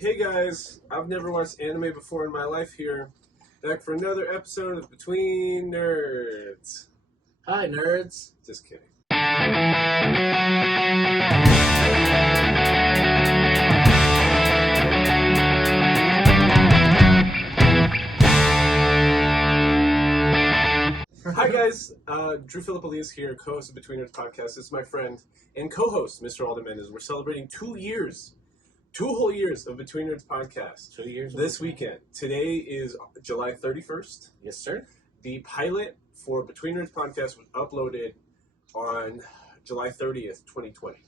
Hey guys, I've never watched anime before in my life here. Back for another episode of Between Nerds. Hi, nerds. Just kidding. Hi guys, Drew Philippoulias here, co-host of Between Nerds podcast. This is my friend and co-host, Mr. Alden Mendez. We're celebrating 2 years. 2 whole years of Between Nerds podcast. 2 years. This weekend. Today is July 31st. Yes, sir. The pilot for Between Nerds podcast was uploaded on July 30th, 2020.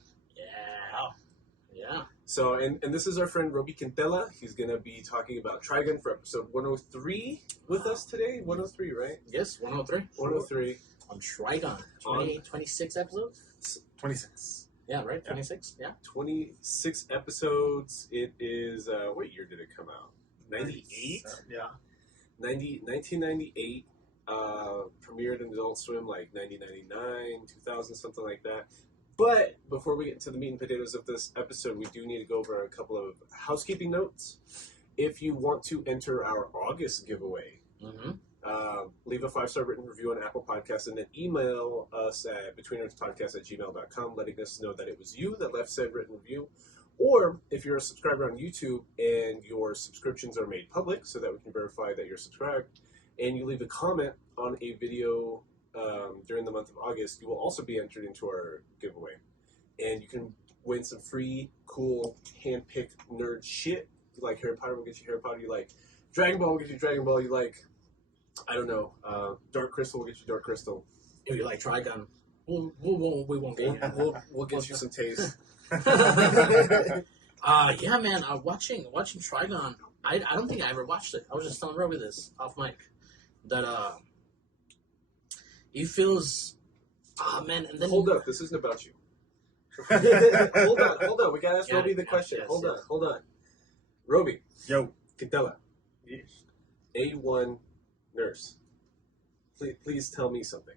Yeah. So, and this is our friend Roby Quintela. He's going to be talking about Trigun for episode 103 with us today. 103, right? Yes, 103. 103. On Trigun. 26 episodes? 26. Yeah, right? 26? Yeah. 26 episodes. It is, what year did it come out? 98? Yeah. 1998. Premiered in Adult Swim like 1999, 2000, something like that. But before we get to the meat and potatoes of this episode, we do need to go over a couple of housekeeping notes. If you want to enter our August giveaway, leave a 5-star written review on Apple Podcasts and then email us at betweennerspodcast@gmail.com letting us know that it was you that left said written review. Or if you're a subscriber on YouTube and your subscriptions are made public so that we can verify that you're subscribed, and you leave a comment on a video during the month of August, you will also be entered into our giveaway. And you can win some free, cool, hand-picked nerd shit. You like Harry Potter, we'll get you Harry Potter. You like Dragon Ball, we'll get you Dragon Ball. You like, I don't know, Dark Crystal, we'll get you Dark Crystal. If you like Trigun, we won't get you. We'll get you some taste. Yeah, man, watching Trigun, I don't think I ever watched it. I was just telling Roby this off mic. That, it feels, man, and then... Hold up, this isn't about you. Hold on, we gotta ask Roby the question. Yes, hold on. Roby. Yo. Quintela. Yes. A1 nurse. Please tell me something.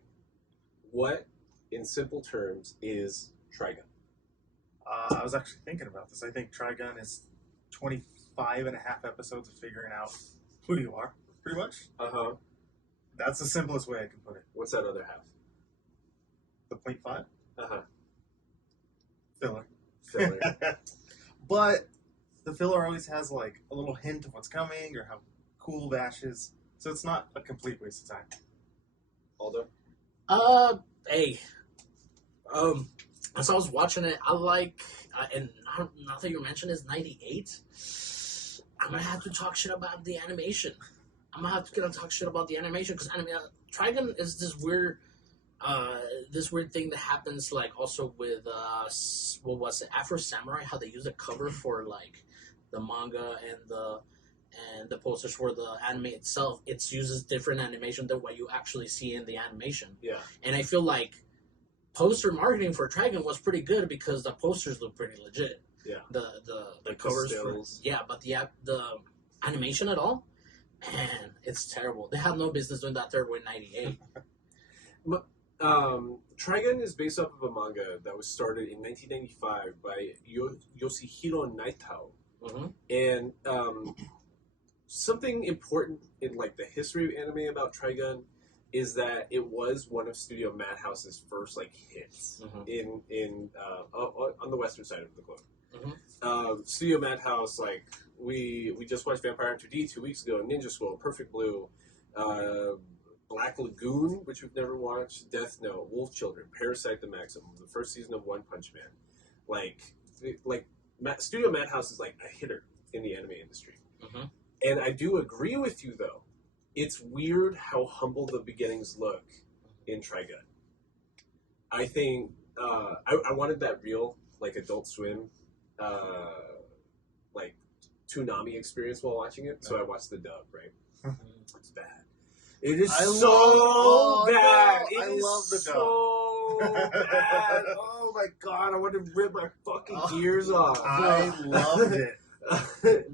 What, in simple terms, is Trigun? I was actually thinking about this. I think Trigun is 25 and a half episodes of figuring out who you are, pretty much. Uh-huh. That's the simplest way I can put it. What's that other half? The 0.5? Uh-huh. Filler. Filler. But the filler always has like a little hint of what's coming or how cool Vash is. So it's not a complete waste of time. Aldo? Hey. As I was watching it, I like, and not that you mentioned is 98. I'm gonna have to talk shit about the animation. Because Trigun is this weird thing that happens, like also with what was it, Afro Samurai? How they use the cover for like the manga and the posters for the anime itself. It uses different animation than what you actually see in the animation. Yeah. And I feel like poster marketing for Trigun was pretty good because the posters look pretty legit. Yeah. The covers but the animation at all, man, it's terrible. They have no business doing that third way in 98. Trigun is based off of a manga that was started in 1995 by Yoshihiro Naitao. Mm-hmm. And something important in like the history of anime about Trigun is that it was one of Studio Madhouse's first like hits in on the western side of the globe. Mm-hmm. Studio Madhouse, like we just watched Vampire Hunter D 2 weeks ago, Ninja Scroll, Perfect Blue, Black Lagoon, which we've never watched, Death Note, Wolf Children, Parasite the Maximum, the first season of One Punch Man. Studio Madhouse is like a hitter in the anime industry. Mm-hmm. And I do agree with you though. It's weird how humble the beginnings look in Trigun. I think I wanted that real like Adult Swim like Toonami experience while watching it, so I watched the dub, right? It's bad. It is so bad. I love the dub. So bad. Oh my god, I want to rip my fucking gears off. I loved it.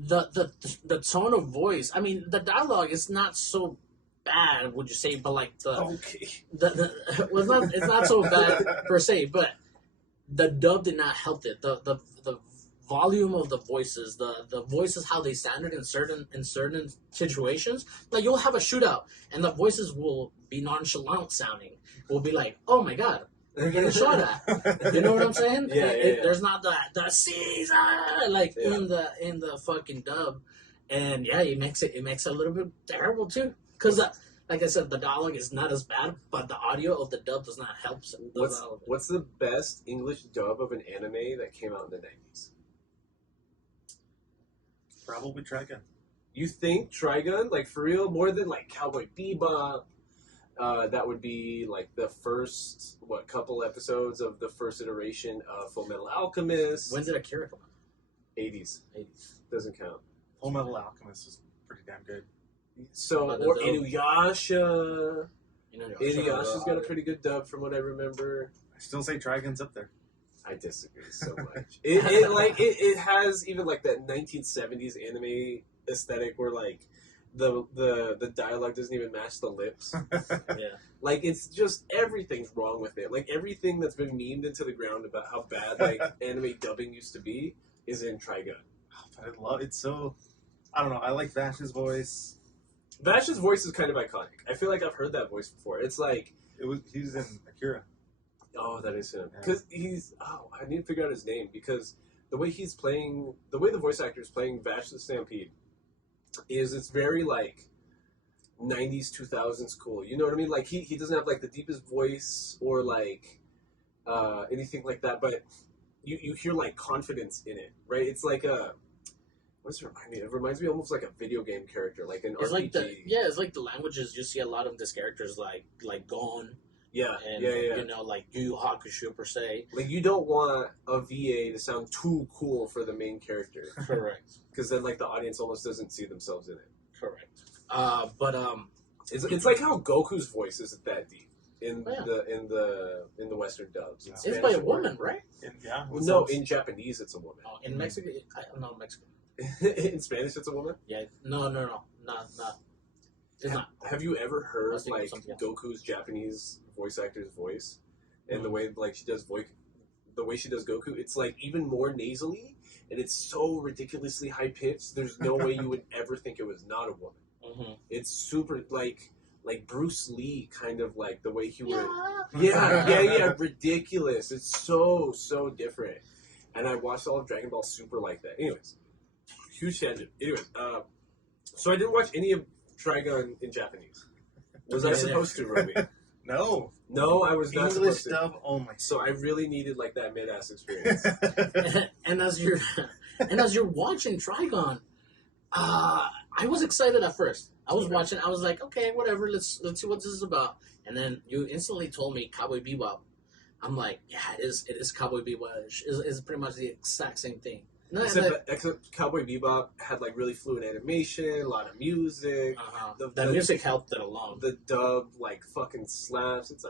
The tone of voice. I mean, the dialogue is not so bad, would you say? But like well, it's not so bad per se. But the dub did not help it. The volume of the voices, the voices how they sounded in certain situations. Like you'll have a shootout, and the voices will be nonchalant sounding. Will be like, "Oh my god, we're getting shot at." You know what I'm saying? Yeah. There's not the Caesar like in the fucking dub, and yeah, it makes it a little bit terrible too. Because like I said, the dialogue is not as bad, but the audio of the dub does not help. What's the best English dub of an anime that came out in the 90s? Probably Trigun. You think Trigun, like for real, more than like Cowboy Bebop? That would be like the first couple episodes of the first iteration of Full Metal Alchemist. When did Akira come out? 80s. 80s. Doesn't count. Full Metal Alchemist is pretty damn good. So or Inuyasha. Inuyasha's got a pretty good dub from what I remember. I still say Trigun's up there. I disagree so much. it has even like that 1970s anime aesthetic where like the dialogue doesn't even match the lips. Yeah. Like it's just everything's wrong with it. Like everything that's been memed into the ground about how bad like anime dubbing used to be is in Trigun. But I love it so. I don't know. I like Vash's voice. Vash's voice is kind of iconic. I feel like I've heard that voice before. It's like he's in Akira. Oh, that is him. Yeah. Because I need to figure out his name because the way he's playing, the way the voice actor is playing Vash the Stampede it's very like 90s 2000s cool. You know what I mean? Like he doesn't have like the deepest voice or like anything like that, but you hear like confidence in it, right? It's like what does it remind me? It reminds me almost like a video game character, like an it's RPG. It's like the languages you see a lot of these characters like Gon. Yeah, and, yeah. You know, like Yu Yu Hakusho per se. Like you don't want a VA to sound too cool for the main character. Correct. Because then like the audience almost doesn't see themselves in it. Correct. It's like how Goku's voice isn't that deep in the Western dubs. Yeah. It's by a woman, right? In Japanese it's a woman. Oh, in Mexican, no, Mexican. In Spanish it's a woman? Yeah. No, not. It's not. Have you ever heard like something else. Goku's Japanese voice actor's voice and the way like she does Goku? It's like even more nasally and it's so ridiculously high pitched. There's no way you would ever think it was not a woman. Mm-hmm. It's super like Bruce Lee kind of like the way he would. Yeah. Yeah. Ridiculous. It's so different. And I watched all of Dragon Ball Super like that. Anyways, huge tangent. Anyways, so I didn't watch any of Trigun in Japanese. Was I supposed to, Roby? No, I was not English supposed to. dub only. So I really needed like that mid-ass experience. and as you're watching Trigun, I was excited at first. I was watching. I was like, okay, whatever. Let's see what this is about. And then you instantly told me Cowboy Bebop. I'm like, yeah, it is Cowboy Bebop. It's pretty much the exact same thing. Except Cowboy Bebop had like really fluid animation, a lot of music. The music helped it along. The dub like fucking slaps. It's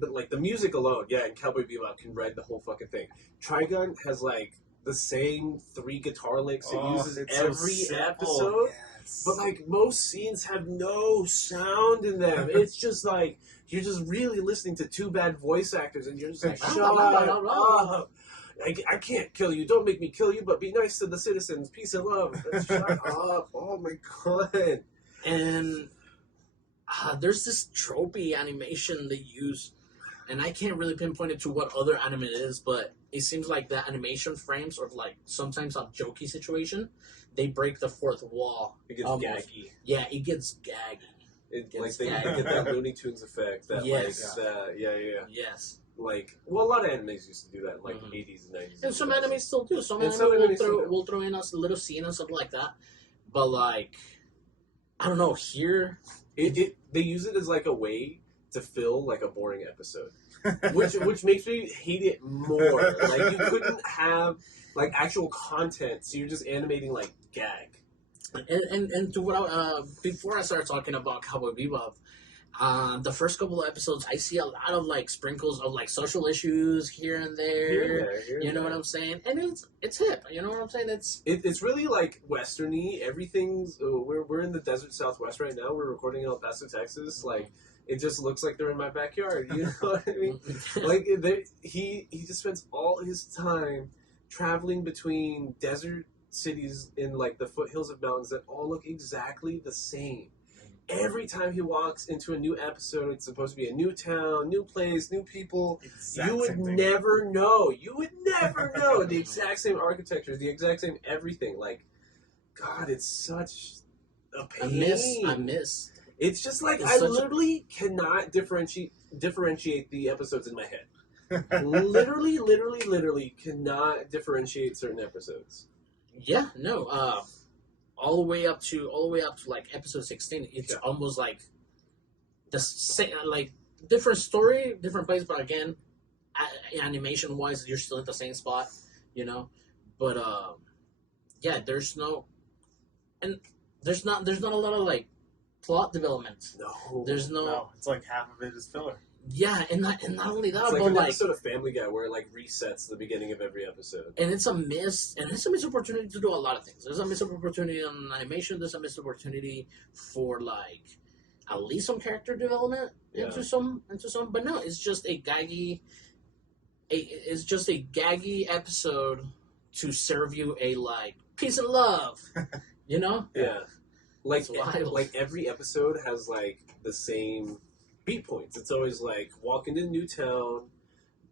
but like the music alone, yeah, and Cowboy Bebop can ride the whole fucking thing. Trigun has like the same 3 guitar licks it uses every episode. Yes. But like most scenes have no sound in them. It's just like you're just really listening to 2 bad voice actors and you're just like, shut up. I can't kill you. Don't make me kill you, but be nice to the citizens. Peace and love. Shut up. Oh my god. And there's this tropey animation they use, and I can't really pinpoint it to what other anime it is, but it seems like the animation frames or like sometimes a jokey situation, they break the 4th wall. It gets gaggy. Yeah, it gets gaggy. They get that Looney Tunes effect. That yes. Yeah. Yes. Like, well, a lot of animes used to do that in like the 80s and 90s. And some animes still do. Some anime will throw in a little scene and something like that. But like, I don't know, here... They use it as like a way to fill like a boring episode. which makes me hate it more. Like, you couldn't have like actual content, so you're just animating like gag. And to what before I start talking about Cowboy Bebop, the first couple of episodes, I see a lot of like sprinkles of like social issues here and there. You know what I'm saying? And it's hip. You know what I'm saying? It's really like westerny. Everything's we're in the desert Southwest right now. We're recording in El Paso, Texas. Like it just looks like they're in my backyard. You know what I mean? Like he just spends all his time traveling between desert cities in like the foothills of mountains that all look exactly the same. Every time he walks into a new episode, it's supposed to be a new town, new place, new people. Exact You would same thing. never know. You would never know. The exact same architecture, the exact same everything. Like, God, it's such a pain. I miss. It's just like It's I such a- literally cannot differentiate the episodes in my head. literally cannot differentiate certain episodes. Yeah, no. All the way up to like episode 16. It's Yeah. almost like the same, like different story, different place, but again, animation wise, you're still at the same spot, you know. But yeah, there's not a lot of like plot development. No, There's No, it's like half of it is filler. Yeah, and not only that, it's like but an like, episode of Family Guy where it like resets the beginning of every episode. and it's a missed opportunity to do a lot of things. There's a missed opportunity on animation. There's a missed opportunity for like at least some character development into some. But no, it's just a gaggy. It's just a gaggy episode to serve you a like peace and love. You know? Yeah, like It's wild. like every episode has like the same beat points. It's always like walk into a new town.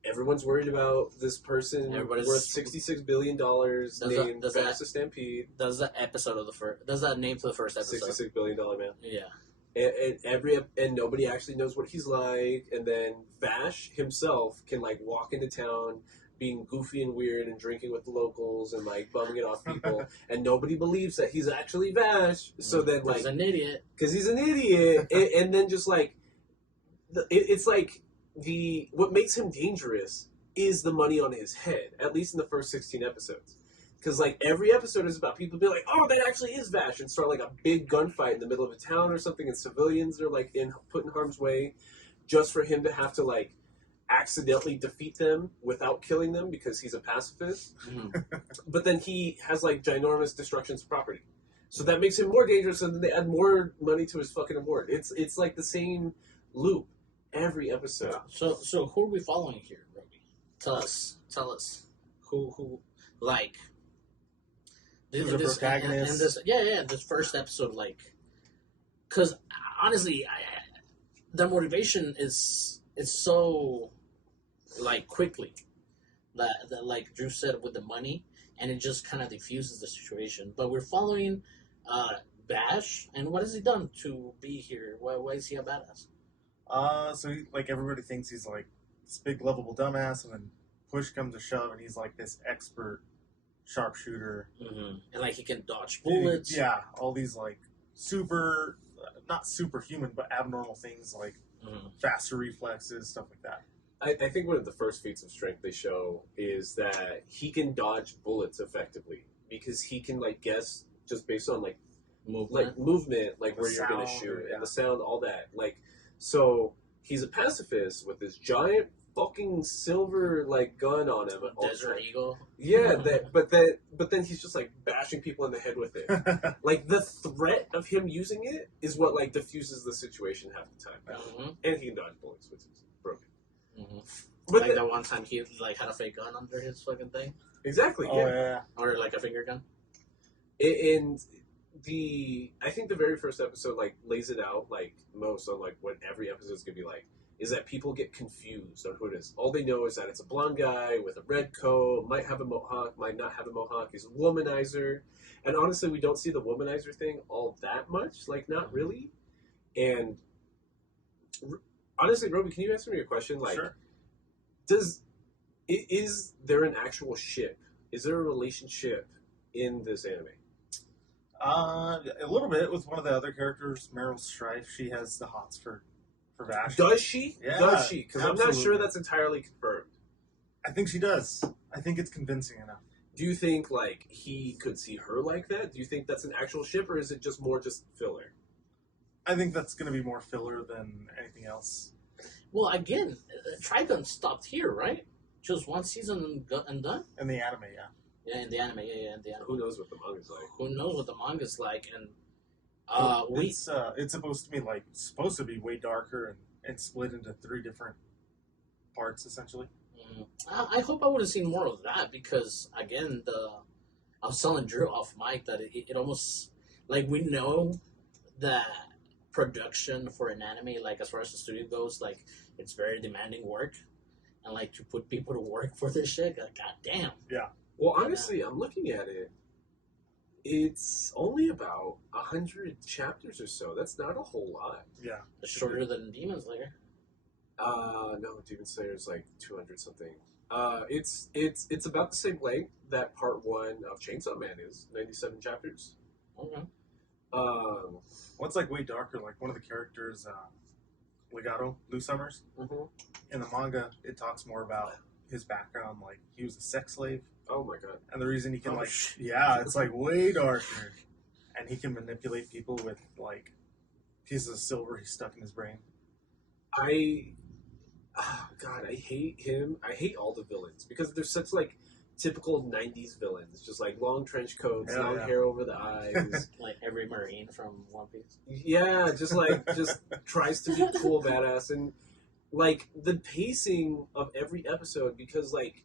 Everyone's worried about this person Everybody's- worth $66 billion named does that- Fastest Stampede. Does that episode of the first? Does that name to the first episode? $66 billion man. Yeah. And nobody actually knows what he's like. And then Vash himself can like walk into town being goofy and weird and drinking with the locals and like bumming it off people, and nobody believes that he's actually Vash. So then like He's an idiot. because he's an idiot, and then just like it's like what makes him dangerous is the money on his head. At least in the first 16 episodes. Because like every episode is about people being like, "Oh, that actually is Vash," and start like a big gunfight in the middle of a town or something, and civilians are like put in harm's way, just for him to have to like accidentally defeat them without killing them because he's a pacifist. Mhm. But then he has like ginormous destructions of property, so that makes him more dangerous, and then they add more money to his fucking award. It's like the same loop every episode. So who are we following here, Roby? Tell us who like Who's the protagonist? and this first episode, like, because honestly, the motivation is so like quickly that like Drew said with the money, and it just kind of diffuses the situation. But we're following Bash, and what has he done to be here? Why is he a badass? So like everybody thinks he's like this big lovable dumbass, and then push comes to shove, and he's like this expert sharpshooter. Mm-hmm. And like he can dodge bullets. Yeah, all these like super, not superhuman, but abnormal things like Mm-hmm. faster reflexes, stuff like that. I think one of the first feats of strength they show is that he can dodge bullets effectively because he can like guess just based on like movement, like The where you're gonna sound, shoot yeah. and the sound, all that. Like, so he's a pacifist with this giant fucking silver like gun on him. all the Desert time. Eagle. Yeah, but then he's just like bashing people in the head with it. Like the threat of him using it is what like diffuses the situation half the time. Mm-hmm. And he can dodge bullets, which is broken. Mm-hmm. But Like that one time he like had a fake gun under his fucking thing, exactly, Oh yeah. yeah. or like a finger gun. And I think the very first episode like lays it out like most on like what every episode is gonna be like is that people get confused on who it is. All they know is that it's a blonde guy with a red coat, might have a mohawk, might not have a mohawk. He's a womanizer, and honestly, we don't see the womanizer thing all that much. Like, not really. And honestly, Roby, can you answer me a question? Like, Sure. is there an actual ship? Is there a relationship in this anime? A little bit with one of the other characters, Meryl Streep. She has the hots for Vash. Does she? Yeah, Does she? Because I'm not sure absolutely. that's entirely confirmed. I think she does. I think it's convincing enough. Do you think like he could see her like that? Do you think that's an actual ship, or is it just more just filler? I think that's going to be more filler than anything else. Well, again, Trigun stopped here, right? Just one season and done. In the anime, yeah. Yeah, in the anime. Yeah, in the anime. Who knows what the manga's like? Who knows what the manga's like? And It's supposed to be way darker and split into 3 different parts essentially. I hope I would have seen more of that because again, I was telling Drew off mic that it almost like we know that production for an anime, like as far as the studio goes, like it's very demanding work, and like to put people to work for this shit, like, god damn. Yeah. Well, honestly, I'm looking at it. It's only about 100 chapters or so. That's not a whole lot. Yeah. It's shorter than Demon Slayer. No, Demon Slayer is like 200 something. It's about the same length that part 1 of Chainsaw Man is, 97 chapters. Okay. What's like way darker? Like one of the characters, Legato, Lou Summers. Mm-hmm. In the manga, it talks more about his background. Like he was a sex slave. Oh my god. And the reason he can shit. yeah, it's like way darker. And he can manipulate people with like pieces of silver he's stuck in his brain. God, I hate him. I hate all the villains because they're such like typical 90s villains. Just like long trench coats, long hair over the eyes. Like every Marine from One Piece. Yeah, just tries to be cool, badass. And like the pacing of every episode, because like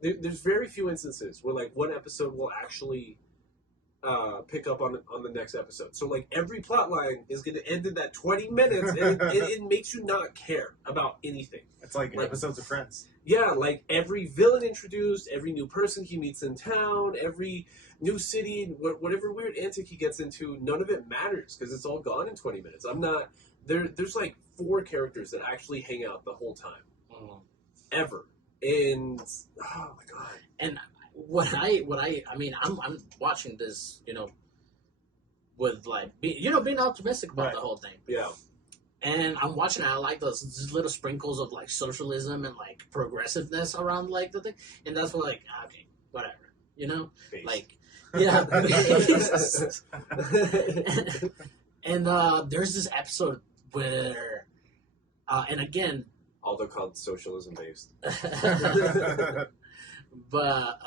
there's very few instances where like one episode will actually pick up on the next episode. So like every plot line is going to end in that 20 minutes, and it makes you not care about anything. It's like episodes of Friends. Yeah, like every villain introduced, every new person he meets in town, every new city, whatever weird antic he gets into, none of it matters because it's all gone in 20 minutes. I'm not there's like 4 characters that actually hang out the whole time, ever, and oh my god. And I mean, I'm watching this, with like being optimistic about the whole thing. Yeah. And I'm watching it. I like those little sprinkles of like socialism and like progressiveness around like the thing, and that's what like okay, whatever, Based. like yeah. and there's this episode where, and again, all they're called socialism based. But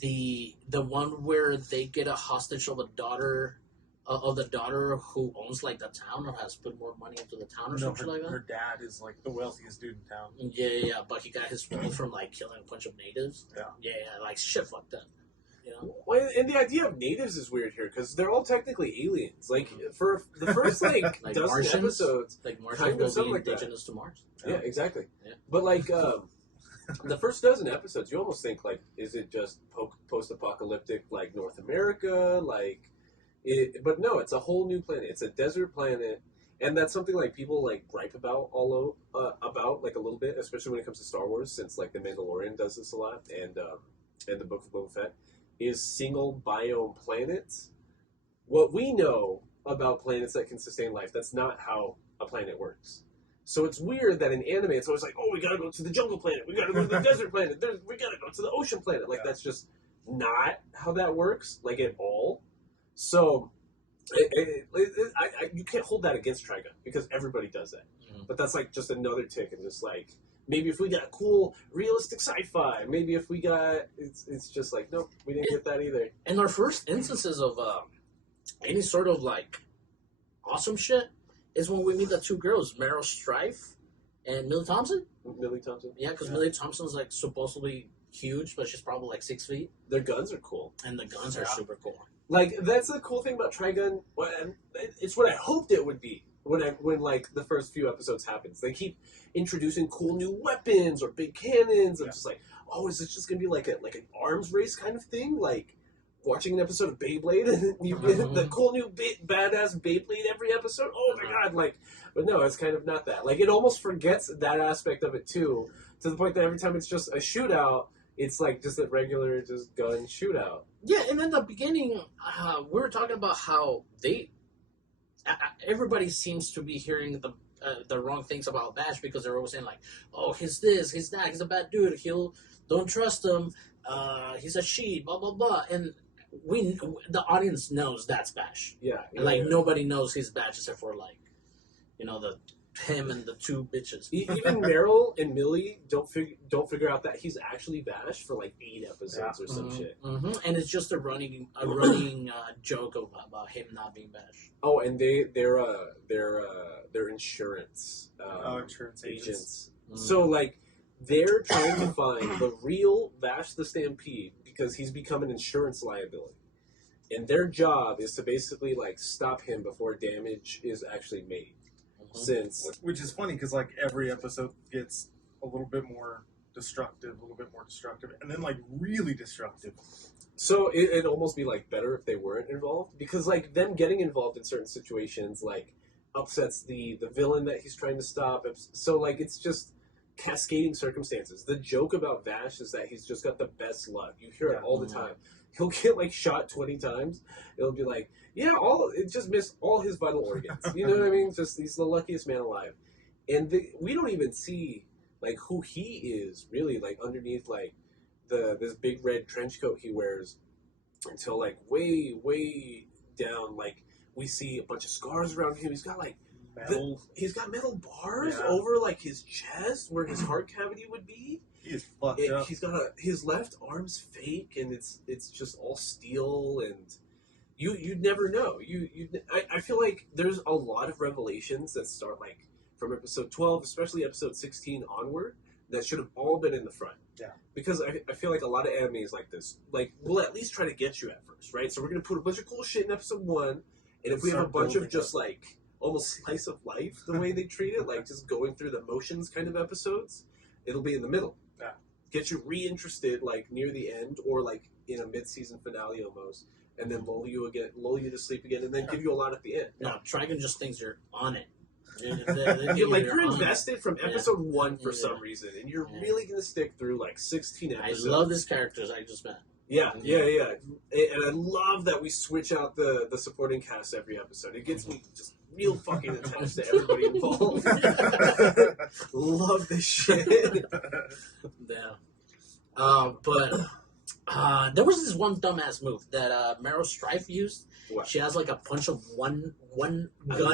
the one where they get a hostage of a daughter of the daughter who owns like the town or has put more money into the town or something like that. Her dad is like the wealthiest dude in town. Yeah, but he got his wealth from like killing a bunch of natives. Yeah, like shit fucked up. Well, and the idea of natives is weird here because they're all technically aliens. Like for the first like dozen Martians, episodes, like Martians will be indigenous to Mars. Yeah, exactly. Yeah. But like the first dozen episodes, you almost think like, is it just post-apocalyptic like North America? But no, it's a whole new planet. It's a desert planet, and that's something like people like gripe about about like a little bit, especially when it comes to Star Wars, since like the Mandalorian does this a lot, and the Book of Boba Fett is single biome planets. What we know about planets that can sustain life, that's not how a planet works. So it's weird that in anime, it's always like, oh, we gotta go to the jungle planet, we gotta go to the desert planet, we gotta go to the ocean planet. Like, that's just not how that works, like, at all. So, you can't hold that against Trigun, because everybody does that. Mm-hmm. But that's, like, just another tick, and just, like, maybe if we got cool, realistic sci-fi, maybe if we got, it's just like, nope, we didn't get that either. And our first instances of any sort of, like, awesome shit is when we meet the 2 girls, Meryl Streep and Millie Thompson. Millie Thompson? Yeah, because Millie Thompson's, like, supposedly huge, but she's probably, like, 6 feet. Their guns are cool. And the guns are super cool. Like, that's the cool thing about Trigun. It's what I hoped it would be when like, the first few episodes happens. They keep introducing cool new weapons or big cannons. I'm just like, oh, is this just going to be, like, an arms race kind of thing? Like, watching an episode of Beyblade, and you get the cool new badass Beyblade every episode. Oh my god! Like, but no, it's kind of not that. Like, it almost forgets that aspect of it too, to the point that every time it's just a shootout, it's like just a regular just gun shootout. Yeah, and in the beginning, we were talking about how everybody seems to be hearing the wrong things about Bash because they're always saying like, oh, he's this, he's that, he's a bad dude. Don't trust him. He's a she, blah blah blah, and the audience knows that's Bash. Yeah. Like, nobody knows he's Bash except for, like, him and the 2 bitches. Even Meryl and Millie don't figure out that he's actually Bash for, like, 8 episodes or some shit. Mm-hmm. And it's just a running joke about him not being Bash. Oh, and they're insurance insurance agents. So, like, They're trying to find the real Vash the Stampede because he's become an insurance liability. And their job is to basically, like, stop him before damage is actually made. Which is funny because, like, every episode gets a little bit more destructive, and then, like, really destructive. So it'd almost be, like, better if they weren't involved. Because, like, them getting involved in certain situations, like, upsets the villain that he's trying to stop. So, like, it's just cascading circumstances. The joke about Vash is that he's just got the best luck. You hear it all the time. He'll get, like, shot 20 times. It'll be like, yeah, it just missed all his vital organs. You know what I mean? Just he's the luckiest man alive. And we don't even see, like, who he is, really, like, underneath, like, this big red trench coat he wears until, like, way down, like, we see a bunch of scars around him. He's got, like, he's got metal bars over, like, his chest where his heart cavity would be. He is fucked up. He's got his left arm's fake, and it's just all steel, and you'd never know. I feel like there's a lot of revelations that start, like, from episode 12, especially episode 16 onward, that should have all been in the front. Yeah. Because I feel like a lot of animes like this, like, will at least try to get you at first, right? So we're going to put a bunch of cool shit in episode 1, and if we have a bunch of just, like, almost slice of life, the way they treat it, like, just going through the motions kind of episodes, it'll be in the middle. Yeah. Get you reinterested, like, near the end, or, like, in a mid-season finale almost, and then lull you to sleep again, and then give you a lot at the end. No, Trigun just thinks you're on it. You're invested from episode 1 for some reason, and you're really going to stick through, like, 16 episodes. I love these characters I just met. Yeah. And I love that we switch out the supporting cast every episode. It gets me just real fucking attached to everybody involved. Love this shit. Yeah. But there was this one dumbass move that Meryl Streep used. What? She has like a bunch of one gun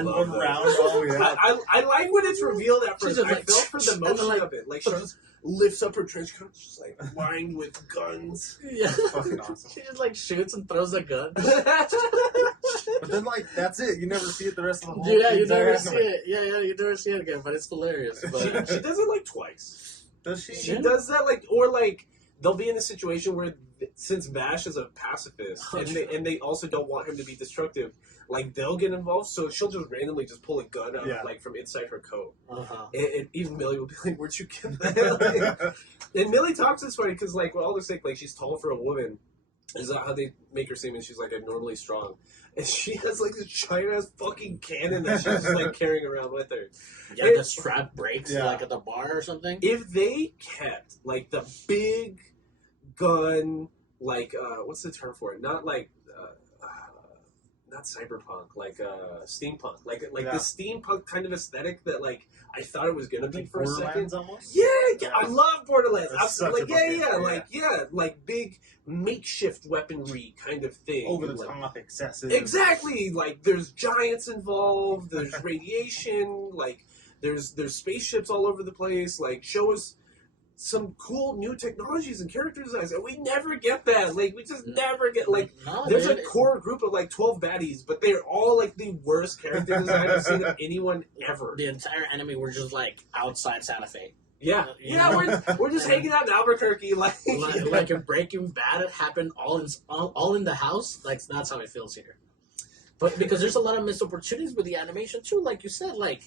around. I like when it's revealed at first. I like, felt for the motion of it. Like, she just lifts up her trench coat, just like lined with guns. Yeah. Fucking awesome. She just like shoots and throws a gun. But then, like, that's it. You never see it the rest of the whole Yeah, you never see it. Yeah, you never see it again, but it's hilarious. But she does it like twice. Does she? She does that, like, or like they'll be in a situation where, since Vash is a pacifist, and they also don't want him to be destructive, like, they'll get involved, so she'll just randomly just pull a gun out, like, from inside her coat. And even Millie will be like, where'd you get that? Like, and Millie talks this funny, because, like, with all this, like, she's tall for a woman. Is that how they make her seem? And she's, like, abnormally strong. And she has, like, this giant-ass fucking cannon that she's just, like, carrying around with her. Yeah, the strap breaks, like, at the bar or something. If they kept, like, the big gun, like, what's the term for it? Not, like, not cyberpunk, like, steampunk. Like the steampunk kind of aesthetic that, like, I thought it was gonna be for a second. Almost? Yeah, I love Borderlands. Like, like big makeshift weaponry kind of thing. Over the top, excessive. Exactly. Like, there's giants involved. There's radiation. Like, there's spaceships all over the place. Like, show us some cool new technologies and character designs, and we never get that. Like, we just never get, like, there's a core group of, like, 12 baddies, but they're all, like, the worst character design I've seen of anyone ever. The entire enemy were just, like, outside Santa Fe. Yeah, we're just hanging out in Albuquerque, like in Breaking Bad, it happened all in the house. Like, that's how it feels here. But because there's a lot of missed opportunities with the animation too, like you said, like,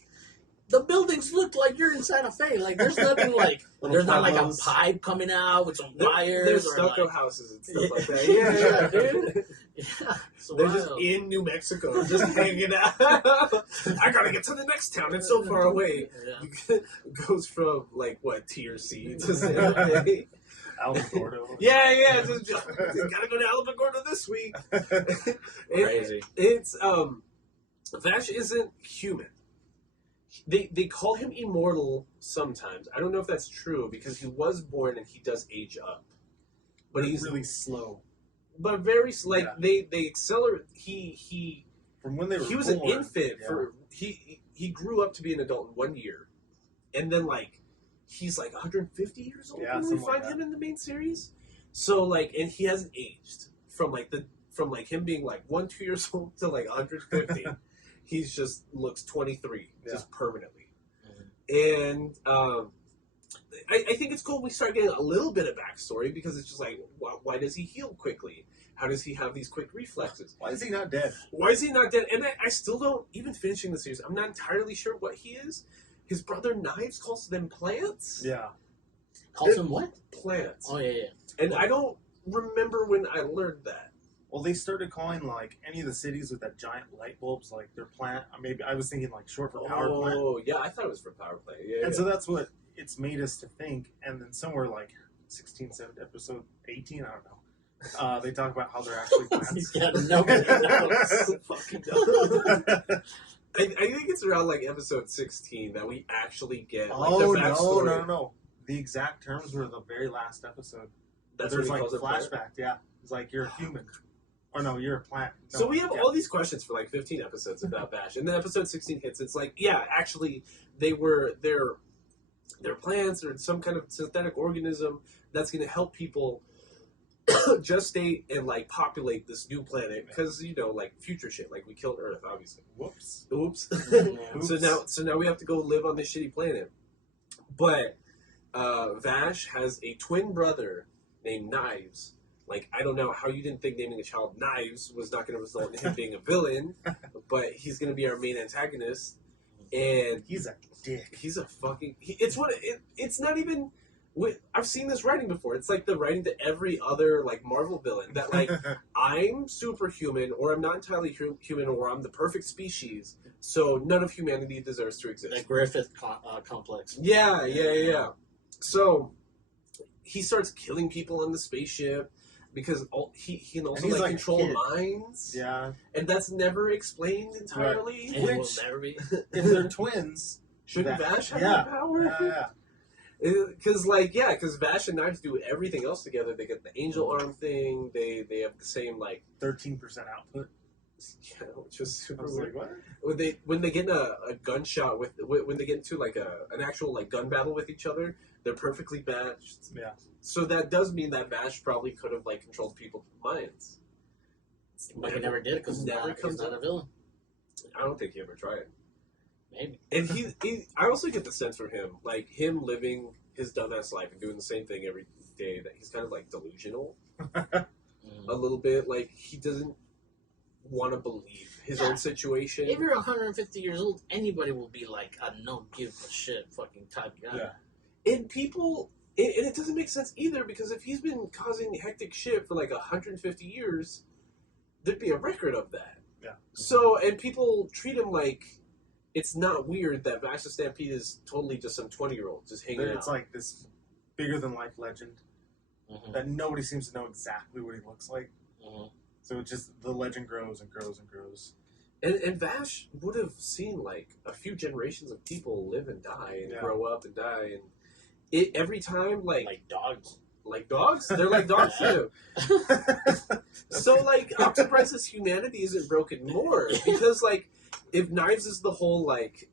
the buildings look like you're in Santa Fe. Like, there's nothing like, there's not like a pipe coming out with some wires. There's stucco houses and stuff like that. Yeah, dude. Yeah, they're just in New Mexico, just hanging out. I gotta get to the next town. It's so far away. Yeah. It goes from, like, what, tier C to Santa Fe. Albuquerque. Yeah. Just gotta go to Albuquerque this week. Crazy. It's Vash isn't human. They call him immortal sometimes. I don't know if that's true, because he was born and he does age up, but he's really slow. But very like they accelerate. He from when they were he was born, an infant for he grew up to be an adult in 1 year, and then, like, he's like 150 years old when we find him in the main series. So, like, and he hasn't aged from him being like 1-2 years old to like 150. He's just looks 23 just permanently. And I think it's cool we start getting a little bit of backstory because it's just like, why does he heal quickly? How does he have these quick reflexes? Why is he not dead? Why is he not dead? And I still don't, even finishing the series, I'm not entirely sure what he is. His brother Knives calls them plants? Yeah. Calls him what? Plants. Oh, yeah. And I don't remember when I learned that. Well, they started calling, like, any of the cities with that giant light bulbs, like, their plant. Maybe I was thinking, like, short for power plant. Oh, yeah, I thought it was for power plant. Yeah, And so that's what it's made us to think. And then somewhere, like, 16, 17, episode 18, I don't know. They talk about how they're actually plants. Yeah, nobody knows. Fucking dumb. I think it's around like episode 16 that we actually get like Oh, the backstory. no. The exact terms were the very last episode. That's There's what like he calls it. flashback, yeah. It's like you're a human. Or no, you're a plant. No, So we have yeah. all these questions for like 15 episodes about Bash, and then episode 16 hits. It's like, yeah, actually, they're plants or some kind of synthetic organism that's going to help people gestate and like populate this new planet because like future shit, like we killed Earth, obviously. Whoops. Oops. Oops. So now we have to go live on this shitty planet. But Vash has a twin brother named Knives. Like, I don't know how you didn't think naming a child Knives was not going to result in him being a villain, but he's going to be our main antagonist. And He's a dick. he's a fucking. It's not even. I've seen this writing before. It's like the writing to every other like Marvel villain that like I'm superhuman, or I'm not entirely human, or I'm the perfect species. So none of humanity deserves to exist. The Griffith complex. Yeah. So he starts killing people on the spaceship because he can also And he's like like a control kid. minds. Yeah. And that's never explained entirely. And it will Which- never be. If they're twins, Shouldn't Vash have yeah. that power? Yeah. Because Vash and Knives do everything else together. They get the angel arm thing. They have the same like 13% output. which is I super was weird. like, what? When they get in a gunshot when they get into like an actual like gun battle with each other, they're perfectly matched. Yeah. So that does mean that Vash probably could have like controlled people's minds. But he never did because he's not a villain. I don't think he ever tried. Maybe. And I also get the sense from him, like him living his dumbass life and doing the same thing every day, that he's kind of like delusional a little bit. Like he doesn't want to believe his own situation. If you're 150 years old, anybody will be like a no give a shit fucking type guy. Yeah. And people, and it doesn't make sense either, because if he's been causing hectic shit for like 150 years, there'd be a record of that. Yeah. So, and people treat him like it's not weird that Vash the Stampede is totally just some 20-year-old just hanging It's out. like this bigger than life legend that nobody seems to know exactly what he looks like. So it just, the legend grows and grows and grows. And Vash would have seen like a few generations of people live and die and grow up and die, and every time like dogs. Like dogs? They're like dogs too. So like I'm surprised his humanity isn't broken more, because like if Knives is the whole like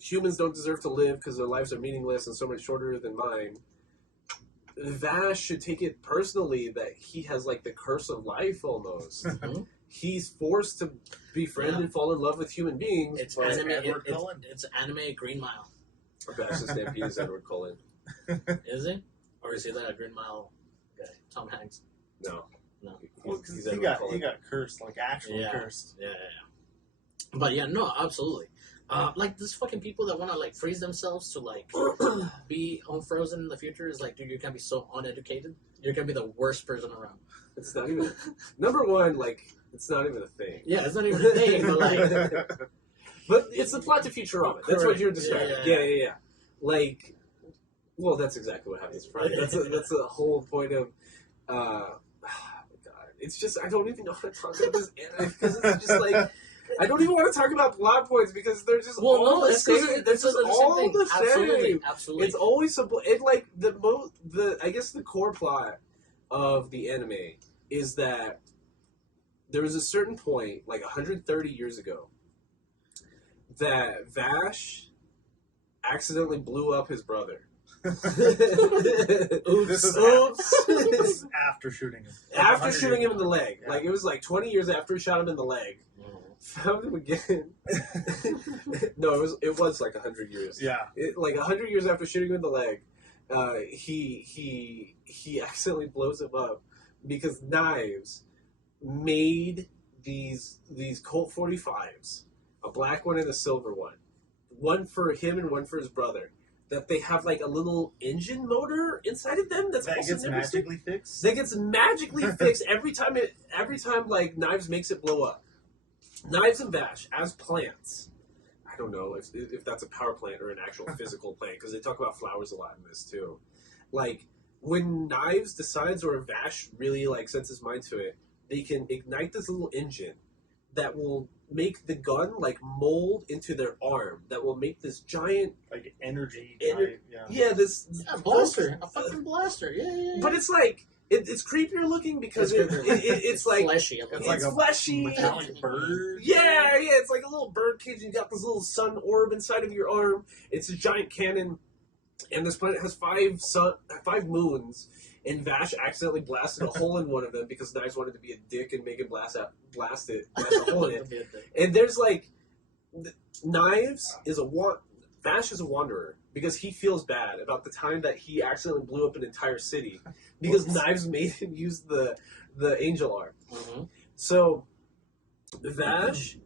humans don't deserve to live because their lives are meaningless and so much shorter than mine, Vash should take it personally that he has like the curse of life almost. He's forced to befriend and fall in love with human beings. It's but anime. Edward Cullen? It's anime Green Mile. Vash the Stampede is Edward Cullen. Is he? Or is he that Green Mile guy? Tom Hanks. No. Well, He's because he Edward got Cullen. cursed, like actually cursed. Yeah. But yeah, no, absolutely. Like these fucking people that want to like freeze themselves to like be unfrozen in the future is like, dude, you're gonna be so uneducated. You're gonna be the worst person around. It's not even number one. Like it's not even a thing. Yeah, it's not even a thing, but like, but it's the plot to Futurama. That's what you're describing. Yeah. Like, well, that's exactly what happens. Right? That's the whole point of. Oh my God, it's just I don't even know how to talk about this anime because it's just like. I don't even want to talk about plot points because they're just all the same. They're just all the same. Absolutely. It's always simple. It like I guess the core plot of the anime is that there was a certain point, like 130 years ago, that Vash accidentally blew up his brother. This is after shooting him. After shooting him in the leg. Yeah. Like it was like 20 years after he shot him in the leg. found him again. No, it was like 100 years. Yeah. Like 100 years after shooting him in the leg, he accidentally blows him up because Knives made these Colt 45s, a black one and a silver one for him and one for his brother. That they have like a little engine motor inside of them that gets magically fixed. That gets magically fixed every time like Knives makes it blow up. Knives and Vash as plants. I don't know if that's a power plant or an actual physical plant because they talk about flowers a lot in this too. Like when Knives decides or Vash really like sets his mind to it, they can ignite this little engine that will make the gun like mold into their arm. That will make this giant like energy. This blaster, a fucking blaster. Yeah. But it's like it's creepier looking because it's like fleshy. It's like a fleshy metallic bird. Yeah. It's like a little bird cage. You got this little sun orb inside of your arm. It's a giant cannon, and this planet has 5 moons. And Vash accidentally blasted a hole in one of them because Knives wanted to be a dick and make it blast a hole in it. And there's like, Knives is Vash is a wanderer because he feels bad about the time that he accidentally blew up an entire city because Knives made him use the angel arm. Mm-hmm. So Vash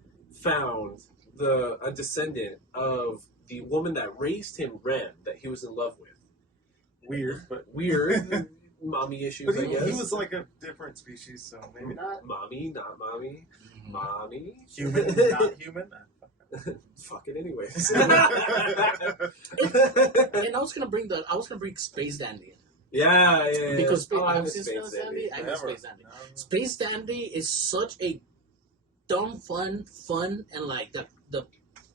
found a descendant of the woman that raised him, Ren, that he was in love with. Weird. Mommy issues, but I guess. He was like a different species, so maybe not. Mommy, not mommy. Mm-hmm. Mommy. Human, not human. Fuck it anyways. And I was gonna bring Space Dandy. Yeah. Because I have miss you seen Space Dandy? I miss Space Dandy. No. Space Dandy is such a dumb fun, and like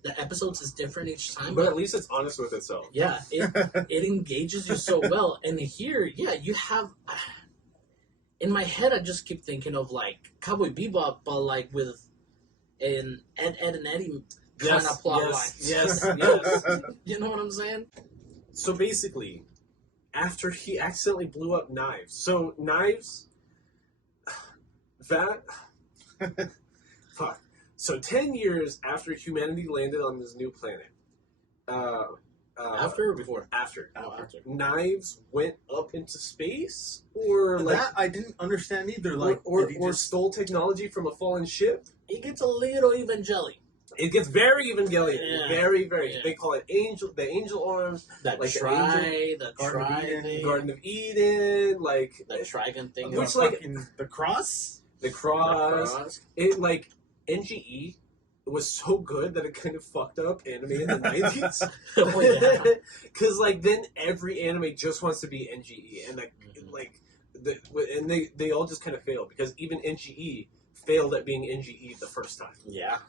the episodes is different each time. But at least it's honest with itself. Yeah, it engages you so well. And here, you have. In my head, I just keep thinking of like Cowboy Bebop, but like with an Ed and Eddie kind of plot line. Yes. You know what I'm saying? So basically, after he accidentally blew up Knives, so Knives, fuck. So 10 years after humanity landed on this new planet, After or before? After. After. Knives went up into space, or like that I didn't understand either. Like, or stole technology from a fallen ship. It gets a little Evangelion. It gets very Evangelion. Yeah. Very, very. Yeah. They call it the angel arms. That like Garden of Eden, like the Trigun thing. Which, like, the cross. The cross. It like NGE was so good that it kind of fucked up anime in the 90s. Oh, yeah. Because like then every anime just wants to be NGE, and they all just kind of fail because even NGE failed at being NGE the first time. Yeah.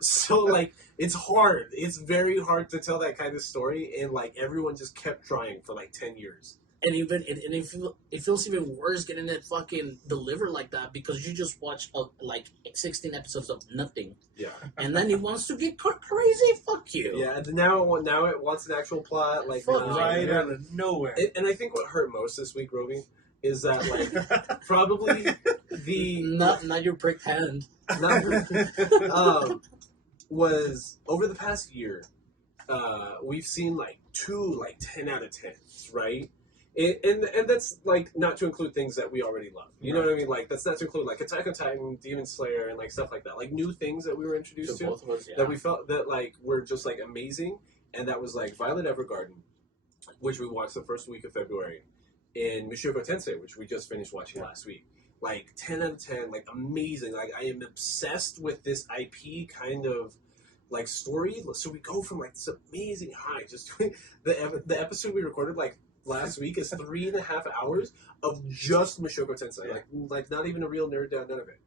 So like it's hard. It's very hard to tell that kind of story, and like everyone just kept trying for like 10 years. And it feels even worse getting it fucking delivered like that because you just watch like 16 episodes of nothing. Yeah. And then it wants to get crazy. Fuck you. Yeah. And now it wants an actual plot, like right out of nowhere. And I think what hurt most this week, Roby, is that like probably not your pricked hand. Was over the past year, we've seen like 2 10 out of 10s, right? And that's like not to include things that we already love. You know what I mean? Like that's not to include like Attack on Titan, Demon Slayer, and like stuff like that. Like new things that we were introduced to both of us, that we felt that like were just like amazing. And that was like Violet Evergarden, which we watched the first week of February, and Mushoku Tensei, which we just finished watching last week. Like 10 out of 10, like amazing. Like I am obsessed with this IP kind of like story. So we go from like this amazing high. Just the episode we recorded like last week is 3.5 hours of just Mushoku Tensei. Like not even a real nerd down, none of it.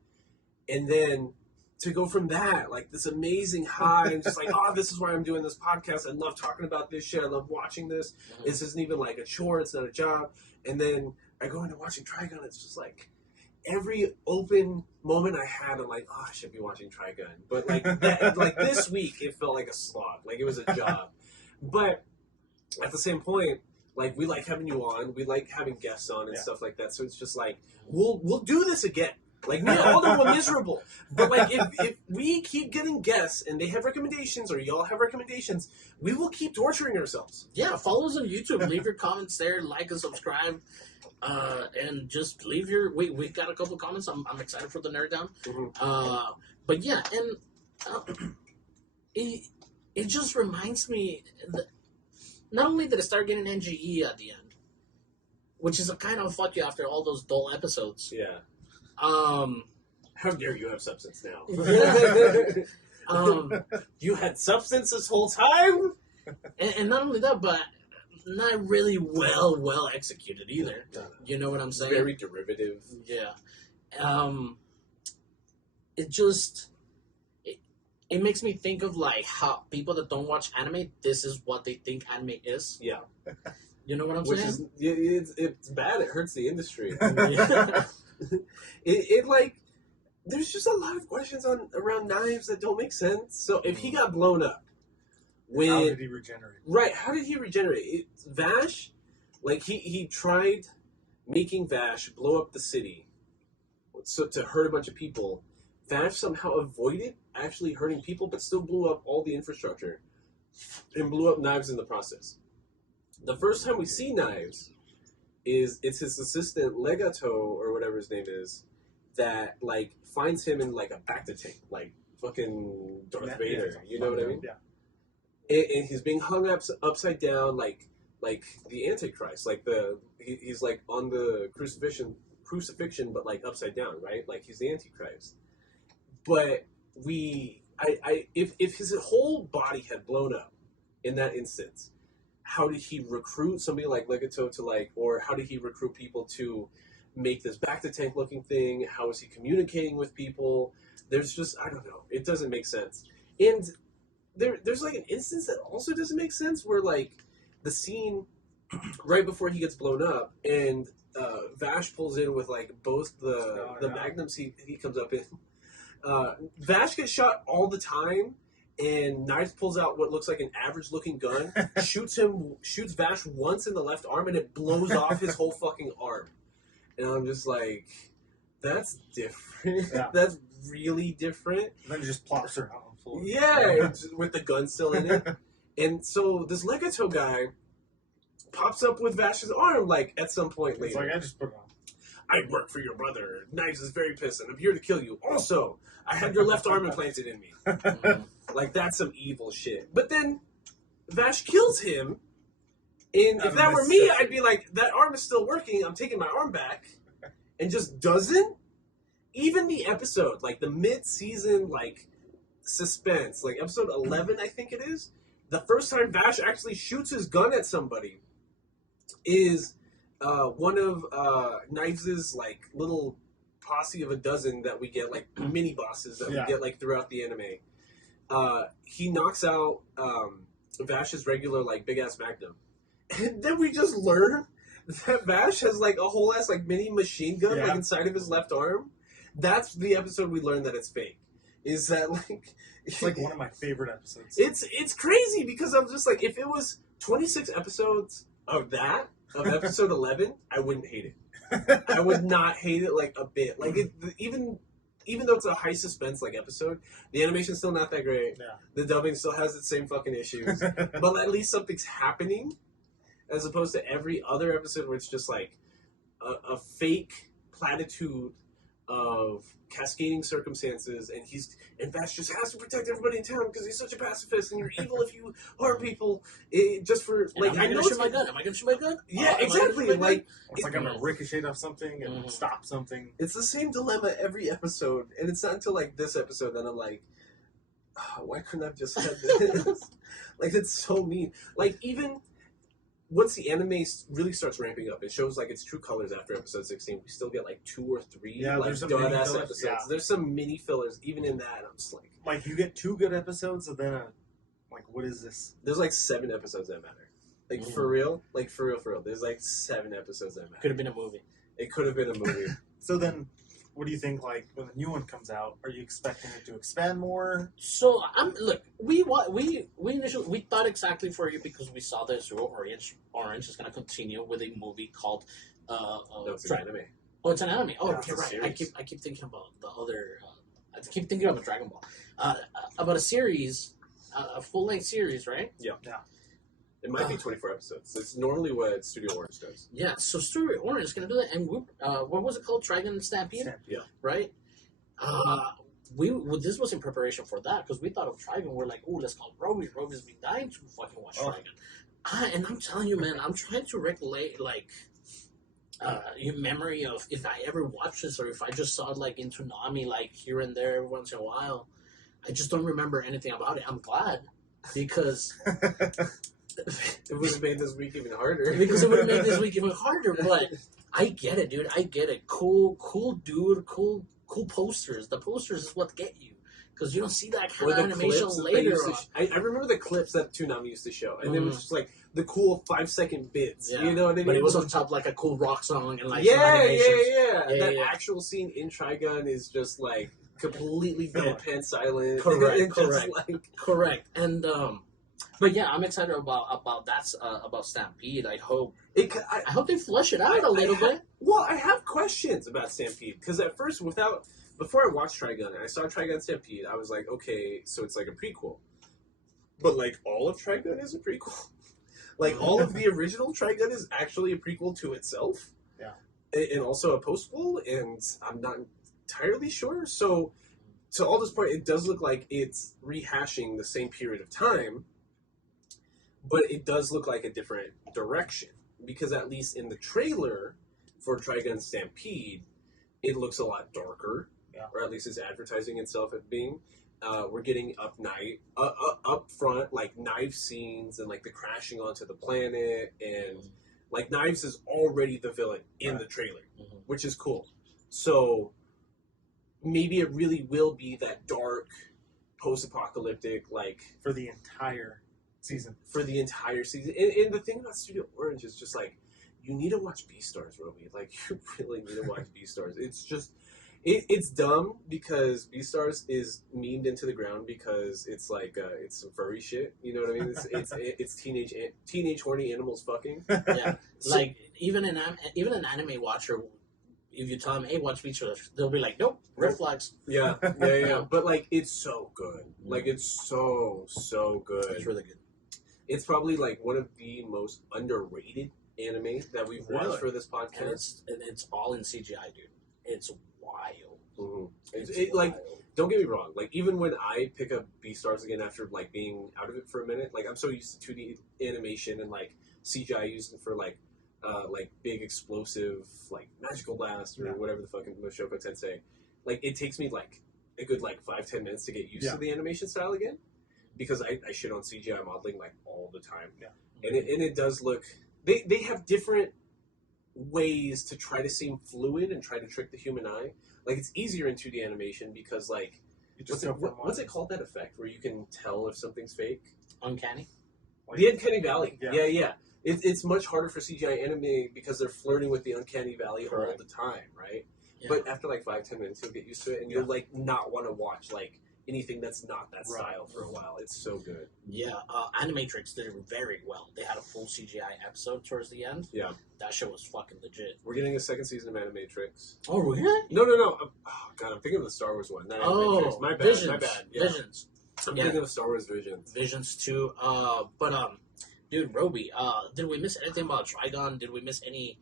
And then to go from that, like this amazing high, and just like, oh, this is why I'm doing this podcast. I love talking about this shit. I love watching this. Mm-hmm. This isn't even like a chore. It's not a job. And then I go into watching Trigun. It's just like every open moment I had, I'm like, oh, I should be watching Trigun. But like that, like this week, it felt like a slog. Like it was a job. But at the same point, like we like having you on. We like having guests on and stuff like that. So it's just like we'll do this again. Like, me and Alden were miserable. But, like, if we keep getting guests and they have recommendations or y'all have recommendations, we will keep torturing ourselves. Yeah, follow us on YouTube. Leave your comments there. Like and subscribe. And just leave your... We got a couple of comments. I'm excited for the Nerd Down. Mm-hmm. But, yeah, and it just reminds me... that not only did it start getting NGE at the end, which is a kind of fuck you after all those dull episodes. Yeah. How dare you have substance now? You had substance this whole time? And not only that, but not really well executed either. You know what I'm saying? Very derivative. Yeah. It just... It makes me think of, like, how people that don't watch anime, this is what they think anime is. Yeah. You know what I'm Which saying? is, it's bad. It hurts the industry. Yeah. it like, there's just a lot of questions around Knives that don't make sense. So if he got blown up, how did he regenerate? Right, how did he regenerate? Vash, like, he tried making Vash blow up the city so to hurt a bunch of people. Vash somehow avoided actually hurting people, but still blew up all the infrastructure and blew up Knives in the process. The first time we see Knives it's his assistant Legato or whatever his name is that like finds him in like a bacta tank, like fucking Darth Vader. You know what I mean? Yeah. And he's being hung up upside down like the Antichrist. Like he's like on the crucifixion, but like upside down, right? Like he's the Antichrist. But if his whole body had blown up in that instance, how did he recruit somebody like Legato to like, or how did he recruit people to make this bacta tank looking thing? How is he communicating with people? There's just, I don't know. It doesn't make sense. And there's like an instance that also doesn't make sense where like the scene right before he gets blown up and Vash pulls in with like both the magnums he comes up in. Vash gets shot all the time, and Knives pulls out what looks like an average-looking gun, shoots Vash once in the left arm, and it blows off his whole fucking arm. And I'm just like, that's different. Yeah. That's really different. And then it just plops her out on the floor. Yeah, with the gun still in it. And so this Legato guy pops up with Vash's arm, like, at some point later. It's like, I just put it on. I work for your brother. Knives is very pissed, and I'm here to kill you. Also, I have your left arm implanted in me. Like, that's some evil shit. But then, Vash kills him, and if that were me, I'd be like, that arm is still working, I'm taking my arm back, and just doesn't. Even the episode, like, the mid-season, like, suspense, like, episode 11, I think it is, the first time Vash actually shoots his gun at somebody is... one of Knives' like little posse of a dozen that we get, like mini bosses that we get like throughout the anime. He knocks out Vash's regular like big ass magnum, and then we just learn that Vash has like a whole ass like mini machine gun like inside of his left arm. That's the episode we learn that it's fake. Is that like it's like one of my favorite episodes. It's crazy because I'm just like, if it was 26 episodes of that. Of episode 11, I wouldn't hate it. I would not hate it like a bit. Like even though it's a high suspense like episode, the animation's still not that great. Yeah. The dubbing still has its same fucking issues. But at least something's happening, as opposed to every other episode where it's just like a fake platitude of cascading circumstances, and Vash just has to protect everybody in town because he's such a pacifist, and you're evil if you harm people. Just for like, I know shoot my gun. Am I gonna shoot my gun? Yeah, exactly. Like it's like I'm gonna ricochet off something and stop something. It's the same dilemma every episode, and it's not until like this episode that I'm like, oh, why couldn't I have just said this? Like, it's so mean. Like, even once the anime really starts ramping up, it shows like its true colors after episode 16. We still get like 2 or 3 like dud-ass episodes. Yeah. There's some mini fillers even in that. I'm just like you get 2 good episodes, and then like, what is this? There's like 7 episodes that matter. Like for real, for real. There's like 7 episodes that matter. Could have been a movie. It could have been a movie. So then, what do you think? Like when the new one comes out, are you expecting it to expand more? So look, we initially we thought exactly for you because we saw that Zero Orange is going to continue with a movie called no, it's an anime. Oh, it's an anime. Oh, Yeah, okay, it's a right. series. I keep thinking about the other. I keep thinking about Dragon Ball. About a series, a full length series, right? Yeah. Yeah. It might be 24 episodes. It's normally what Studio Orange does. Yeah. So Studio Orange is gonna do that, and what was it called? Trigun Stampede, Yeah. right? This was in preparation for that because we thought of Trigun. We're like, oh, let's call Roby. Roby's been dying to fucking watch Trigun. And I'm telling you, man, I'm trying to recollect your memory of if I ever watched this or if I just saw it like in Toonami, like here and there every once in a while. I just don't remember anything about it. I'm glad because It would have made this week even harder. because it would have made this week even harder. But I get it, dude. I get it. Cool dude. Cool posters. The posters is what get you because you don't see that kind Or of the animation clips that they later used to on. I remember the clips that Toonami used to show, and it was just like the cool 5-second bits. Yeah. You know what I mean? But it was on top like a cool rock song and like some yeah. animations. That yeah. actual scene in Trigun is just like completely Filler. deadpan silent. Correct, And just, correct. like, Correct. And but yeah, I'm excited about that about Stampede. I hope they flush it out a little bit. Well, I have questions about Stampede because at first, before I watched Trigun and I saw Trigun Stampede, I was like, okay, so it's like a prequel, but like all of Trigun is a prequel. Like all of the original Trigun is actually a prequel to itself. Yeah, and also a postquel, and I'm not entirely sure. So, to all this point, it does look like it's rehashing the same period of time, but it does look like a different direction because at least in the trailer for Trigun Stampede, it looks a lot darker, or at least it's advertising itself as being. We're getting up front, like knife scenes and like the crashing onto the planet, and like Knives is already the villain in the trailer, which is cool. So maybe it really will be that dark, post-apocalyptic, like for the entire season. And the thing about Studio Orange is just like you need to watch Beastars, Roby. Like you really need to watch Beastars. It's just. It's dumb because Beastars is memed into the ground because it's like it's some furry shit. You know what I mean? It's teenage horny animals fucking. Yeah, like even an anime watcher, if you tell them, "Hey, watch Beastars," they'll be like, "Nope, red flags." Yeah. But like, it's so good. Like, it's so good. It's really good. It's probably like one of the most underrated anime that we've watched for this podcast. And it's all in CGI, dude. It's wild. Mm-hmm. Like, don't get me wrong. Like, even when I pick up Beastars again after like being out of it for a minute, like I'm so used to 2D animation and like CGI used for like big explosive like magical blast or whatever the fucking Mushoku Tensei. Like, it takes me like a good like 5-10 minutes to get used to the animation style again because I shit on CGI modeling like all the time. Yeah, and it does look. They have different ways to try to seem fluid and try to trick the human eye. Like, it's easier in 2D animation because, like, what's it called, that effect where you can tell if something's fake? Uncanny? The Uncanny Valley. Yeah. It's much harder for CGI anime because they're flirting with the Uncanny Valley all the time, right? Yeah. But after, like, 5-10 minutes, you'll get used to it, and you'll, like, not want to watch, like, anything that's not that style for a while. It's so good. Yeah, Animatrix did it very well. They had a full CGI episode towards the end. Yeah. That show was fucking legit. We're getting a second season of Animatrix. Oh, really? No. Oh, God, I'm thinking of the Star Wars one. Not Animatrix. My bad. Yeah. Visions. I'm thinking of Star Wars Visions. Visions too. Dude, Roby, did we miss anything about Trigun? Did we miss any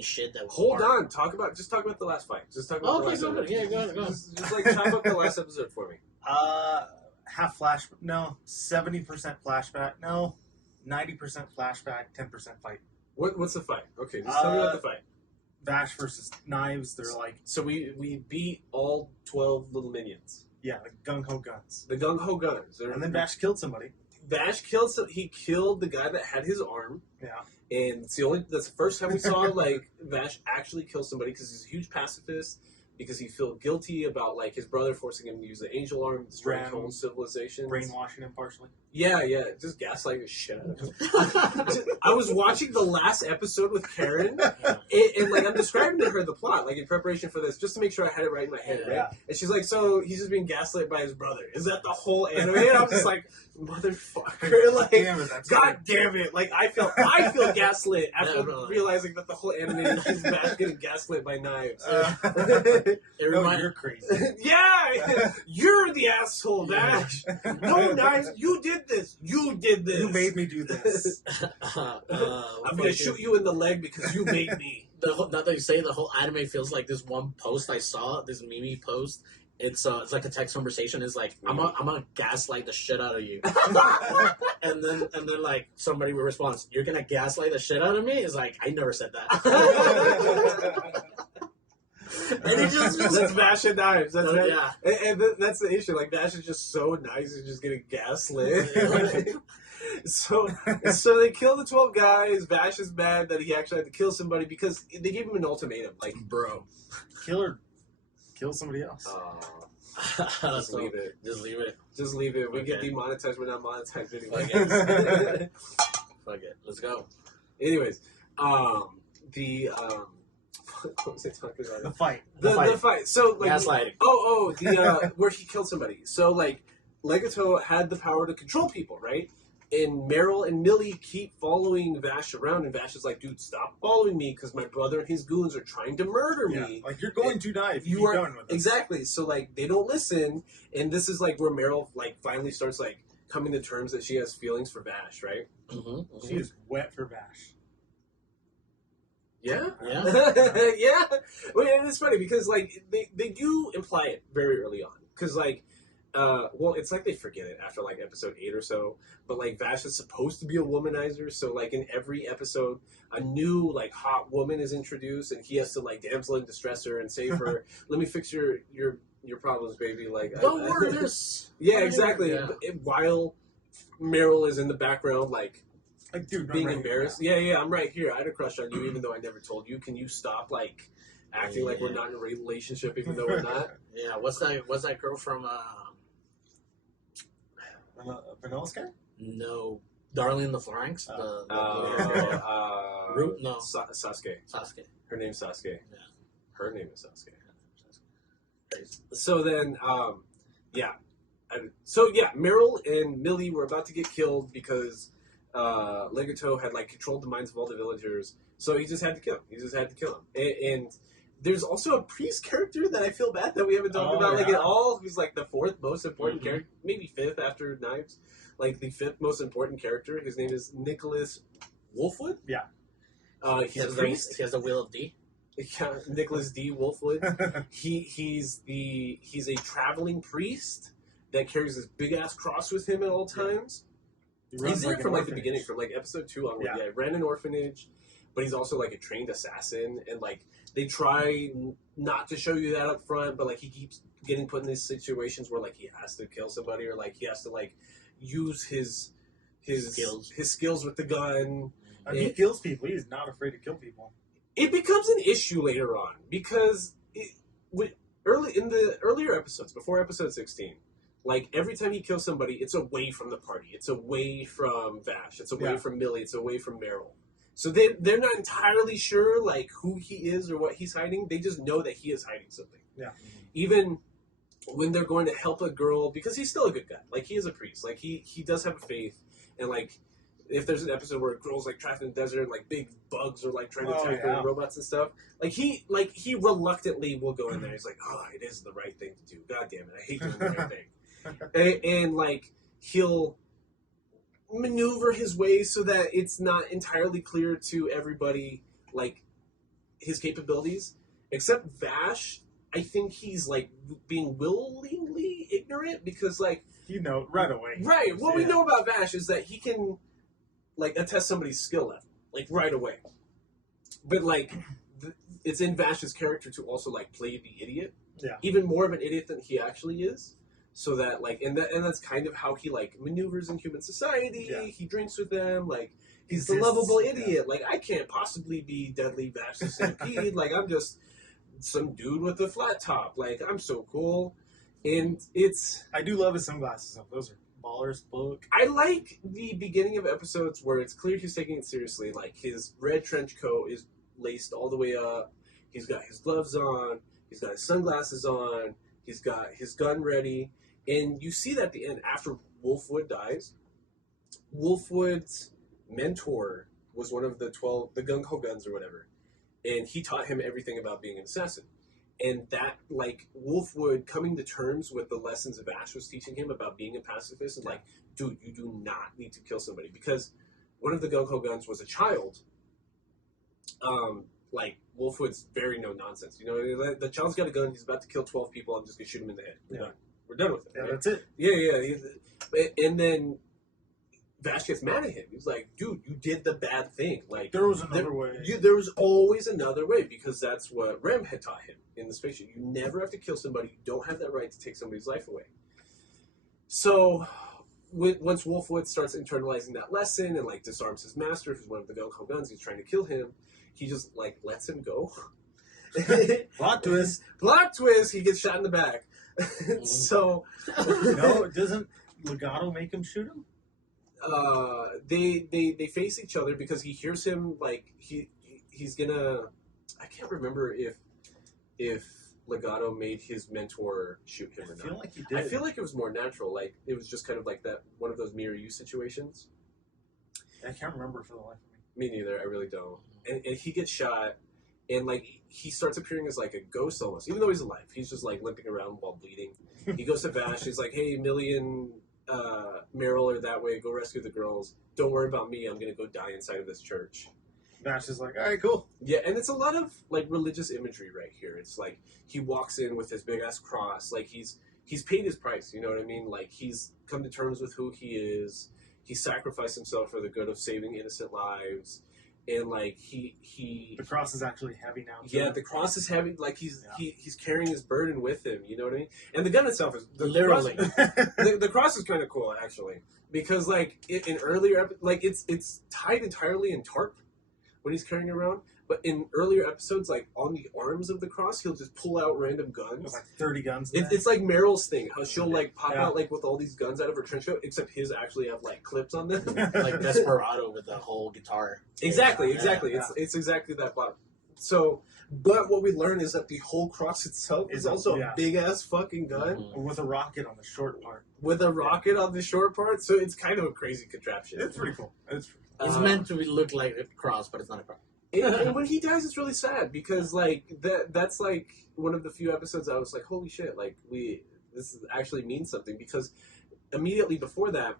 shit that? Hold on. Talk about the last fight. Just talk about the last episode. Yeah, go ahead. Just like talk about the last episode for me. Half flashback. No, 70% flashback. No, 90% flashback. 10% fight. What's the fight? Okay, just tell me about the fight. Vash versus Knives. They're like so we beat all 12 little minions. Yeah, the gung ho guns. The gung ho guns. And then Vash killed somebody. He killed the guy that had his arm. Yeah. And that's the first time we saw like Vash actually kill somebody because he's a huge pacifist. Because he felt guilty about like his brother forcing him to use the angel arm, destroying whole civilization, brainwashing him partially. Yeah, just gaslighting the shit out of him. I was watching the last episode with Karen, and like I'm describing to her the plot, like in preparation for this, just to make sure I had it right in my head, right? Yeah. And she's like, "So he's just being gaslit by his brother? Is that the whole anime?" And I'm just like, "Motherfucker!" Like, Damn it, God damn it! Like I feel gaslit after realizing that the whole anime is Vash getting gaslit by knives. You're crazy. Yeah, you're the asshole, Vash. No knives. You did this. You did this. You made me do this. I'm gonna shoot you in the leg because you made me. Now that you say, the whole anime feels like this one post I saw, this Mimi post. It's like a text conversation. It's like I'm gonna gaslight the shit out of you, and then like somebody will respond, "You're gonna gaslight the shit out of me." It's like I never said that. And he just that's Vash and knives. That's yeah, and that's the issue. Like Vash is just so nice and just getting gaslit. So they kill the 12 guys. Vash is mad that he actually had to kill somebody because they gave him an ultimatum. Like, bro, kill somebody else. Just leave it. Just leave it. Just leave it. We get demonetized. We're not monetized anyway. Fuck it. Let's go. Anyways, what was I talking about? The fight. The fight. So like gaslighting. The where he killed somebody. So like Legato had the power to control people, right? And Meryl and Millie keep following Vash around, and Vash is like, "Dude, stop following me, because my brother and his goons are trying to murder me. Like you're going to die if you keep are going with this." Exactly. So like they don't listen, and this is like where Meryl like finally starts like coming to terms that she has feelings for Vash, right? Mm-hmm. She is wet for Vash. Yeah, Yeah. yeah. Well, and it's funny because like they do imply it very early on, because like. Well, it's like they forget it after like episode 8 or so, but like Vash is supposed to be a womanizer, so like in every episode, a new like hot woman is introduced, and he has to like damsel in distress her and save her. Let me fix your problems, baby. Like don't worry, this. Yeah, exactly. Yeah. While Meryl is in the background, like dude, being embarrassed. Yeah, I'm right here. I had a crush on you, even though I never told you. Can you stop like acting like we're not in a relationship, even though we're not? Yeah, what's that girl from? Vanilla Sky? No, Darling in the Franxx. No, Sasuke. Sasuke. Her name's Sasuke. Yeah. Her name is Sasuke. So then, Meryl and Millie were about to get killed because Legato had like controlled the minds of all the villagers. So he just had to kill him. And there's also a priest character that I feel bad that we haven't talked about like at all. Who's like the 4th most important character, maybe 5th after Knives, like the 5th most important character. His name is Nicholas Wolfwood. Yeah, he's a priest. He has the Will of D. Nicholas D. Wolfwood. He's a traveling priest that carries this big ass cross with him at all times. He's there from like the beginning, from like episode 2 onward. Yeah, ran an orphanage, but he's also like a trained assassin, and like. They try not to show you that up front, but like he keeps getting put in these situations where like he has to kill somebody, or like he has to like use his skills with the gun. He kills people. He's not afraid to kill people. It becomes an issue later on because in the earlier episodes, before episode 16, like every time he kills somebody, it's away from the party. It's away from Vash. It's away from Millie. It's away from Meryl. So they're not entirely sure like who he is or what he's hiding. They just know that he is hiding something. Yeah. Even when they're going to help a girl, because he's still a good guy. Like he is a priest. Like he does have a faith. And like if there's an episode where a girl's like trapped in the desert and like big bugs are like trying to attack her and robots and stuff, like he reluctantly will go in there. He's like, oh, it is the right thing to do. God damn it, I hate doing the right thing. and like he'll maneuver his way so that it's not entirely clear to everybody like his capabilities, except Vash. I think he's like being willingly ignorant because like right away. Right. What we know about Vash is that he can like attest somebody's skill level like right away, but like it's in Vash's character to also like play the idiot, even more of an idiot than he actually is. So that like and that's kind of how he like maneuvers in human society. He drinks with them. Like he's the lovable idiot. Like I can't possibly be deadly Vash the Stampede. Like I'm just some dude with a flat top. Like I'm so cool. And I do love his sunglasses though. Baller's book. I like the beginning of episodes where it's clear he's taking it seriously. Like, his red trench coat is laced all the way up. He's got his gloves on. He's got his sunglasses on. He's got his gun ready. And you see that at the end, after Wolfwood dies, Wolfwood's mentor was one of the 12, the gung ho guns or whatever. And he taught him everything about being an assassin. And that, like, Wolfwood coming to terms with the lessons of Ash was teaching him about being a pacifist, and like, dude, you do not need to kill somebody. Because one of the gung ho guns was a child. Like, Wolfwood's very no nonsense. You know, the child's got a gun, he's about to kill 12 people, I'm just gonna shoot him in the head. Yeah. We're done with it. Yeah, right? that's it. Yeah. And then Vash gets mad at him. He's like, dude, you did the bad thing. Like, There was another way. There was always another way, because that's what Rem had taught him in the spaceship. You never have to kill somebody. You don't have that right to take somebody's life away. So, once Wolfwood starts internalizing that lesson and, like, disarms his master, who's one of the gung ho guns, he's trying to kill him, he just, like, lets him go. Plot twist. Plot twist, he gets shot in the back. So... No, doesn't Legato make him shoot him? They face each other because he hears him, like, he's gonna... I can't remember if Legato made his mentor shoot him or not. I feel like he did. I feel like it was more natural. Like, it was just kind of like that, one of those mirror you situations. I can't remember for the life of me. Me neither, I really don't. And he gets shot, and, like, he starts appearing as, like, a ghost almost. Even though he's alive, he's just, like, limping around while bleeding. He goes to Vash, he's like, hey, Million, Meryl are that way, go rescue the girls. Don't worry about me, I'm gonna go die inside of this church. Vash is like, alright, cool. Yeah, and it's a lot of, like, religious imagery right here. It's like, he walks in with his big-ass cross, like, he's paid his price, you know what I mean? Like, he's come to terms with who he is, he sacrificed himself for the good of saving innocent lives, and, like, he The cross is actually heavy now. yeah, the cross is heavy, like, he's carrying his burden with him, you know what I mean? And the gun itself is... Literally. The cross is kind of cool, actually, because, like, in earlier... Like, it's tied entirely in tarp when he's carrying it around, but in earlier episodes, like, on the arms of the cross, he'll just pull out random guns. There's like 30 guns. It's like Meryl's thing, how she'll, like, pop out, like, with all these guns out of her trench coat, except his actually have, like, clips on them. Like Desperado with the whole guitar. Exactly. Yeah. It's exactly that plot. So, but what we learn is that the whole cross itself is also a big-ass fucking gun. Mm-hmm. With a rocket on the short part. With a rocket on the short part, so it's kind of a crazy contraption. It's pretty cool. It's meant to look like a cross, but it's not a cross. And when he dies, it's really sad because, like, that's like one of the few episodes I was like, holy shit, like, this actually means something, because immediately before that,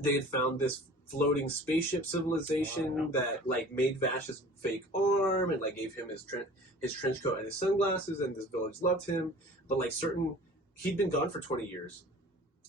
they had found this floating spaceship civilization that, like, made Vash's fake arm and, like, gave him his trench coat and his sunglasses, and this village loved him. But, like, he'd been gone for 20 years.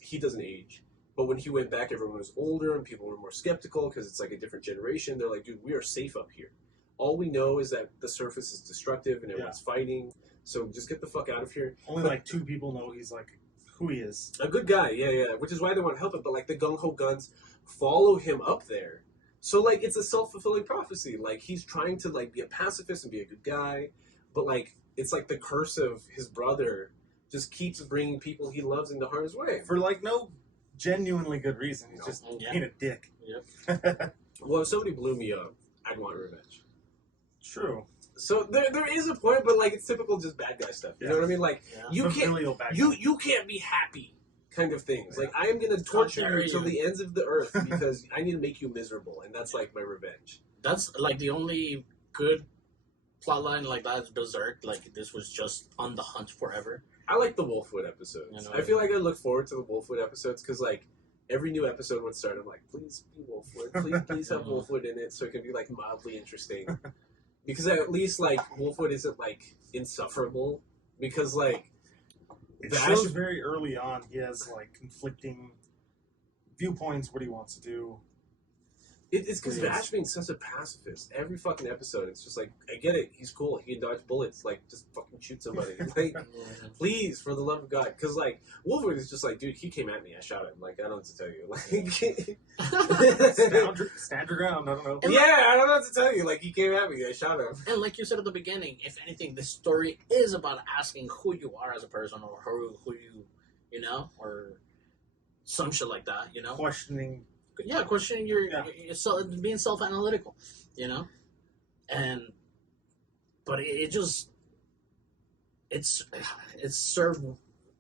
He doesn't age. But when he went back, everyone was older and people were more skeptical because it's like a different generation. They're like, dude, we are safe up here. All we know is that the surface is destructive and everyone's fighting. So just get the fuck out of here. Only like 2 people know he's like who he is. A good guy, yeah. Which is why they want to help him. But like the gung ho guns follow him up there. So like it's a self-fulfilling prophecy. Like he's trying to like be a pacifist and be a good guy. But like it's like the curse of his brother just keeps bringing people he loves into harm's way. For like no genuinely good reason. He's just being a dick. Yep. Well, if somebody blew me up, I'd want revenge. True. So there is a point, but like it's typical just bad guy stuff. You know what I mean? Like you can't be happy kind of things. Yeah. Like I am gonna torture you till the ends of the earth because I need to make you miserable, and that's like my revenge. That's like the only good plotline like that is Berserk. Like this was just on the hunt forever. I like the Wolfwood episodes. You know, I feel like I look forward to the Wolfwood episodes because like every new episode would start. I'm like, please be Wolfwood. Please have Wolfwood in it so it can be like mildly interesting. Because at least, like, Wolfwood isn't, like, insufferable. Because, like... It shows very early on he has, like, conflicting viewpoints, what he wants to do. It's because Vash being such a pacifist. Every fucking episode, it's just like, I get it, he's cool, he can dodge bullets. Like, just fucking shoot somebody. Like, please, for the love of God. Because, like, Wolfwood is just like, dude, he came at me, I shot him. Like, I don't know what to tell you. Like... Stand your ground, I don't know. Yeah, I don't know what to tell you. Like, he came at me, I shot him. And like you said at the beginning, if anything, the story is about asking who you are as a person or who you know, or... some shit like that, you know. Questioning. Yeah, questioning your being self-analytical, you know, but it just it's served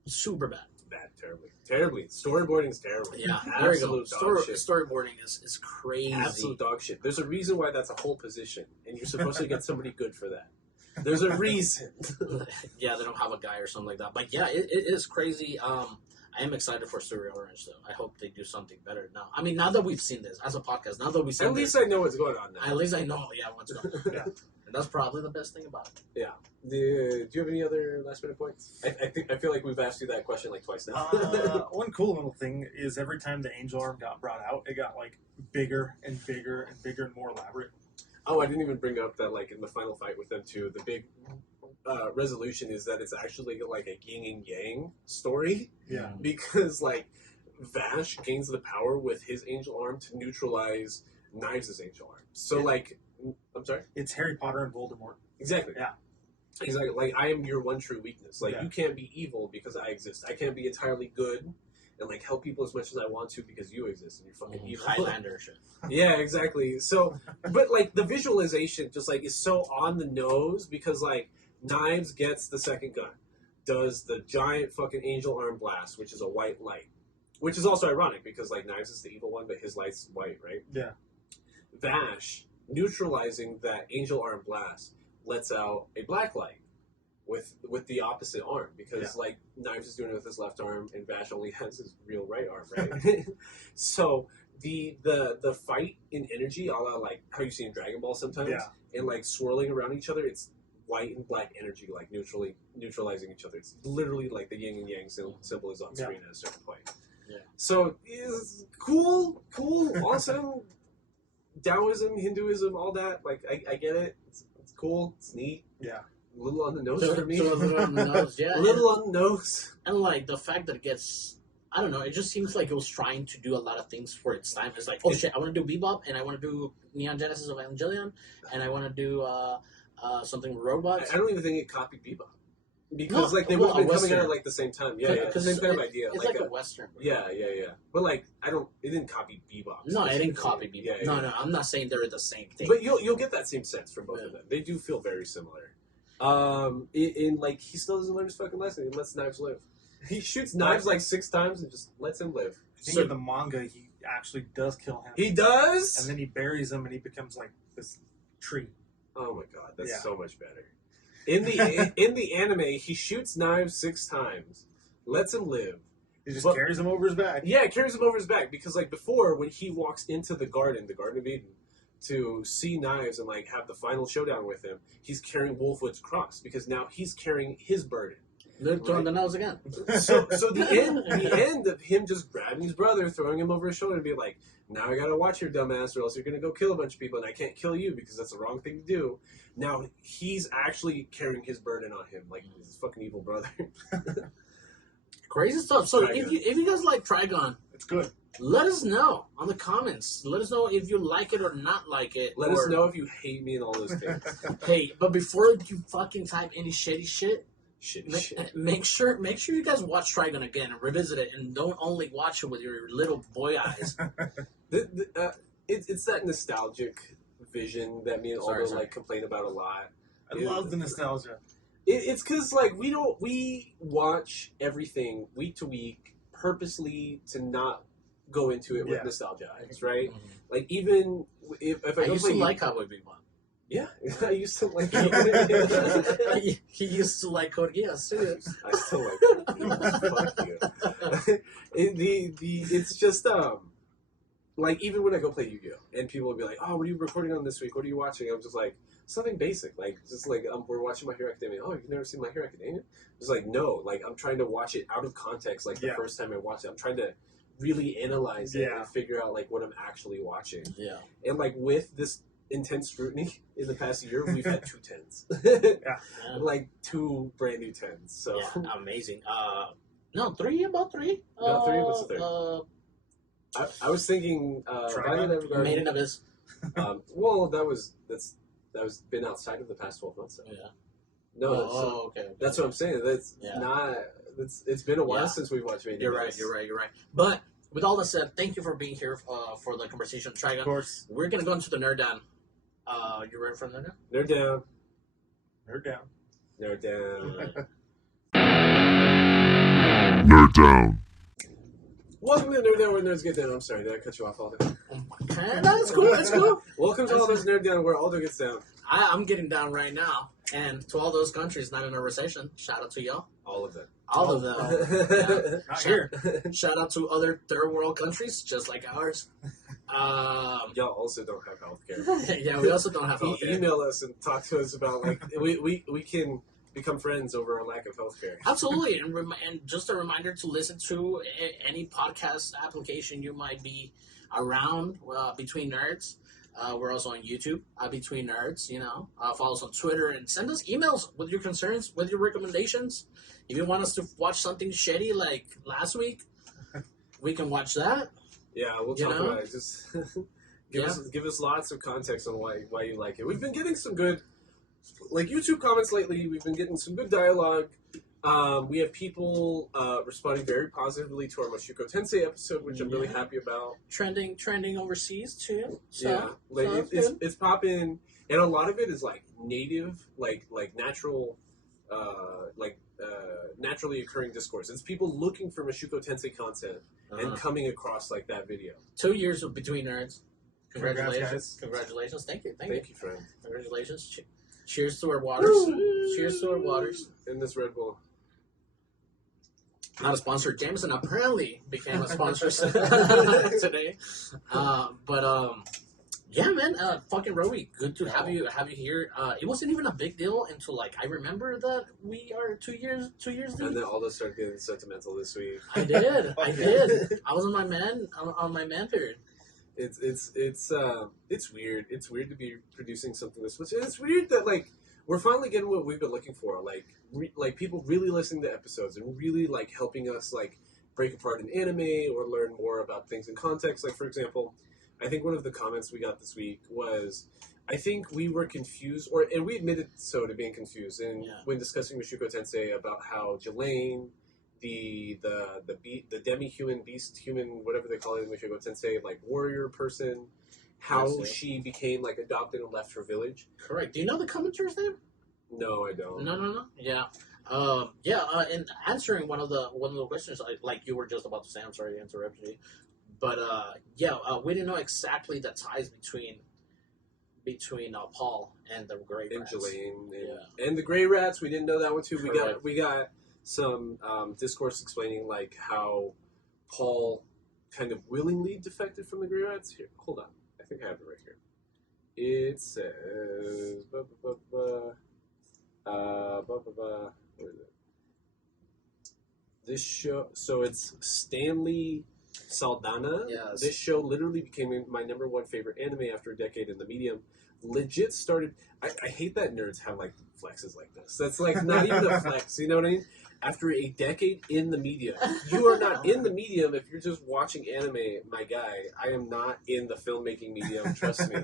super bad. Bad, terribly. Storyboarding is terrible. Yeah, there you go. Absolute dog shit. Storyboarding is crazy. Absolute dog shit. There's a reason why that's a whole position, and you're supposed to get somebody good for that. There's a reason. Yeah, they don't have a guy or something like that. But yeah, it is crazy. I am excited for Story Orange, though. I hope they do something better now. I mean, now that we've seen this as a podcast, now that we've seen at least this, I know what's going on now. at least I know, what's going on. Yeah. And that's probably the best thing about it. Yeah. Do you have any other last minute points? I feel like we've asked you that question like twice now. One cool little thing is every time the angel arm got brought out, it got like bigger and bigger and bigger and more elaborate. Oh, I didn't even bring up that like in the final fight with them too. The big resolution is that it's actually like a yin and yang story. Yeah. Because like Vash gains the power with his angel arm to neutralize Knives' angel arm. So like, I'm sorry. It's Harry Potter and Voldemort. Exactly. Yeah. Exactly. Like I am your one true weakness. Like Yeah. you can't be evil because I exist. I can't be entirely good and like help people as much as I want to because you exist and you're fucking evil. Highlander shit. Yeah, exactly. So, but like the visualization just like is so on the nose because like Knives gets the second gun, does the giant fucking angel arm blast, which is a white light, which is also ironic because like Knives is the evil one, but his light's white, right? Yeah. Vash neutralizing that angel arm blast lets out a black light with the opposite arm because like Knives is doing it with his left arm and Vash only has his real right arm, right? So the fight in energy, a la like how you see in Dragon Ball sometimes, and like swirling around each other, it's white and black energy like neutralizing each other. It's literally like the yin and yang symbol is on screen at a certain point. Yeah. So it's cool, awesome. Taoism, Hinduism, all that. Like I get it. It's cool. It's neat. Yeah. A little on the nose for me. A little on the nose, yeah. A little on the nose. And like the fact that it gets, I don't know, it just seems like it was trying to do a lot of things for its time. It's like, oh shit, I want to do Bebop, and I want to do Neon Genesis Evangelion, and I want to do something with robots. I don't even think it copied Bebop. Because like they would have been coming out at like the same time. Yeah, the same kind of idea. It's like a Western. Yeah. But like it didn't copy Bebop. No, it didn't copy Bebop. Yeah. No, I'm not saying they're the same thing. But you'll get that same sense from both of them. They do feel very similar. In like he still doesn't learn his fucking lesson. He lets Knives live. He shoots Knives like 6 times and just lets him live. I think in the manga he actually does kill him. He does? And then he buries him and he becomes like this tree. Oh my god, that's so much better. In the anime, he shoots Knives 6 times, lets him live. He just carries him over his back. Yeah, carries him over his back because like before when he walks into the Garden of Eden, to see Knives and like have the final showdown with him, he's carrying Wolfwood's cross because now he's carrying his burden. They're throwing the nose again. So the end of him just grabbing his brother, throwing him over his shoulder, and be like, now I gotta watch your dumbass, or else you're gonna go kill a bunch of people, and I can't kill you because that's the wrong thing to do. Now he's actually carrying his burden on him, like his fucking evil brother. Crazy stuff. So Trigun. if you guys like Trigun, it's good. Let us know on the comments. Let us know if you like it or not like it. Let us know if you hate me and all those things. Hey, but before you fucking type any shitty shit, Shit. make sure you guys watch Trigun again and revisit it, and don't only watch it with your little boy eyes. It's that nostalgic vision that me and Aldo like complain about a lot. I love the nostalgia. It's because like we watch everything week to week purposely to not go into it with nostalgia eyes, right? Mm-hmm. Like even if I used to like Cowboy Bebop. Yeah, I used to like he used to like Code Geass too. I still like it. Fuck you. It's just like even when I go play Yu-Gi-Oh! And people will be like, oh, what are you recording on this week? What are you watching? I'm just like, something basic. Like, just like, we're watching My Hero Academia. Oh, you've never seen My Hero Academia? It's like, no. Like, I'm trying to watch it out of context, like, the first time I watched it. I'm trying to really analyze it and figure out, like, what I'm actually watching. Yeah. And, like, with this intense scrutiny in the past year, we've had 2 10s. Like, 2 brand new 10s. So. Yeah, amazing. No, 3, about 3. No, 3, what's the 3rd? I was thinking Made in Abyss. Well, that's been outside of the past 12 months. Though. Yeah. No. Okay. That's what I'm saying. That's not. It's been a while since we've watched Made in You're Abyss. right. But with all that said, thank you for being here for the conversation, Trigun. Of course. We're gonna go into the nerd down. You ready for the nerd down? Nerd down. Nerd down. Nerd down. Nerd down. Welcome to Nerd Down where nerds get down. I'm sorry, did I cut you off, Aldo? Okay, that's cool. That's cool. Welcome to all those Nerd Down where Aldo gets down. I'm getting down right now, and to all those countries not in a recession, shout out to y'all. All of them. All of them. Not here. Shout out to other third world countries just like ours. Y'all also don't have healthcare. Yeah, we also don't have healthcare. Email us and talk to us about like we can become friends over our lack of healthcare. Absolutely, and just a reminder to listen to any podcast application you might be around between nerds. We're also on YouTube, Between Nerds, follow us on Twitter and send us emails with your concerns, with your recommendations. If you want us to watch something shitty like last week, we can watch that. Yeah, we'll talk about it. Just give us lots of context on why you like it. We've been getting some good YouTube comments lately. We've been getting some good dialogue. We have people responding very positively to our Mashiko Tensei episode, which I'm really happy about. Trending overseas too. So, yeah, it's popping, and a lot of it is like native, like natural, naturally occurring discourse. It's people looking for Mashiko Tensei content and coming across like that video. 2 years of Between Nerds. Congrats, Congratulations. Thank you, friend. Congratulations. Cheers to our waters. Cheers to our waters. In this Red Bull. Not a sponsor. Jameson apparently became a sponsor today. Yeah, man. Fucking Roby, good to have you here. It wasn't even a big deal until I remember that we are 2 years deep. And then Aldo started getting sentimental this week. I did. I was on my man period. It's weird. It's weird to be producing something this much. It's weird that we're finally getting what we've been looking for. People really listening to episodes and really helping us break apart an anime or learn more about things in context. Like, for example, I think one of the comments we got this week was, I think we were confused, and we admitted to being confused when discussing Mashiko Tensei about how Jelaine, the demi-human, beast-human, whatever they call it in Mashiko Tensei, warrior person, how she became adopted and left her village. Correct. Do you know the commentator's name? No, I don't. No. Yeah. And answering one of the questions, like you were just about to say, I'm sorry to interrupt you, but we didn't know exactly the ties between Paul and the Grey Rats. And Jelaine. And the Grey Rats, we didn't know that one too. Correct. We got some discourse explaining how Paul kind of willingly defected from the Grey Rats. Here, hold on. I think I have it right here. It says... Where is it? This show... So it's Stanley Saldana. Yes. This show literally became my number one favorite anime after a decade in the medium. Legit started... I hate that nerds have flexes like this. That's not even a flex, you know what I mean? After a decade in the medium. You are not in the medium if you're just watching anime, my guy. I am not in the filmmaking medium, trust me.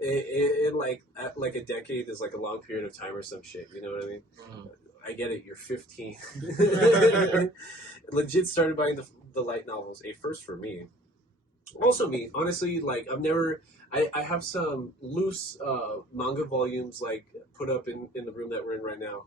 A decade is a long period of time or some shit, you know what I mean? I get it, you're 15. Legit started buying the light novels, a first for me. Also me, honestly, I have some loose manga volumes put up in the room that we're in right now.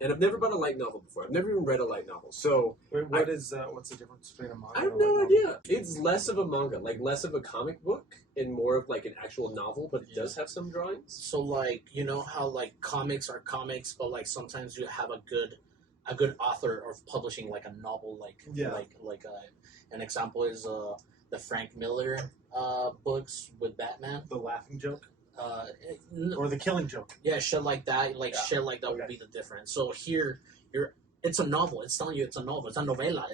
And I've never bought a light novel before. I've never even read a light novel. So wait, what's the difference between a manga? I have no idea. It's less of a manga, less of a comic book, and more of an actual novel. But it does have some drawings. So you know how comics are comics, but sometimes you have a good author of publishing a novel. An example is the Frank Miller books with Batman. The Laughing Joke. Or the Killing Joke. Yeah, shit like that. Shit like that would be the difference. So here, it's a novel. It's telling you it's a novel. It's a novela.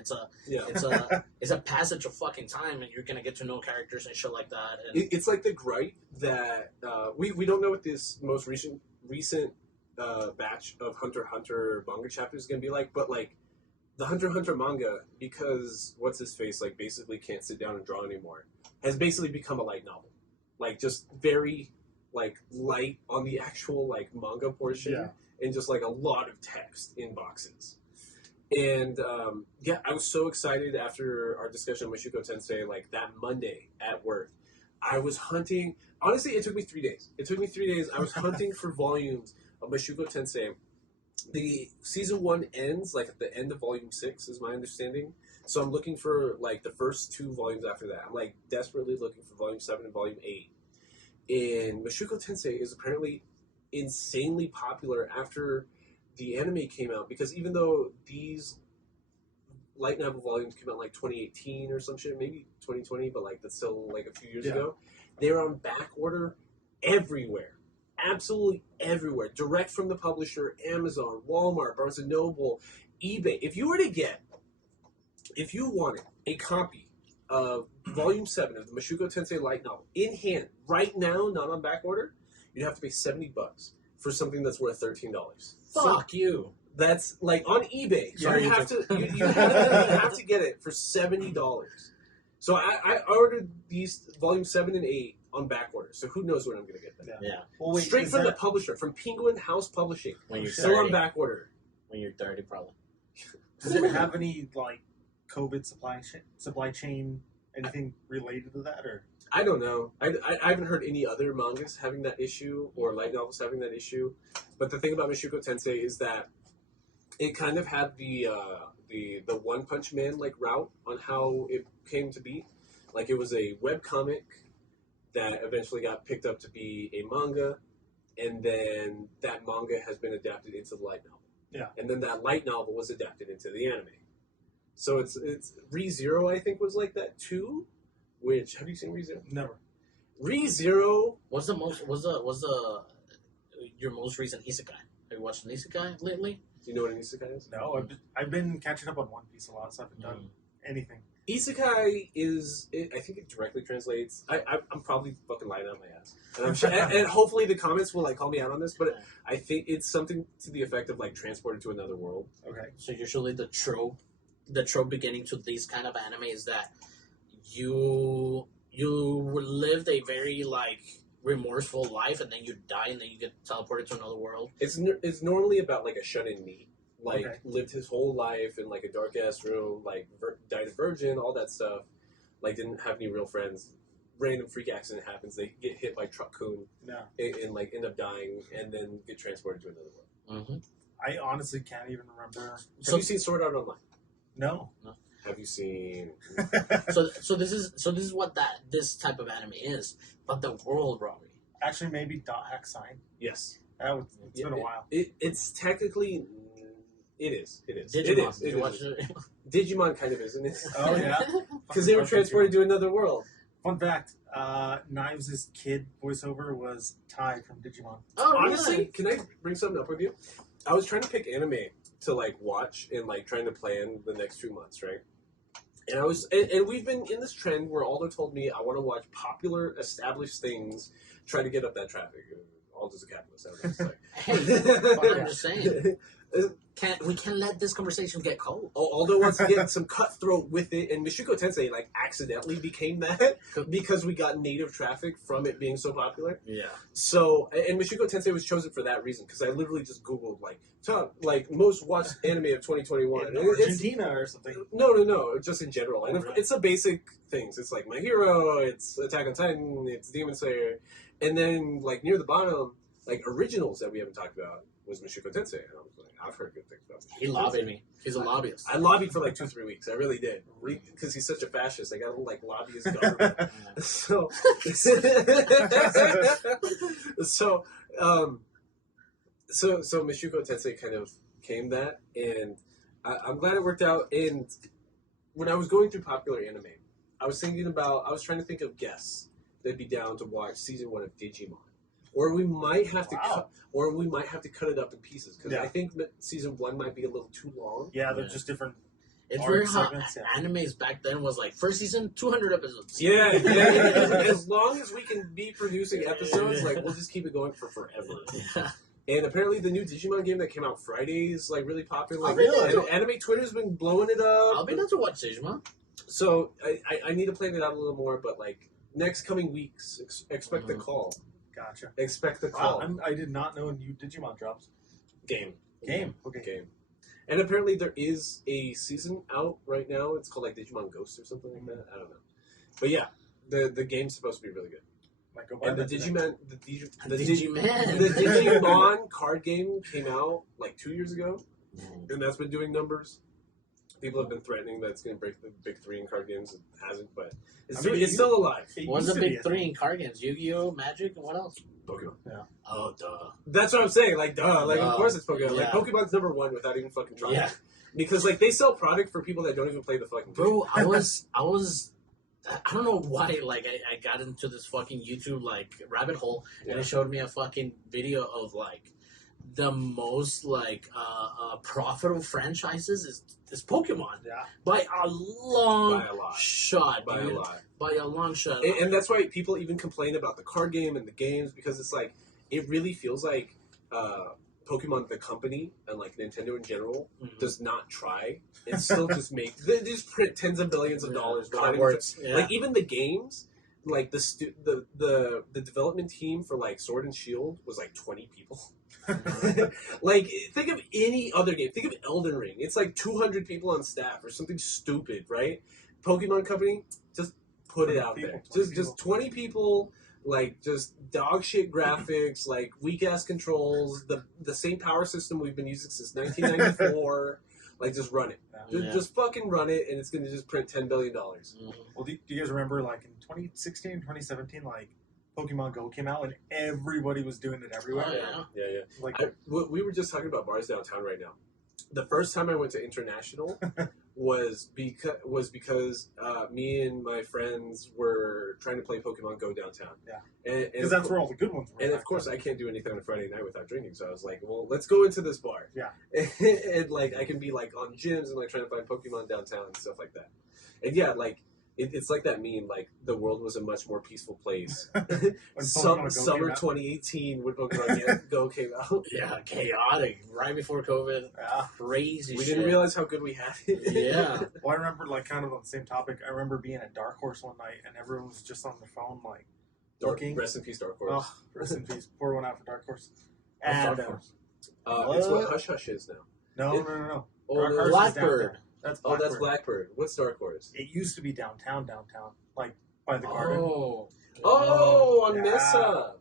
It's a passage of fucking time, and you're gonna get to know characters and shit like that. And it's the gripe that we don't know what this most recent batch of Hunter x Hunter manga chapters is gonna be like, but the Hunter x Hunter manga, because what's his face basically can't sit down and draw anymore, has basically become a light novel, just very light on the actual manga portion, and just a lot of text in boxes. And yeah, I was so excited after our discussion on Mushoku Tensei, like that Monday at work. I was hunting. Honestly, it took me 3 days. I was hunting for volumes of Mushoku Tensei. The season 1 ends like at the end of volume 6, is my understanding. So I'm looking for like the first 2 volumes after that. I'm like desperately looking for volume 7 and volume 8. And Mushoku Tensei is apparently insanely popular after the anime came out, because even though these light novel volumes came out like 2018 or some shit, maybe 2020, but like that's still like a few years ago, they're on back order everywhere. Absolutely everywhere. Direct from the publisher, Amazon, Walmart, Barnes & Noble, eBay. If you wanted a copy of Volume 7 of the Mushoku Tensei light novel in hand, right now, not on back order, you'd have to pay $70 for something that's worth $13. Fuck you. That's like on eBay. So Yeah, you have to get it for $70. So I ordered these Volume 7 and 8 on back order. So who knows when I'm going to get them. Yeah. Well, wait, Straight from the publisher, from Penguin House Publishing. When you're Still 30. on back order. When you're 30, probably. Does it have any like COVID supply chain anything related to that, or? I don't know. I haven't heard any other mangas having that issue or light novels having that issue. But the thing about Mushoku Tensei is that it kind of had the One Punch Man like route on how it came to be. Like it was a webcomic that eventually got picked up to be a manga, and then that manga has been adapted into the light novel. Yeah. And then that light novel was adapted into the anime. So it's ReZero, I think, was like that too. Which, have you seen ReZero? Never. ReZero. Was your most recent isekai? Have you watched an isekai lately? Do you know what an isekai is? No, I've been catching up on One Piece a lot, so I haven't done anything. Isekai I think it directly translates. I'm probably fucking lying out my ass, and I'm sure, and hopefully the comments will like call me out on this, but I think it's something to the effect of like transported to another world. Okay. So usually the trope beginning to these kind of anime is that you lived a very like remorseful life, and then you die, and then you get teleported to another world. It's normally about like a shut-in me. Like, Okay. lived his whole life in, like, a dark-ass room, like, died a virgin, all that stuff. Like, didn't have any real friends. Random freak accident happens. They get hit by Trugun No. and, like, end up dying and then get transported to another world. Mm-hmm. I honestly can't even remember. Have you seen Sword Art Online? No. Have you seen... So this is what this type of anime is, but the world, Robbie. Actually, maybe Dot Hack Sign. Yes. It's been a while. It's technically... It is. Digimon. Did you watch it? Digimon kind of is, isn't it? Oh, yeah. Because they were transported to another world. Fun fact, Knives' kid voiceover was Ty from Digimon. Oh, Honestly, really? can I bring something up with you? I was trying to pick anime to like watch and like trying to plan the next 2 months, right? And and we've been in this trend where Aldo told me I want to watch popular, established things, try to get up that traffic. Aldo's a capitalist. I don't know what Hey, I'm just saying. to say. We can't let this conversation get cold. Aldo wants to get some cutthroat with it, and Mushoku Tensei like accidentally became that because we got native traffic from it being so popular. Yeah. So, and Mushoku Tensei was chosen for that reason, because I literally just Googled, like, top, like, most watched anime of 2021. In Argentina or something. No, just in general. And Really? it's the basic things. It's like My Hero, it's Attack on Titan, it's Demon Slayer. And then, like, near the bottom, like, originals that we haven't talked about was Mushoku Tensei. And I was like, I've heard good things about Mushoku He lobbied me. He's a lobbyist. I lobbied for like 2-3 weeks. I really did. Because he's such a fascist. I got to like lobby his government. So, so Mushoku Tensei kind of came that, and I'm glad it worked out. And when I was going through popular anime, I was trying to think of guests that'd be down to watch season 1 of Digimon. Or we might have to cut it up in pieces, because I think that season 1 might be a little too long. Yeah, they're just different. It's Arc weird how segments, yeah. animes back then was like first season 200 episodes. Yeah. As long as we can be producing episodes, like we'll just keep it going for forever. Yeah. And apparently the new Digimon game that came out Friday is like really popular. Oh, really? And anime Twitter's been blowing it up. I'll be down to watch Digimon. So I need to plan it out a little more, but like next coming weeks, expect the call. Gotcha. Expect the call. Wow, I did not know new Digimon drops. Game. Okay. Game. And apparently there is a season out right now. It's called like Digimon Ghost or something like that. I don't know. But yeah, the game's supposed to be really good. Might go buy And the that today. Digimon. the Digimon card game came out like 2 years ago, and that's been doing numbers. People have been threatening that it's going to break the big three in card games. It hasn't, but it's still alive. What's the big three in card games? Yu-Gi-Oh, Magic, and what else? Pokemon. Yeah. Oh, duh. That's what I'm saying. Like, duh. Like, of Duh. course it's Pokemon. Like, Yeah. Pokemon's number one without even fucking trying. Yeah. Because, like, they sell product for people that don't even play the fucking game. Bro, I don't know why, like, I got into this fucking YouTube, like, rabbit hole, and Yeah. it showed me a fucking video of, like, the most, like, profitable franchises is Pokemon. Yeah. By a long By a lot. shot, By dude. a lot. By a long shot. And that's why people even complain about the card game and the games, because it's like, it really feels like Pokemon, the company, and like Nintendo in general, Mhm. does not try. It still just makes, they just print tens of billions of dollars. without even- Cardboards. Yeah. Like, even the games, like the development team for like Sword and Shield was like 20 people. Like, think of any other game. Think of Elden Ring. It's like 200 people on staff or something stupid, right? Pokemon Company, just put it out there. Just 20 people, like, just dog shit graphics, like weak ass controls, the same power system we've been using since 1994. Like, just run it. Yeah. Just fucking run it, and it's gonna just print $10 billion. Mhm. Well, do you guys remember, like, in 2016, 2017, like, Pokemon Go came out and everybody was doing it everywhere? Oh, yeah. Yeah. Like, We were just talking about bars downtown right now. The first time I went to International was because me and my friends were trying to play Pokemon Go downtown. Yeah. And because that's where all the good ones were. And of course, I can't do anything on a Friday night without drinking. So I was like, well, let's go into this bar. Yeah. And like, I can be like on gyms and like trying to find Pokemon downtown and stuff like that. And yeah, like, it's like that meme, like, the world was a much more peaceful place. When Pokemon Go Summer came out. 2018 when Pokemon Go came out. Yeah, chaotic. Right before COVID. Yeah. Crazy We shit. didn't realize how good we had it. Yeah. Well, I remember, like, kind of on the same topic, I remember being at Dark Horse one night and everyone was just on their phone, like, looking. Rest in peace, Dark Horse. Oh, rest in peace. Pour one out for Dark Horse. Dark And, Horse. It's what Hush Hush is now. no. Oh, Dark no, Horse is Blackbird. downtown. That's oh, Blackbird. that's Blackbird. What's Dark Horse? It used to be downtown, like by the garden. Oh, on Yeah. Mesa.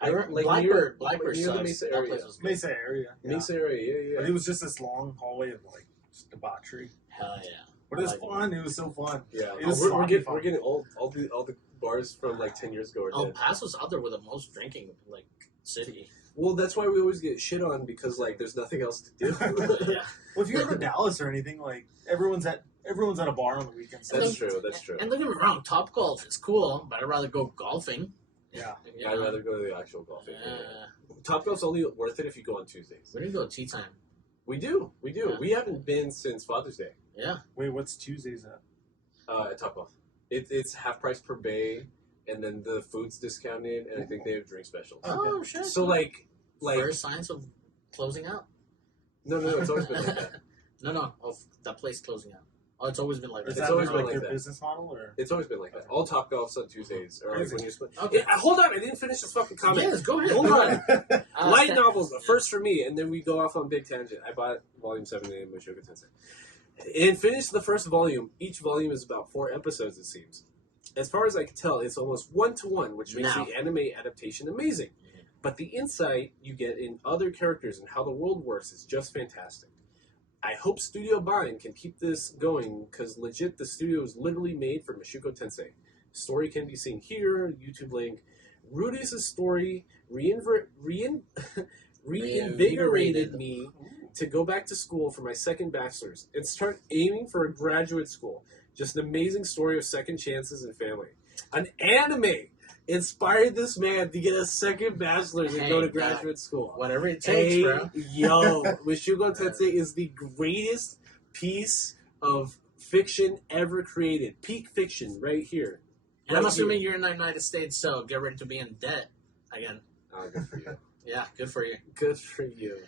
I remember Like Blackbird. near Blackbird the sucks. Mesa That area. place was good. Mesa area. Yeah. Mesa area, But yeah. it was just this long hallway of like just debauchery. Hell yeah. But it was I like fun. It was so fun. Yeah, It was we're sloppy fun. getting all the bars from like 10 years ago are El dead. Paso's out there with the most drinking, like, city. Well, that's why we always get shit on, because like there's nothing else to do. Yeah. Well, if you go to Dallas or anything, like everyone's at a bar on the weekends. That's true. That's true. And don't get me wrong, Top Golf is cool, but I'd rather go golfing. Yeah. Yeah. I'd rather go to the actual golfing. Yeah. Top Golf's only worth it if you go on Tuesdays. We're gonna go tea time. We do. Yeah. We haven't been since Father's Day Yeah. Wait, what's Tuesdays at? at Top Golf. It's half price per bay, and then the food's discounted, and I think they have drink specials. Oh shit. So like first signs of closing out. no, it's always been like that. No, of that place closing out. Oh, it's always been like Is that. It's that always like been like their that. business model, or It's always been like that. All Top Golf's on Tuesdays, or like Crazy. when you split. Okay. Yeah, hold on, I didn't finish this fucking comment. Yes, go ahead. Hold on. Light Stan- novels, the first for me, and then we go off on big tangent. I bought volume 7 in Mushoku Tensei. And finished the first volume. Each volume is about 4 episodes, it seems. As far as I can tell, it's almost 1-to-1, which makes Now. the anime adaptation amazing. But the insight you get in other characters and how the world works is just fantastic. I hope Studio Bind can keep this going, because legit, the studio is literally made for Mushoku Tensei. Story can be seen here, YouTube link. Rudy's story reinvigorated me to go back to school for my second bachelor's and start aiming for a graduate school. Just an amazing story of second chances and family. An anime inspired this man to get a second bachelor's and go to Hey, graduate school. Whatever it takes, Hey, bro. yo, Mushoku Tensei is the greatest piece of fiction ever created. Peak fiction, right here. And I'm Right assuming here. you're in the United States, so get ready to be in debt again. Good for you. Yeah, good for you. Good for you.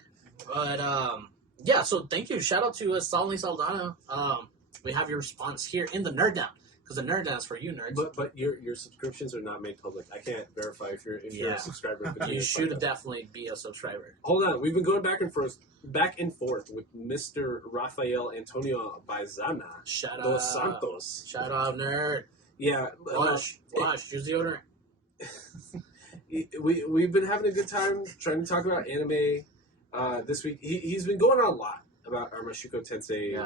But yeah, so thank you. Shout out to Stanley Saldana. We have your response here in the Nerd Down. Because the nerd dance for you nerds. But your subscriptions are not made public. I can't verify if you're a subscriber. You should definitely be a subscriber. Hold on, we've been going back and forth with Mr. Rafael Antonio Baizana Shout dos out. Santos. Shout out, nerd. Yeah, Wash, use deodorant. we've been having a good time trying to talk about anime. This week, he's been going on a lot about our Mashiko Tensei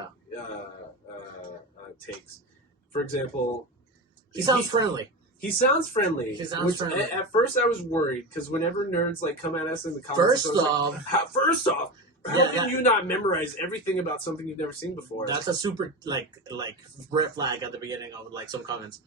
takes. For example, He sounds friendly. He sounds friendly. Friendly. At first, I was worried because whenever nerds like come at us in the comments, First off, how can you not memorize everything about something you've never seen before? that's a super like red flag at the beginning of like some comments.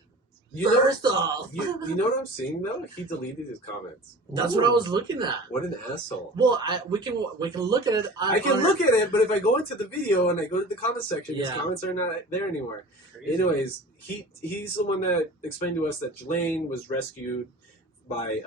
First off, you know what I'm seeing though? He deleted his comments. That's what I was looking at. What an asshole! Well, we can look at it. I can look at it, but if I go into the video and I go to the comment section, his comments are not there anymore. Crazy. Anyways, he's the one that explained to us that Jelaine was rescued by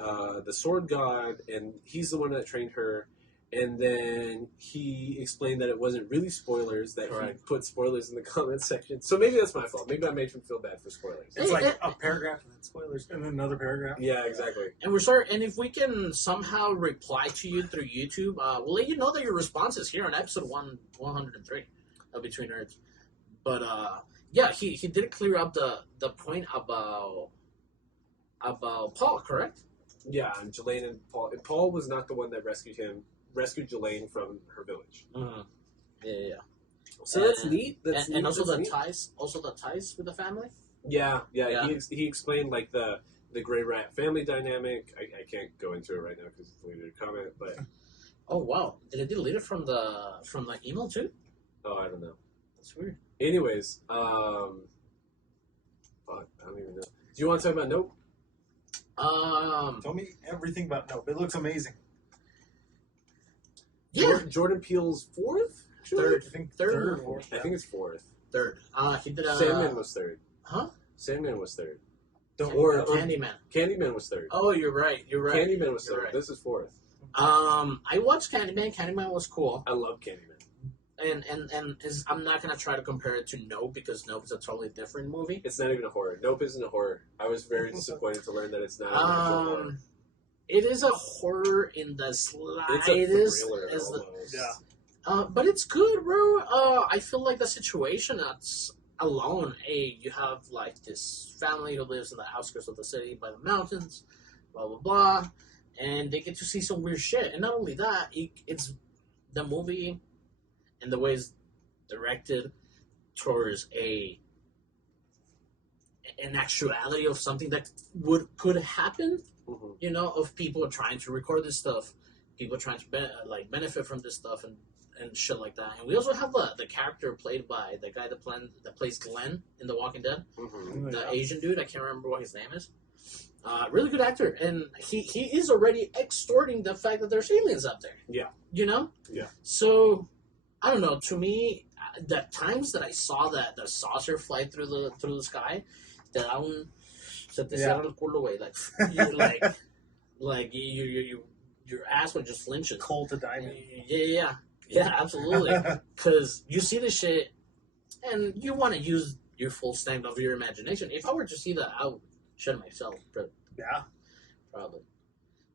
the Sword God, and he's the one that trained her. And then he explained that it wasn't really spoilers, that he put spoilers in the comment section. So maybe that's my fault. Maybe I made him feel bad for spoilers. It's like a paragraph and then spoilers and then another paragraph. Yeah, exactly. And we're sorry. And if we can somehow reply to you through YouTube, we'll let you know that your response is here on episode 103 of Between Nerds. But yeah, he did clear up the point about Paul, correct? Yeah, and Jelaine and Paul. And Paul was not the one that rescued Jelaine from her village. Mm-hmm. Yeah. So that's neat. And also the ties with the family. Yeah. He explained like the Gray Rat family dynamic. I can't go into it right now because it's deleted a comment. But oh wow, did it delete it from the email too? Oh, I don't know. That's weird. Anyways, fuck, I don't even know. Do you want to talk about Nope? Tell me everything about Nope. It looks amazing. Yeah. Jordan Peele's fourth? Third. I think Third. third or fourth. I think it's fourth. Third. He did Sandman was third. Huh? Sandman was third. Or Candyman. Candyman was third. Oh, you're right. Candyman was third. Right. This is fourth. I watched Candyman. Candyman was cool. I love Candyman. And I'm not gonna try to compare it to Nope because Nope is a totally different movie. It's not even a horror. Nope isn't a horror. I was very disappointed to learn that it's not an actual horror. It is a horror in the slightest. It's a thriller almost. But it's good, bro. I feel like the situation that's alone. Hey, you have like this family who lives in the outskirts of the city by the mountains, blah blah blah, and they get to see some weird shit. And not only that, it's the movie and the way it's directed towards an actuality of something that could happen. Mm-hmm. You know, of people trying to record this stuff, people trying to benefit from this stuff and shit like that. And we also have the character played by the guy that plays Glenn in The Walking Dead, the Asian dude. I can't remember what his name is. Really good actor, and he is already extorting the fact that there's aliens out there. Yeah, you know. Yeah. So I don't know. To me, the times that I saw the saucer fly through the sky, that I don't. Se te cierra el culo, güey. Like your ass would just flinch. Cold to die. Yeah, absolutely. Because you see this shit, and you want to use your full strength of your imagination. If I were to see that, I would shit myself. Yeah, probably.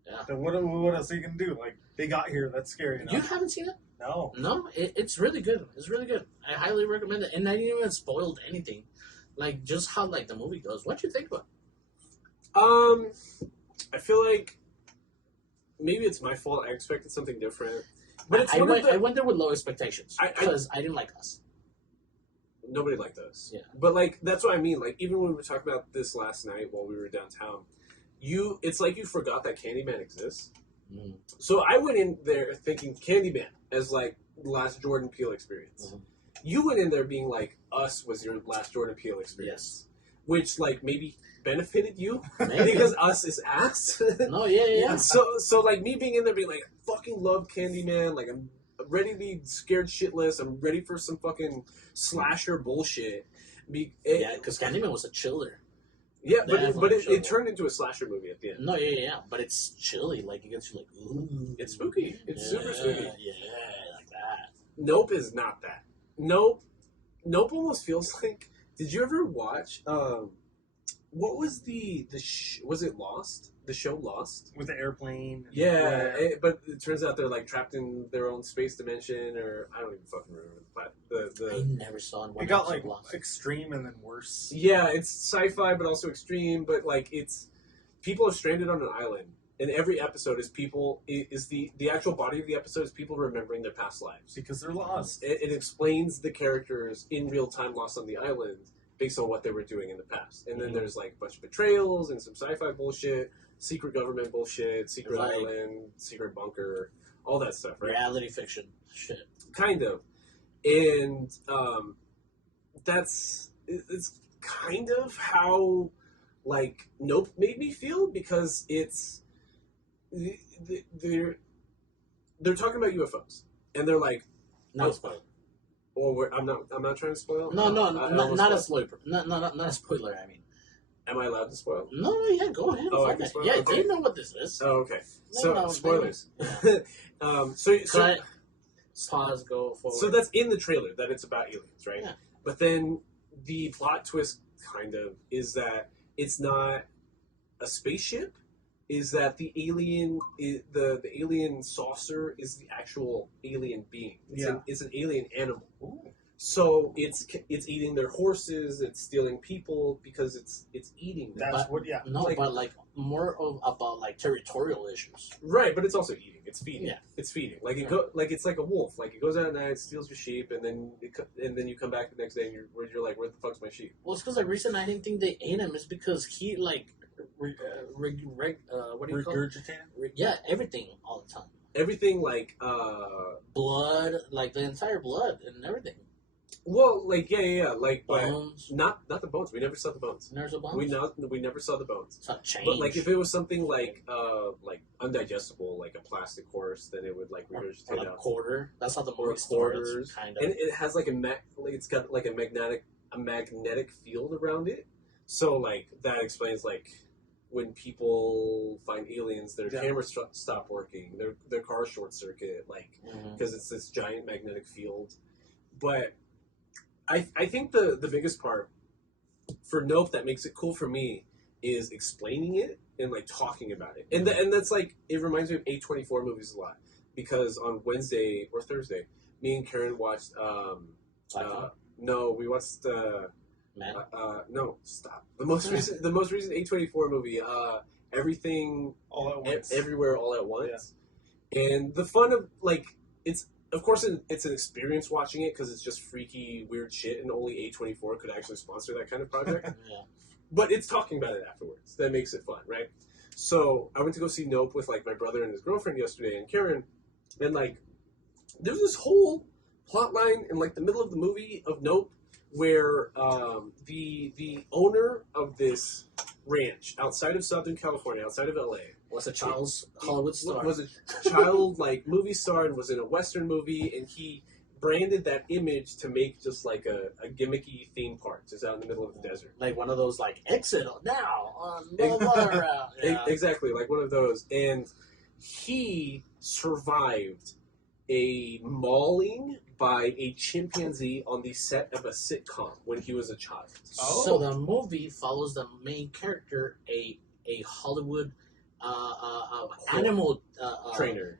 Yeah. Then what else are you gonna do? Like they got here. That's scary. You haven't seen it? No. It's really good. It's really good. I highly recommend it. And I didn't even spoiled anything. Like just how like the movie goes. What you think about it? I feel like maybe it's my fault. I expected something different, but it's I went there with low expectations because I didn't like Us. Nobody liked Us. Yeah, but like that's what I mean. Like even when we were talking about this last night while we were downtown, it's like you forgot that Candyman exists. Mm. So I went in there thinking Candyman as like the last Jordan Peele experience. Mm-hmm. You went in there being like Us was your last Jordan Peele experience, which like maybe benefited you because Us is ass. No, yeah. So like me being in there being like, I fucking love Candyman. Like I'm ready to be scared shitless. I'm ready for some fucking slasher bullshit. Because Candyman was a chiller. Yeah, but it turned into a slasher movie at the end. No, yeah. But it's chilly. Like it gets you like, ooh. It's spooky. It's super spooky. Yeah, like that. Nope is not that. Nope almost feels like Did you ever watch? What was was it Lost? The show Lost with the airplane. Yeah, but it turns out they're like trapped in their own space dimension, or I don't even fucking remember I never saw it. Got like extreme and then worse. Yeah, it's sci-fi, but also extreme. But like, it's people are stranded on an island, and every episode is the actual body of the episode is people remembering their past lives because they're lost. It explains the characters in real time lost on the island based on what they were doing in the past, and then there's like a bunch of betrayals and some sci-fi bullshit. Secret government bullshit, secret island, secret bunker, all that stuff, right? Reality fiction shit. Kind of. And it's kind of how, like, Nope made me feel, because it's... They're talking about UFOs. And they're like... Not a spoiler. I'm not trying to spoil? Not a spoiler. Not a spoiler, I mean. Am I allowed to spoil? No, yeah, go ahead. Oh, I can spoil? Yeah, okay. They know what this is. Oh, okay. So, spoilers. Pause, go forward. So that's in the trailer, that it's about aliens, right? Yeah. But then the plot twist, kind of, is that it's not a spaceship, is that the alien, the alien saucer is the actual alien being. It's an alien animal. Ooh. So it's eating their horses, it's stealing people because it's eating them. But like more about like territorial issues. Right, but it's also eating. It's feeding. Yeah. It's feeding. Like it's like a wolf. Like it goes out at night, steals your sheep, and then you come back the next day and you're like, where the fuck's my sheep? Well, it's because the reason I didn't think they ate him is because he like what do you call it? Yeah, everything all the time. Everything like blood, like the entire blood and everything. Well, like like bones. Not the bones. We never saw the bones. Never saw bones. We never saw the bones. It's not change. But like if it was something like undigestible, like a plastic horse, then it would like regurgitate or like out. Quarter. That's how the movie quarters. Kind of. And it has like it's got like a magnetic field around it. So like that explains like when people find aliens, their cameras stop working, their cars short circuit, like because it's this giant magnetic field. But I think the biggest part for Nope that makes it cool for me is explaining it and like talking about it, and that's like it reminds me of A24 movies a lot, because on Wednesday or Thursday, me and Karen watched we watched no, stop, the most recent A24 movie, Everything All at Once, Everywhere All at Once, and the fun of like it's. Of course, it's an experience watching it because it's just freaky, weird shit, and only A24 could actually sponsor that kind of project. But it's talking about it afterwards that makes it fun, right? So I went to go see Nope with like my brother and his girlfriend yesterday, and Karen, and like there's this whole plot line in like the middle of the movie of Nope where the owner of this ranch outside of Southern California, outside of LA. Was a child's Hollywood star. Was a child like movie star and was in a Western movie, and he branded that image to make just like a gimmicky theme park just out in the middle of the desert. Like one of those like exit now on blah, Exactly, like one of those. And he survived a mauling by a chimpanzee on the set of a sitcom when he was a child. So the movie follows the main character, a Hollywood animal trainer.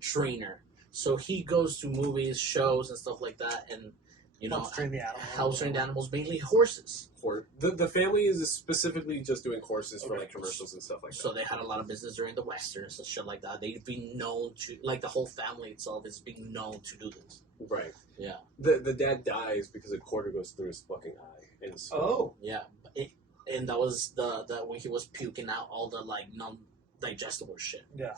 So he goes to movies, shows, and stuff like that, and helps train the animals, mainly horses. The family is specifically just doing horses for like commercials and stuff like that. So they had a lot of business during the westerns and shit like that. They've been known to, like the whole family itself is being known to do this. Right. Yeah. The dad dies because a quarter goes through his fucking eye. And yeah. And that was the when he was puking out all the like non-digestible shit. Yeah.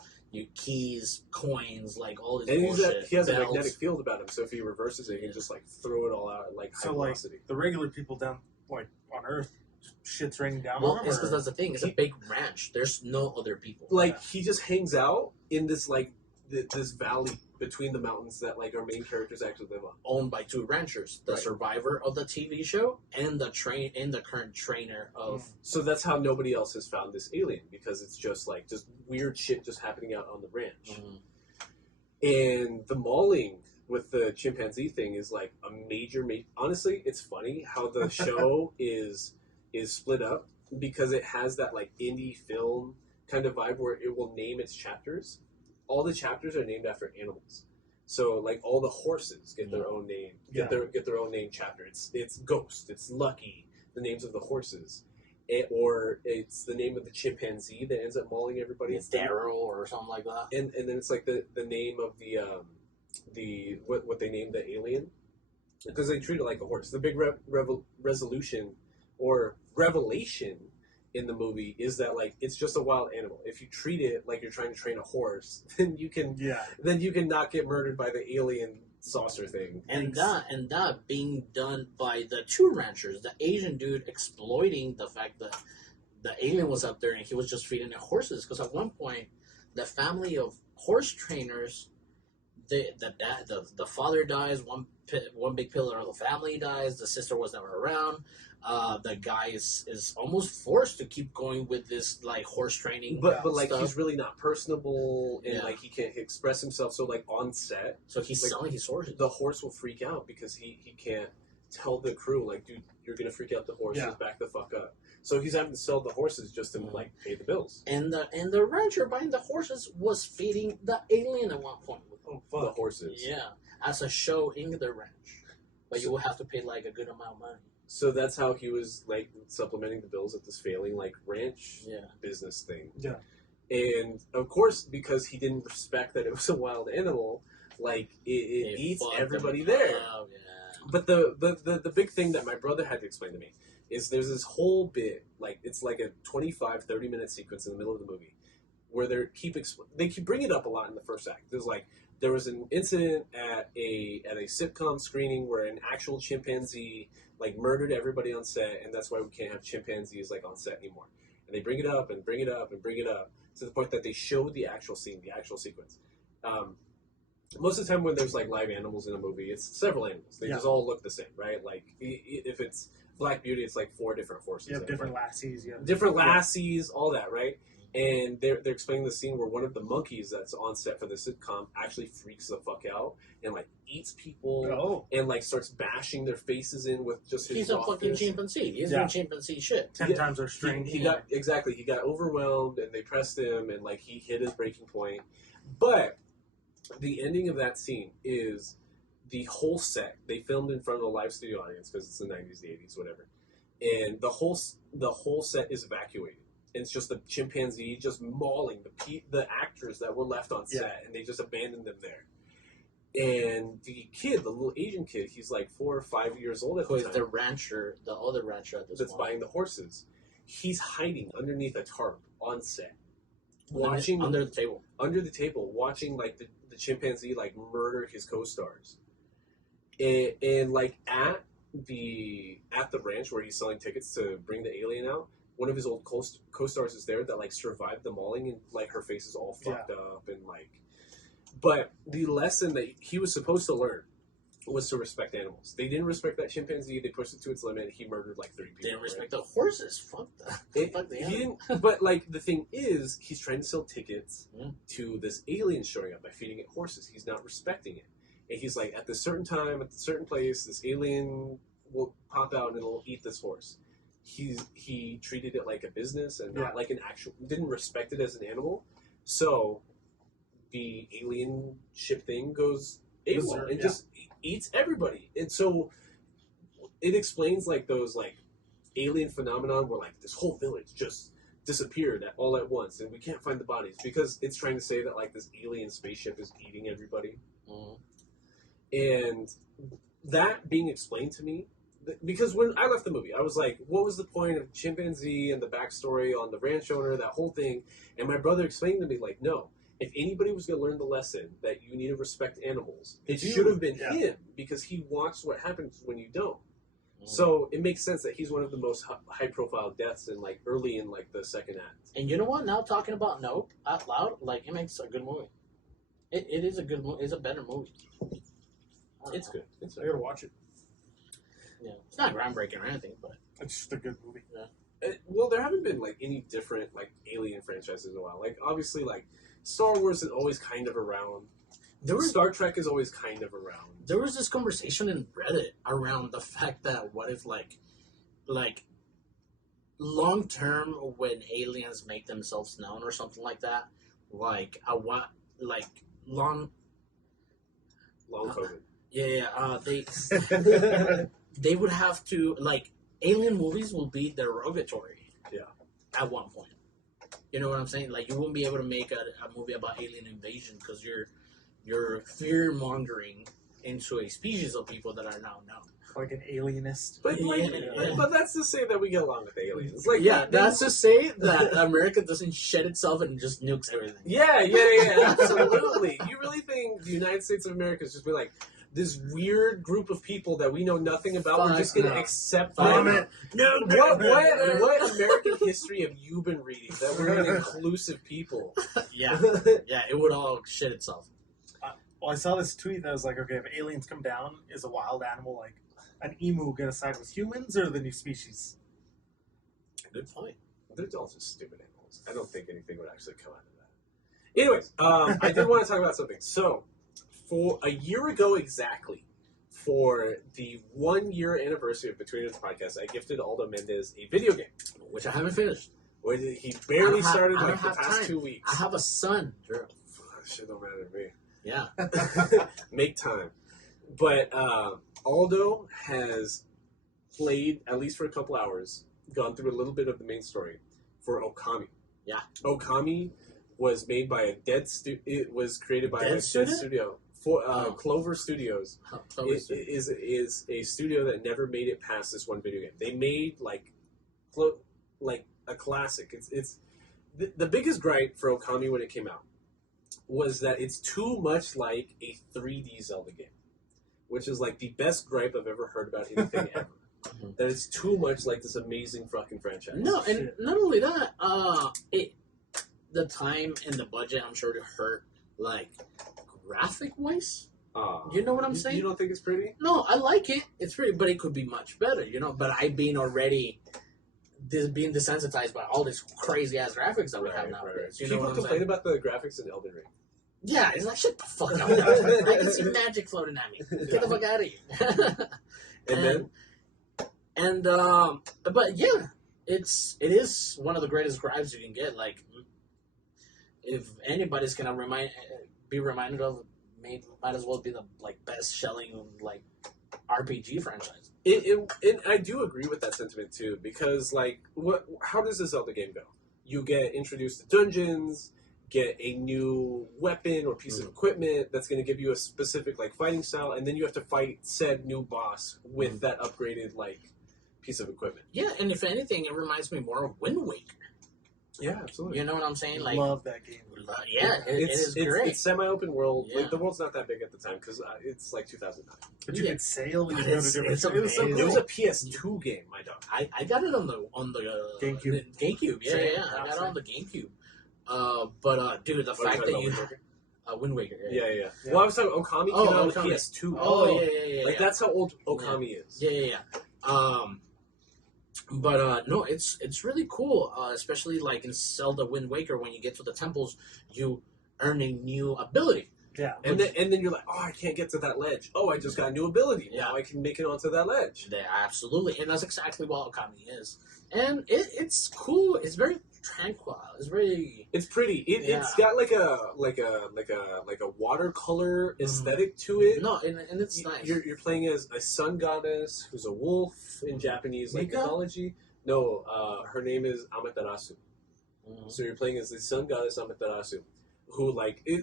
Keys, coins, like all this and bullshit. He has a magnetic field about him, so if he reverses it, he can just like throw it all out at like high velocity. Like the regular people down like on Earth, shit's raining down on them. It's because that's the thing. It's a big ranch. There's no other people. Like he just hangs out in this like this valley between the mountains that like our main characters actually live on. Owned by two ranchers, the survivor of the TV show and the current trainer of. So that's how nobody else has found this alien, because it's just weird shit just happening out on the ranch. And the mauling with the chimpanzee thing is like a major. Honestly, it's funny how the show is split up because it has that like indie film kind of vibe where it will name its chapters. All the chapters are named after animals. So like all the horses get their own name, get their own name chapter. It's Ghost, it's Lucky, the names of the horses. Or it's the name of the chimpanzee that ends up mauling everybody. It's Daryl or something like that. And then it's like the name of the what they named the alien, because they treat it like a horse. The big resolution or revelation in the movie is that like it's just a wild animal. If you treat it like you're trying to train a horse, then you can not get murdered by the alien saucer thing. And that being done by the two ranchers, the Asian dude exploiting the fact that the alien was up there and he was just feeding it horses. Because at one point, the family of horse trainers, the father dies, one big pillar of the family dies, the sister was never around. The guy is almost forced to keep going with this like horse training, but like stuff. He's really not personable and like he can't express himself. So like on set, so he's like, selling his horses. The horse will freak out because he can't tell the crew like, dude, you're gonna freak out the horses. Back the fuck up. So he's having to sell the horses just to like pay the bills. And the rancher buying the horses was feeding the alien at one point. Oh fuck, the horses. Yeah, as a show in the ranch, but you will have to pay like a good amount of money. So that's how he was like supplementing the bills at this failing like ranch business thing. Yeah. And of course, because he didn't respect that it was a wild animal, like it eats everybody there. Up, yeah. But the big thing that my brother had to explain to me is there's this whole bit, like it's like a 25-30 minute sequence in the middle of the movie where they keep bringing it up a lot in the first act. There was an incident at a sitcom screening where an actual chimpanzee like murdered everybody on set, and that's why we can't have chimpanzees like on set anymore. And they bring it up and bring it up and bring it up to the point that they show the actual scene, the actual sequence. Most of the time when there's like live animals in a movie, it's several animals. They just all look the same, right? Like if it's Black Beauty, it's like 4 different horses. You have different lassies. Different lassies, all that, right? And they're explaining the scene where one of the monkeys that's on set for the sitcom actually freaks the fuck out and like eats people and like starts bashing their faces in with just his He's a fucking chimpanzee. He's doing chimpanzee shit. 10 times our strength. He got overwhelmed and they pressed him and like he hit his breaking point. But the ending of that scene is the whole set. They filmed in front of a live studio audience because it's the 90s, the 80s, whatever. And the whole set is evacuated. It's just the chimpanzee just mauling the actors that were left on set, and they just abandoned them there. And the kid, the little Asian kid, he's like 4 or 5 years old at the time. The rancher, the other rancher at this that's buying the horses. He's hiding underneath a tarp on set, watching under the table, watching like the chimpanzee like murder his co-stars, and like at the ranch where he's selling tickets to bring the alien out. One of his old co-stars is there that like survived the mauling and like her face is all fucked up and like. But the lesson that he was supposed to learn was to respect animals. They didn't respect that chimpanzee. They pushed it to its limit. He murdered like 3 people. They didn't respect the horses. Fuck that. He didn't. But like the thing is, he's trying to sell tickets to this alien showing up by feeding it horses. He's not respecting it, and he's like, at this certain time, at a certain place, this alien will pop out and it'll eat this horse. He treated it like a business and not like an actual. Didn't respect it as an animal, so the alien ship thing goes AWOL and just eats everybody. And so it explains like those like alien phenomenon where like this whole village just disappeared all at once and we can't find the bodies because it's trying to say that like this alien spaceship is eating everybody. And that being explained to me. Because when I left the movie, I was like, what was the point of chimpanzee and the backstory on the ranch owner, that whole thing? And my brother explained to me, like, no, if anybody was going to learn the lesson that you need to respect animals, it should have been him because he watched what happens when you don't. So it makes sense that he's one of the most high-profile deaths in like early in like the second act. And you know what? Now talking about Nope out loud, like it makes a good movie. It is a good movie. It's a better movie. It's good. I gotta watch it. Yeah, it's not groundbreaking or anything, but it's just a good movie. Well, there haven't been like any different like alien franchises in a while. Like obviously, like Star Wars is always kind of around. Star Trek is always kind of around. There was this conversation in Reddit around the fact that what if like long term when aliens make themselves known or something like that, like long COVID. They would have to like alien movies will be derogatory. Yeah. At one point, you know what I'm saying? Like you won't be able to make a movie about alien invasion because you're fear mongering into a species of people that are now known. Like an alienist. But but that's to say that we get along with aliens. Like that's to say that America doesn't shed itself and just nukes everything. Yeah, absolutely. You really think the United States of America is just be like this weird group of people that we know nothing about? We're just gonna accept them. No, what American history have you been reading that we're an inclusive people? Yeah, it would all shit itself. Well, I saw this tweet that was like, okay, if aliens come down, is a wild animal like an emu gonna side with humans or the new species? Good point. They're all just stupid animals. I don't think anything would actually come out of that. Anyways, I did want to talk about something. So, for a year ago exactly, for the 1 year anniversary of Between Us podcast, I gifted Aldo Mendez a video game, which I haven't finished. Where he barely started like the past 2 weeks. I have a son, Drew. Shit don't matter to me. Yeah. Make time. But Aldo has played, at least for a couple hours, gone through a little bit of the main story for Okami. Yeah. Okami was made by it was created by a dead studio. For Clover Studios. Is a studio that never made it past this one video game. They made like a classic. It's the biggest gripe for Okami when it came out was that it's too much like a 3D Zelda game, which is like the best gripe I've ever heard about anything ever. That it's too much like this amazing fucking franchise. No, and not only that, the time and the budget, I'm sure, to hurt like graphic wise. You know what I'm saying? You don't think it's pretty? No, I like it. It's pretty, but it could be much better, you know. But I being already being desensitized by all these crazy ass graphics that we have nowadays. You know People complain about the graphics in Elden Ring. Yeah, it's like shit the fuck up. I can see magic floating at me. Get the fuck out of here. But yeah, it is one of the greatest gripes you can get. Like, if anybody's gonna be reminded of, might as well be the like best selling like RPG franchise. I do agree with that sentiment too, because like, how does the Zelda game go? You get introduced to dungeons, get a new weapon or piece of equipment that's going to give you a specific like fighting style, and then you have to fight said new boss with that upgraded like piece of equipment. Yeah, and if anything, it reminds me more of Wind Waker. Yeah, absolutely. You know what I'm saying? Like, love that game. Yeah, it is great. It's semi-open world. Yeah. Like, the world's not that big at the time because it's like 2009. But you could sail. You It was a PS2 game, my dog. I got it on the GameCube. GameCube, yeah. I got it on the GameCube. But dude, the fact that you Wind Waker. Yeah. Well, I was talking Okami came out on PS2. Oh, yeah. Like that's how old Okami is. Yeah. But no, it's really cool, especially like in Zelda Wind Waker when you get to the temples, you earn a new ability. Yeah, and then you're like, oh, I can't get to that ledge. Oh, I just got a new ability. Yeah. Now I can make it onto that ledge. Yeah, absolutely, and that's exactly what Okami is. And it's cool. It's very tranquil. It's pretty. It's got like a watercolor aesthetic to it. No, and it's nice. You're playing as a sun goddess who's a wolf in Japanese mythology. No, her name is Amaterasu. Mm-hmm. So you're playing as the sun goddess Amaterasu, who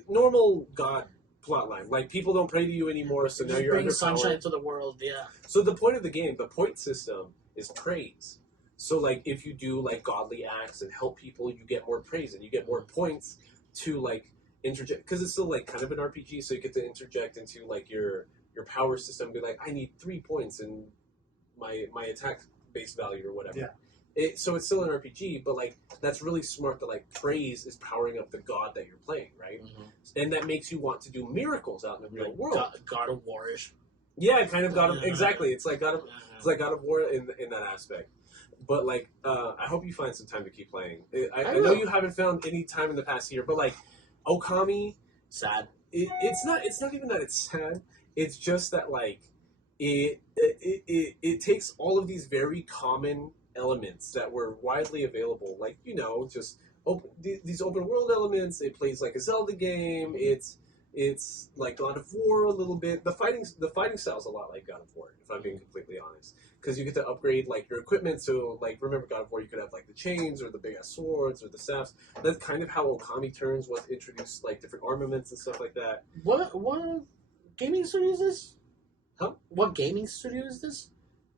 normal god plotline. Like, people don't pray to you anymore, so now you're bringing underpowered. sunshine to the world. Yeah. So the point of the game, the point system, is praise. So, like, if you do, like, godly acts and help people, you get more praise and you get more points to, like, interject. Because it's still, like, kind of an RPG, so you get to interject into, like, your power system. Be like, I need 3 points in my attack base value or whatever. Yeah. So it's still an RPG, but, like, that's really smart that, like, praise is powering up the god that you're playing, right? Mm-hmm. And that makes you want to do miracles out in the real world. God of War-ish. Yeah, kind of God of... Exactly. It's like God of War in that aspect. But, like, I hope you find some time to keep playing. I know you haven't found any time in the past year, but, like, Okami... Sad. it's not even that it's sad. It's just that like it takes all of these very common elements that were widely available, like just these open world elements. It plays like a Zelda game. It's like God of War a little bit. The fighting style is a lot like God of War, if I'm being completely honest, because you get to upgrade like your equipment. So like remember God of War, you could have like the chains or the big ass swords or the staffs. That's kind of how Okami Turns was introduced, like different armaments and stuff like that. What gaming studio is this? Huh? What gaming studio is this?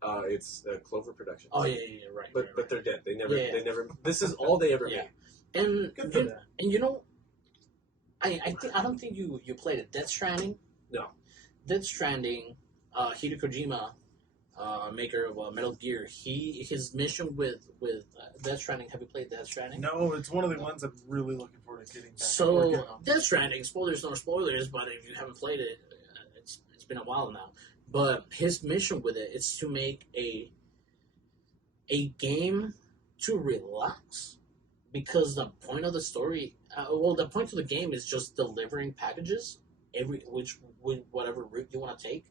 It's Clover Productions. Oh yeah, right. But they're dead. They never. Yeah. They never. This is all they ever made. And Good for that. and I don't think you played it. Death Stranding. No. Death Stranding. Hideo Kojima, maker of Metal Gear. His mission with Death Stranding. Have you played Death Stranding? No, it's one of the ones I'm really looking forward to getting back. So Death Stranding. Spoilers, no spoilers. But if you haven't played it, it's been a while now. But his mission with it is to make a game to relax, because the point of the story, the point of the game is just delivering packages whatever route you want to take,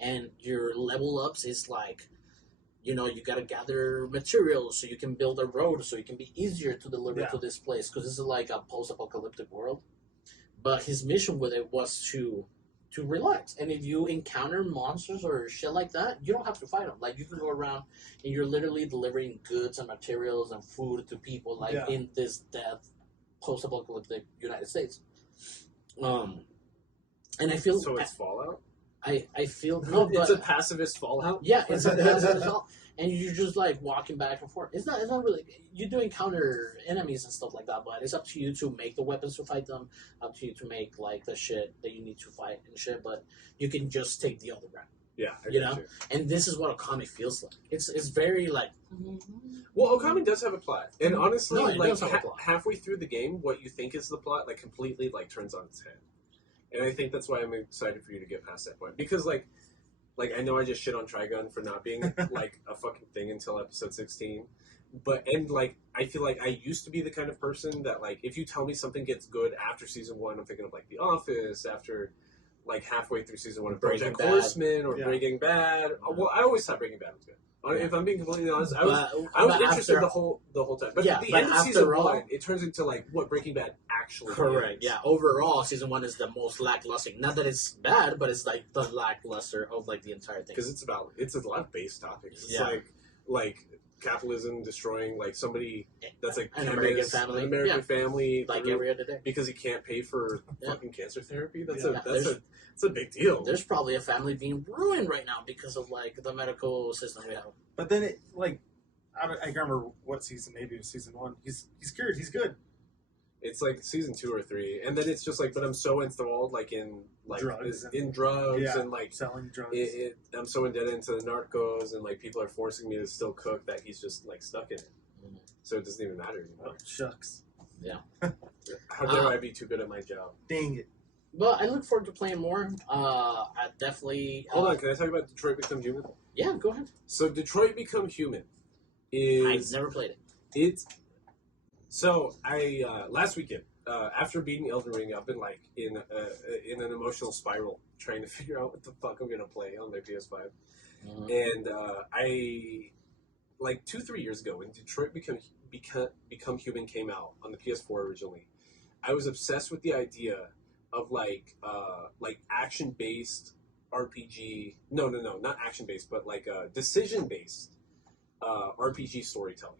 and your level ups is like, you got to gather materials so you can build a road so it can be easier to deliver to this place, because this is like a post-apocalyptic world. But his mission with it was to relax, and if you encounter monsters or shit like that, you don't have to fight them. Like, you can go around and you're literally delivering goods and materials and food to people, like in this post-apocalyptic United States. And I feel so. It's Fallout. I feel no, it's but a pacifist Fallout. yeah, it's a pacifist Fallout, and you're just like walking back and forth. It's not really. You do encounter enemies and stuff like that, but it's up to you to make the weapons to fight them. Up to you to make like the shit that you need to fight and shit. But you can just take the other route. Yeah, you know. And this is what Okami feels like. It's very like. Well, Okami does have a plot, and honestly, like halfway through the game, what you think is the plot, like completely like turns on its head. And I think that's why I'm excited for you to get past that point, because like I know I just shit on Trigun for not being like a fucking thing until episode 16, and like I feel like I used to be the kind of person that like if you tell me something gets good after season 1, I'm thinking of like The Office. After like halfway through season 1 of BoJack Horseman or Breaking Bad. Well, I always thought Breaking Bad was good. If I'm being completely honest, I was interested the whole time. But at the end of season 1, it turns into like what Breaking Bad actually correct. is. Yeah. Overall, season 1 is the most lackluster. Not that it's bad, but it's like the lackluster of like the entire thing. Because it's a lot of base topics. It's like capitalism destroying like somebody that's like an American family, like every other day, because he can't pay for fucking cancer therapy. That's a big deal. There's probably a family being ruined right now because of like the medical system we have. But then it like I can't remember what season. Maybe it was season 1. He's cured. He's good. It's like season 2 or 3, and then it's just like, but I'm so enthralled like in like drugs and like selling drugs. I'm so indebted into the narcos, and like people are forcing me to still cook that he's just like stuck in it. Mm-hmm. So it doesn't even matter anymore. Oh, shucks. Yeah. How dare I be too good at my job? Dang it. But I look forward to playing more. I definitely. Hold on, can I talk about Detroit Become Human? Yeah, go ahead. So Detroit Become Human is. I've never played it. So I last weekend after beating Elden Ring, I've been like in an emotional spiral trying to figure out what the fuck I'm gonna play on my PS5, and I like 2-3 years ago when Detroit Become Human came out on the PS4 originally, I was obsessed with the idea of like action based RPG. No, not action based, but like decision based RPG storytelling,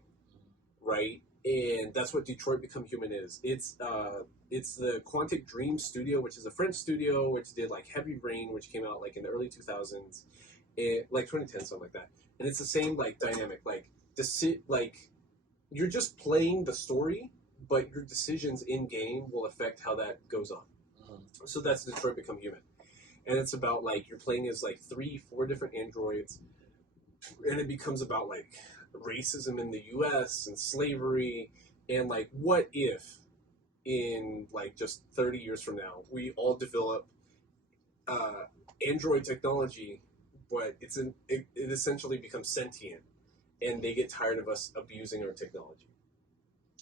right? And that's what Detroit Become Human is. It's the Quantic Dream studio, which is a French studio, which did like Heavy Rain, which came out like in the early 2000s, like 2010, something like that. And it's the same like dynamic, like you're just playing the story, but your decisions in game will affect how that goes on. So that's Detroit Become Human, and it's about like you're playing as like 3-4 different androids, and it becomes about like racism in the U.S. and slavery, and like what if in like just 30 years from now we all develop android technology, but it essentially becomes sentient, and they get tired of us abusing our technology.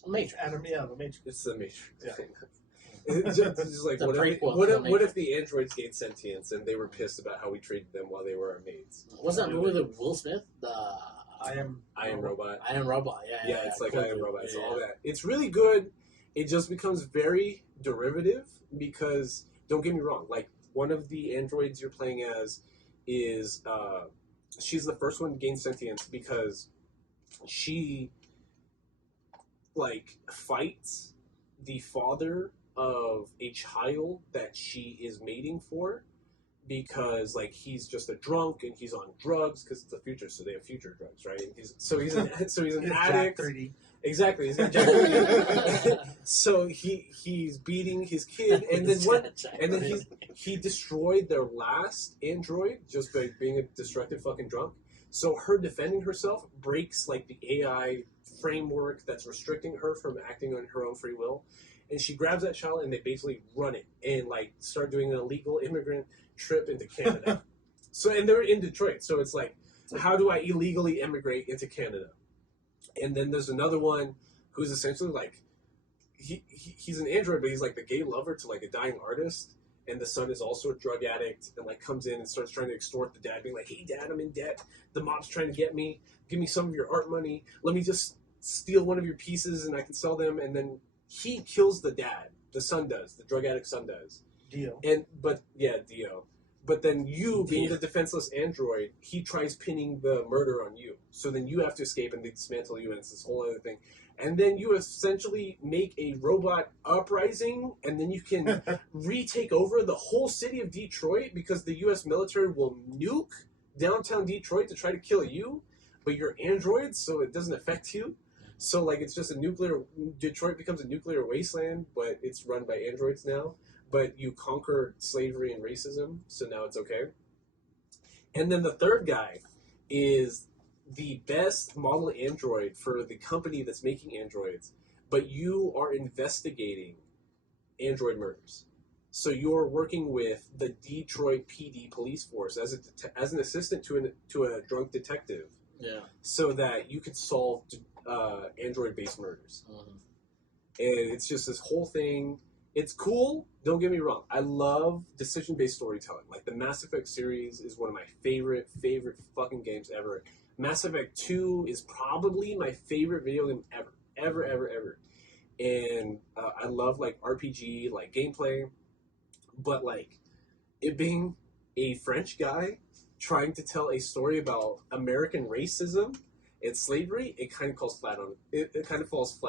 Matrix. The Matrix. It's the Matrix. Yeah. It's just like, The prequel what if the androids gained sentience and they were pissed about how we treated them while they were our maids? What's that movie with Will Smith? I Am Robot. I Am Robot. Yeah, it's like cool, I Am Robot. It's yeah. all that. It's really good. It just becomes very derivative because, don't get me wrong, like, one of the androids you're playing as is, she's the first one to gain sentience because she, like, fights the father of a child that she is mating for because, like, he's just a drunk and he's on drugs because it's the future, so they have future drugs, right? And he's an addict. 3D. Exactly, he's got Jack 3D. So he's beating his kid, and then he destroyed their last android just by being a destructive fucking drunk. So her defending herself breaks, like, the AI framework that's restricting her from acting on her own free will, and she grabs that child and they basically run it and, like, start doing an illegal immigrant trip into Canada. And they're in Detroit, so it's like, how do I illegally immigrate into Canada? And then there's another one who's essentially like, he's an android, but he's like the gay lover to, like, a dying artist. And the son is also a drug addict and, like, comes in and starts trying to extort the dad, being like, hey, Dad, I'm in debt. The mob's trying to get me. Give me some of your art money. Let me just steal one of your pieces and I can sell them. And then he kills the dad. The son does. The drug addict son does. Dio. Dio. But then you, being the defenseless android, he tries pinning the murder on you. So then you have to escape and they dismantle you, and it's this whole other thing. And then you essentially make a robot uprising, and then you can retake over the whole city of Detroit because the U.S. military will nuke downtown Detroit to try to kill you, but you're androids, so it doesn't affect you. So, like, it's just Detroit becomes a nuclear wasteland, but it's run by androids now. But you conquered slavery and racism, so now it's okay. And then the third guy is the best model android for the company that's making androids, but you are investigating android murders. So you're working with the Detroit PD police force as an assistant to a drunk detective. Yeah. So that you could solve android-based murders. Mm-hmm. And it's just this whole thing. It's cool, don't get me wrong. I love decision-based storytelling. Like, the Mass Effect series is one of my favorite fucking games ever. Mass Effect 2 is probably my favorite video game ever. And I love, like, RPG, like, gameplay. But, like, it being a French guy trying to tell a story about American racism and slavery, it kind of falls flat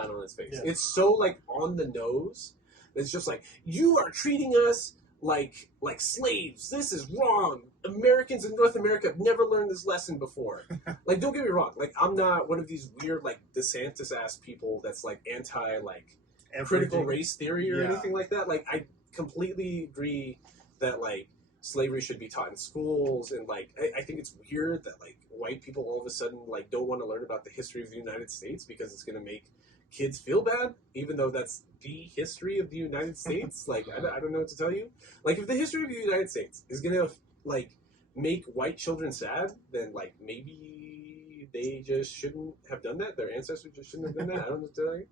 on its face. Yeah. It's so, like, on the nose. It's just like, you are treating us like slaves. This is wrong. Americans in North America have never learned this lesson before. Like, don't get me wrong. Like, I'm not one of these weird, like, DeSantis-ass people that's, like, anti, like, critical race theory or anything like that. Like, I completely agree that, like, slavery should be taught in schools. And, like, I think it's weird that, like, white people all of a sudden, like, don't want to learn about the history of the United States because it's going to make kids feel bad, even though that's the history of the United States. Like, I don't know what to tell you. Like, if the history of the United States is gonna, like, make white children sad, then, like, maybe they just shouldn't have done that. Their ancestors just shouldn't have done that. I don't know what to tell you.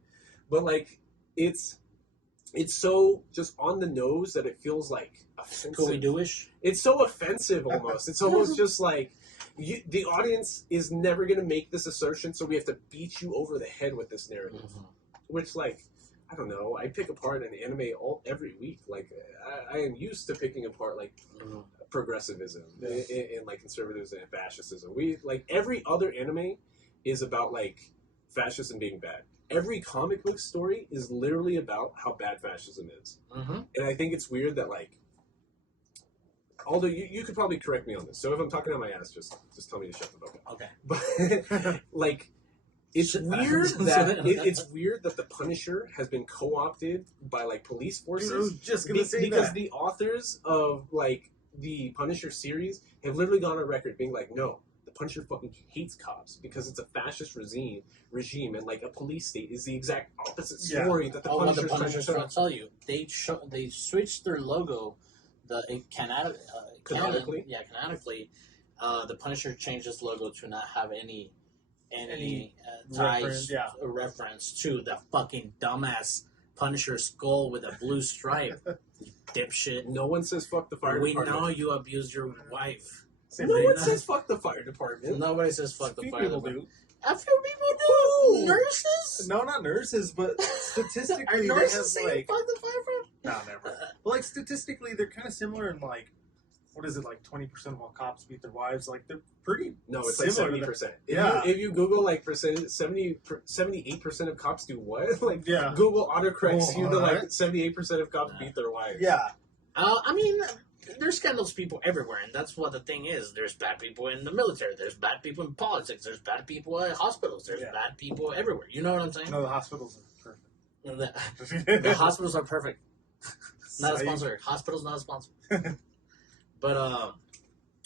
But, like, it's so just on the nose that it feels like offensive. Scooby-Doo-ish? It's so offensive almost. It's almost just like, the audience is never going to make this assertion, so we have to beat you over the head with this narrative. Mm-hmm. Which, like, I don't know, I pick apart an anime every week. Like, I am used to picking apart, like, progressivism and, like, conservatism and fascism. Every other anime is about, like, fascism being bad. Every comic book story is literally about how bad fascism is. Mm-hmm. And I think it's weird that, like, although you could probably correct me on this. So if I'm talking on my ass, just tell me to shut the fuck up. Okay. But, like, it's weird that the Punisher has been co-opted by, like, police forces. Dude, I was just gonna say because the authors of, like, the Punisher series have literally gone on record being like, no, the Punisher fucking hates cops because it's a fascist regime, and, like, a police state is the exact opposite story that the Punisher's trying to show. I'll tell you, they switched their logo. Canonically, the Punisher changed his logo to not have any reference to the fucking dumbass Punisher's skull with a blue stripe. You dipshit. No one says fuck the fire We department. know you abused your wife. Same No thing. one says fuck the fire department. Nobody says fuck A the few fire people department. do. A few people do. Who? Nurses? No, not nurses, but Are statistically, they have nurses saying like fuck the fire department? no, never. But like statistically, they're kind of similar in like what is it like 20% of all cops beat their wives? Like they're pretty. No, it's like similar to 70%. Yeah. If you Google like percentage, 78% of cops do what? Like Yeah. Google autocorrects Oh, you to like alright. 78% of cops beat their wives. Yeah. I mean, there's scandalous people everywhere, and that's what the thing is. There's bad people in the military. There's bad people in politics. There's bad people at hospitals. There's Yeah. bad people everywhere. You know what I'm saying? No, the hospitals are The, perfect. the hospitals are perfect. Not a Psych. sponsor. Hospitals not a sponsor. But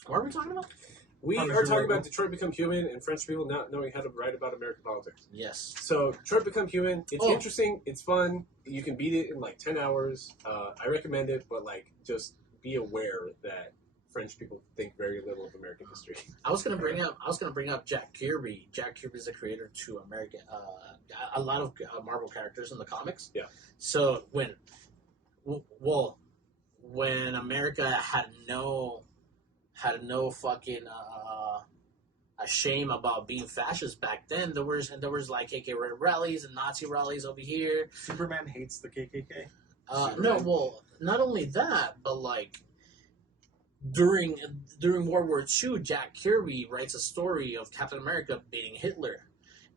what are we talking about? We Punisher are talking logo. about Detroit Become Human and French people not knowing how to write about American politics. Yes. So, Detroit Become Human, it's Oh. interesting, it's fun, you can beat it in like 10 hours. I recommend it, but like, just be aware that French people think very little of American history. I was gonna bring up Jack Kirby. Jack Kirby is the creator to American, a lot of Marvel characters in the comics. Yeah. So when America had no fucking a shame about being fascist back then, there was like KKK rallies and Nazi rallies over here. Superman hates the KKK. No, well, not only that, but like during World War II, Jack Kirby writes a story of Captain America beating Hitler,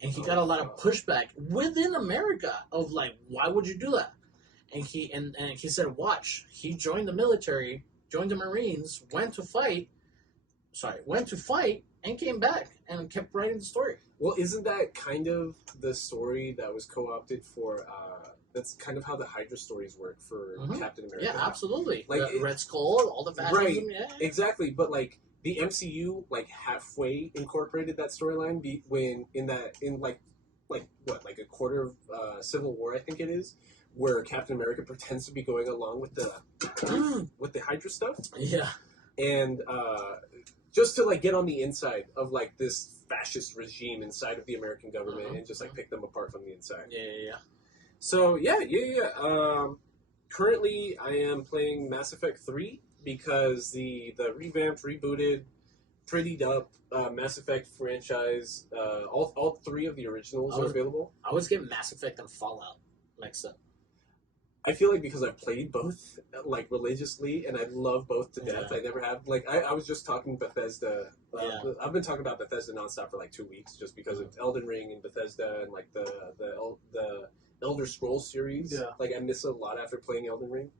and he got a lot of pushback within America of like, why would you do that? And he said, watch. He joined the military, joined the Marines, went to fight, and came back and kept writing the story. Well, isn't that kind of the story that was co-opted for, that's kind of how the Hydra stories work for Mhm. Captain America? Yeah, absolutely. Like, The Red Skull, all the fascism. Right. Yeah. Exactly, but like the MCU like halfway incorporated that storyline when in like a quarter of Civil War, I think it is, where Captain America pretends to be going along with the with the Hydra stuff, Yeah. and just to like get on the inside of like this fascist regime inside of the American government Mhm. and just like pick them apart from the inside. Yeah. So yeah. Currently, I am playing Mass Effect 3 because the revamped, rebooted, prettied up Mass Effect franchise. All three of the originals are available. I always get Mass Effect and Fallout mixed up. I feel like because I've played both like religiously and I love both to death. Yeah. I never have like I was just talking Bethesda. Yeah. I've been talking about Bethesda nonstop for like 2 weeks just because of Elden Ring and Bethesda and like the Elder Scrolls series. Yeah. Like I miss a lot after playing Elden Ring.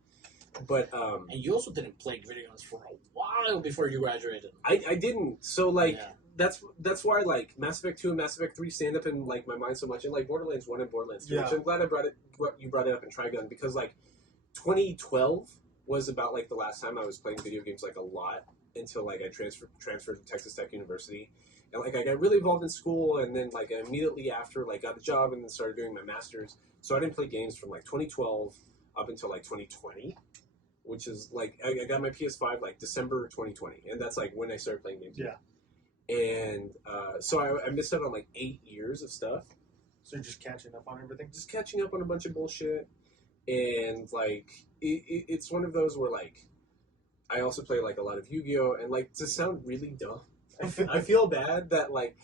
But And you also didn't play video games for a while before you graduated. I didn't. So like Yeah. that's why like Mass Effect 2 and Mass Effect 3 stand up in like my mind so much, and like Borderlands 1 and Borderlands 2. Yeah. Which I'm glad you brought it up in Trigun because like 2012 was about like the last time I was playing video games like a lot until like I transferred to Texas Tech University. And like I got really involved in school, and then like immediately after like got a job and then started doing my master's. So I didn't play games from like 2012 up until like 2020, which is like I got my PS5 like December 2020, and that's like when I started playing games. Yeah. And so I missed out on like 8 years of stuff, So you're just catching up on everything. just catching up on a bunch of bullshit, and like it's one of those where like I also play like a lot of Yu-Gi-Oh, and like to sound really dumb, I feel bad that like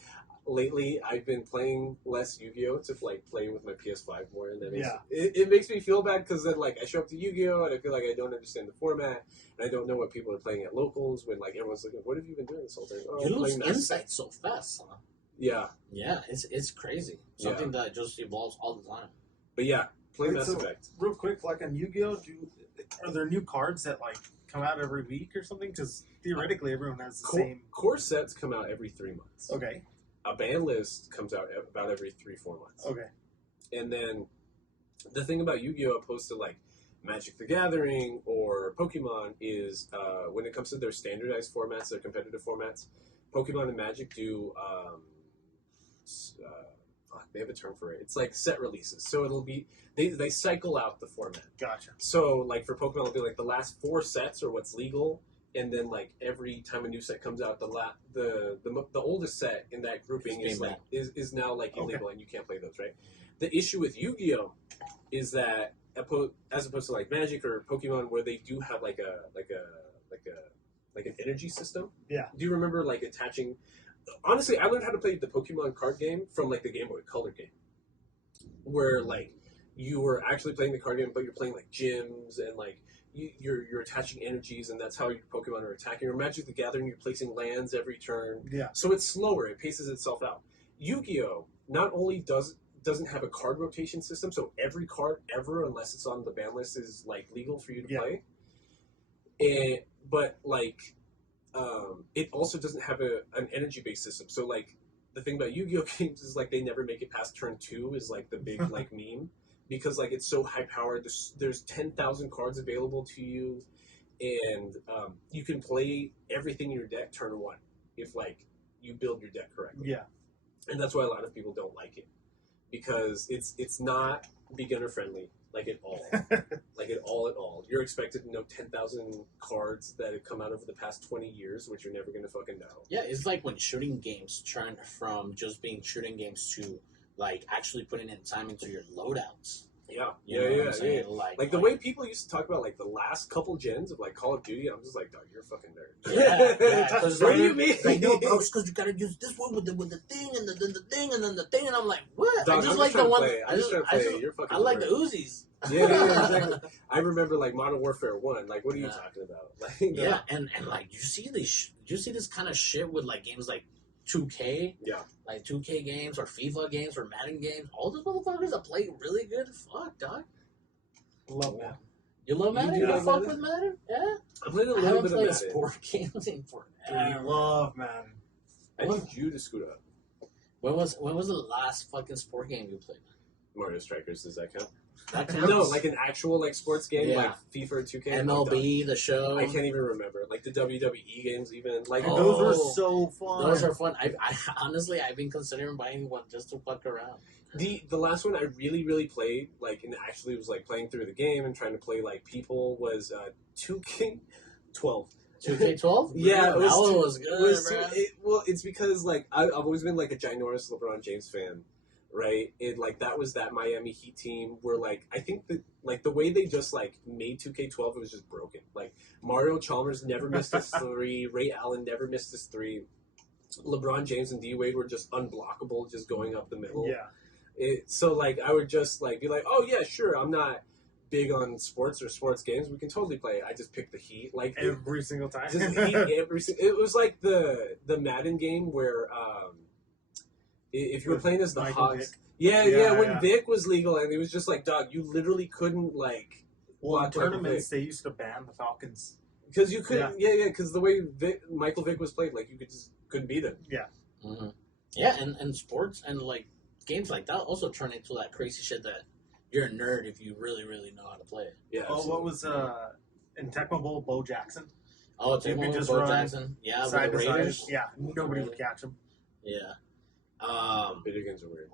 lately I've been playing less Yu-Gi-Oh to like play with my PS5 more, and then it makes me feel bad because then like I show up to Yu-Gi-Oh and I feel like I don't understand the format and I don't know what people are playing at locals when like everyone's like, what have you been doing this whole time? Oh, You I'm lose playing Mass insight Effect. so fast, huh? Yeah, Yeah, it's crazy. Something that just evolves all the time. but yeah, play Wait, Mass so- Effect. Real quick, like on Yu-Gi-Oh, are there new cards that like come out every week or something? Because theoretically, everyone has the same. Core sets come out every 3 months. Okay. A ban list comes out about every 3-4 months. Okay. And then the thing about Yu-Gi-Oh opposed to like Magic the Gathering or Pokemon is when it comes to their standardized formats, their competitive formats, Pokemon and Magic do they have a term for it. It's like set releases. So it'll be they cycle out the format. Gotcha. So like for Pokemon, it'll be like the last 4 sets are what's legal, and then like every time a new set comes out, the oldest set in that grouping is now like illegal and you can't play those, right? The issue with Yu-Gi-Oh is that as opposed to like Magic or Pokemon, where they do have like an energy system. Yeah. Do you remember like attaching? Honestly, I learned how to play the Pokemon card game from like the Game Boy Color game, where like you were actually playing the card game, but you're playing like gyms and like you're attaching energies, and that's how your Pokemon are attacking. Or Magic the Gathering, you're placing lands every turn. Yeah. So it's slower. It paces itself out. Yu-Gi-Oh not only doesn't have a card rotation system, so every card ever, unless it's on the ban list, is like legal for you to play. But like, it also doesn't have an energy based system. So like, the thing about Yu-Gi-Oh games is like they never make it past turn 2 is like the big like meme, because like it's so high powered. There's 10,000 cards available to you, and you can play everything in your deck turn 1 if like you build your deck correctly. Yeah, and that's why a lot of people don't like it, because it's not beginner friendly. Like at all. Like at all. You're expected to know 10,000 cards that have come out over the past 20 years, which you're never going to fucking know. Yeah, it's like when shooting games turned from just being shooting games to, like, actually putting in time into your loadouts. Yeah. You know what I'm saying? Like the way people used to talk about, like, the last couple gens of, like, Call of Duty, I'm just like, dog, you're a fucking nerd. Yeah. What do you mean? Like, no, bro, it's because you gotta use this one with the thing, and then the thing, and then the thing, and I'm like, what? Dog, I just like the one. You're fucking I like nerd. the Uzis. Yeah, exactly. I remember, like, Modern Warfare 1. Like, what are you talking about? Like, yeah, and like, you see this kind of shit with, like, games like 2K, like 2K games or FIFA games or Madden games. All those motherfuckers that play really good. Fuck, dog. Love Madden. You love Madden? You You do don't love fuck Madden? with Madden? Yeah. I played a I little haven't bit of played Madden. sport games in forever. I love Madden. I need you to scoot up. When was the last fucking sport game you played? Mario Strikers, does that count? That counts? No, like an actual like sports game, Yeah. like FIFA or 2K. MLB, the show. I can't even remember. Like the WWE games, even like Those were so fun. Those are fun. I honestly, I've been considering buying one just to fuck around. The last one I really played, like, and actually was like playing through the game and trying to play like people, was 2K12. 2K12? Yeah, that one was good, bro. It's because like I've always been like a ginormous LeBron James fan, right? It like that was that Miami Heat team where like I think that like the way they just like made 2K12, it was just broken. Like Mario Chalmers never missed his 3, Ray Allen never missed his 3. LeBron James and D Wade were just unblockable, just going up the middle. Yeah. So like I would just like be like, oh yeah, sure, I'm not big on sports or sports games, we can totally play it. I just picked the Heat like Every single time. just Heat it was like the Madden game where if you were playing as the Hawks, when Vic was legal, and it was just like, dog, you literally couldn't like. Well, in tournaments they used to ban the Falcons because you couldn't. Because the way Michael Vick was played, like you just couldn't beat him. Yeah. Mm-hmm. Yeah, and sports and like games like that also turn into that crazy shit that you're a nerd if you really know how to play it. Yeah. Oh, what was in Tecmo Bowl, Bo Jackson? Oh, it's you could just Bo run Jackson. Yeah, side with to the Raiders. side. Yeah, nobody would catch him. Yeah. Video games are weird.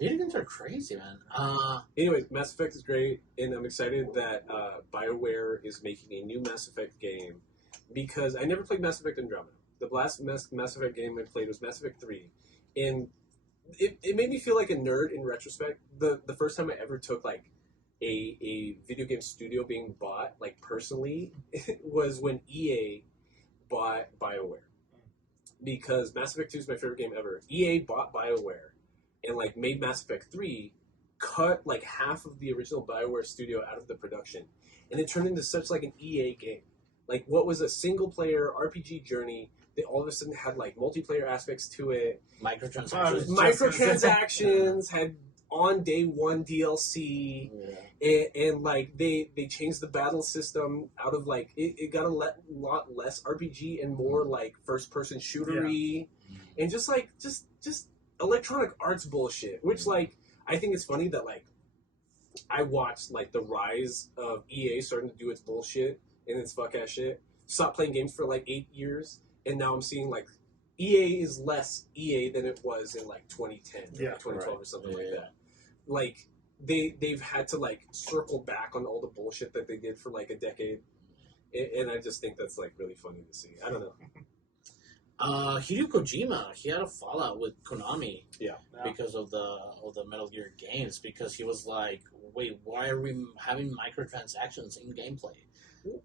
Video games are crazy, man. Anyway, Mass Effect is great, and I'm excited that BioWare is making a new Mass Effect game, because I never played Mass Effect Andromeda. The last Mass Effect game I played was Mass Effect 3, and it made me feel like a nerd in retrospect. The first time I ever took like a video game studio being bought, like personally, was when EA bought BioWare. Because Mass Effect 2 is my favorite game ever. EA bought BioWare and like made Mass Effect 3, cut like half of the original BioWare studio out of the production, and it turned into such like an EA game. Like what was a single player RPG journey, they all of a sudden had like multiplayer aspects to it. Microtransactions had on day one DLC, and like they changed the battle system out of like it got a lot less RPG and more like first person shootery, and just Electronic Arts bullshit. Which like I think it's funny that like I watched like the rise of EA starting to do its bullshit and its fuck ass shit. Stopped playing games for like 8 years, and now I'm seeing like EA is less EA than it was in like 2010 or 2012 or something like that. Like they've had to like circle back on all the bullshit that they did for like a decade, And I just think that's like really funny to see. I don't know. Hideo Kojima, he had a fallout with Konami Yeah. because of the Metal Gear games, because he was like, wait, why are we having microtransactions in gameplay?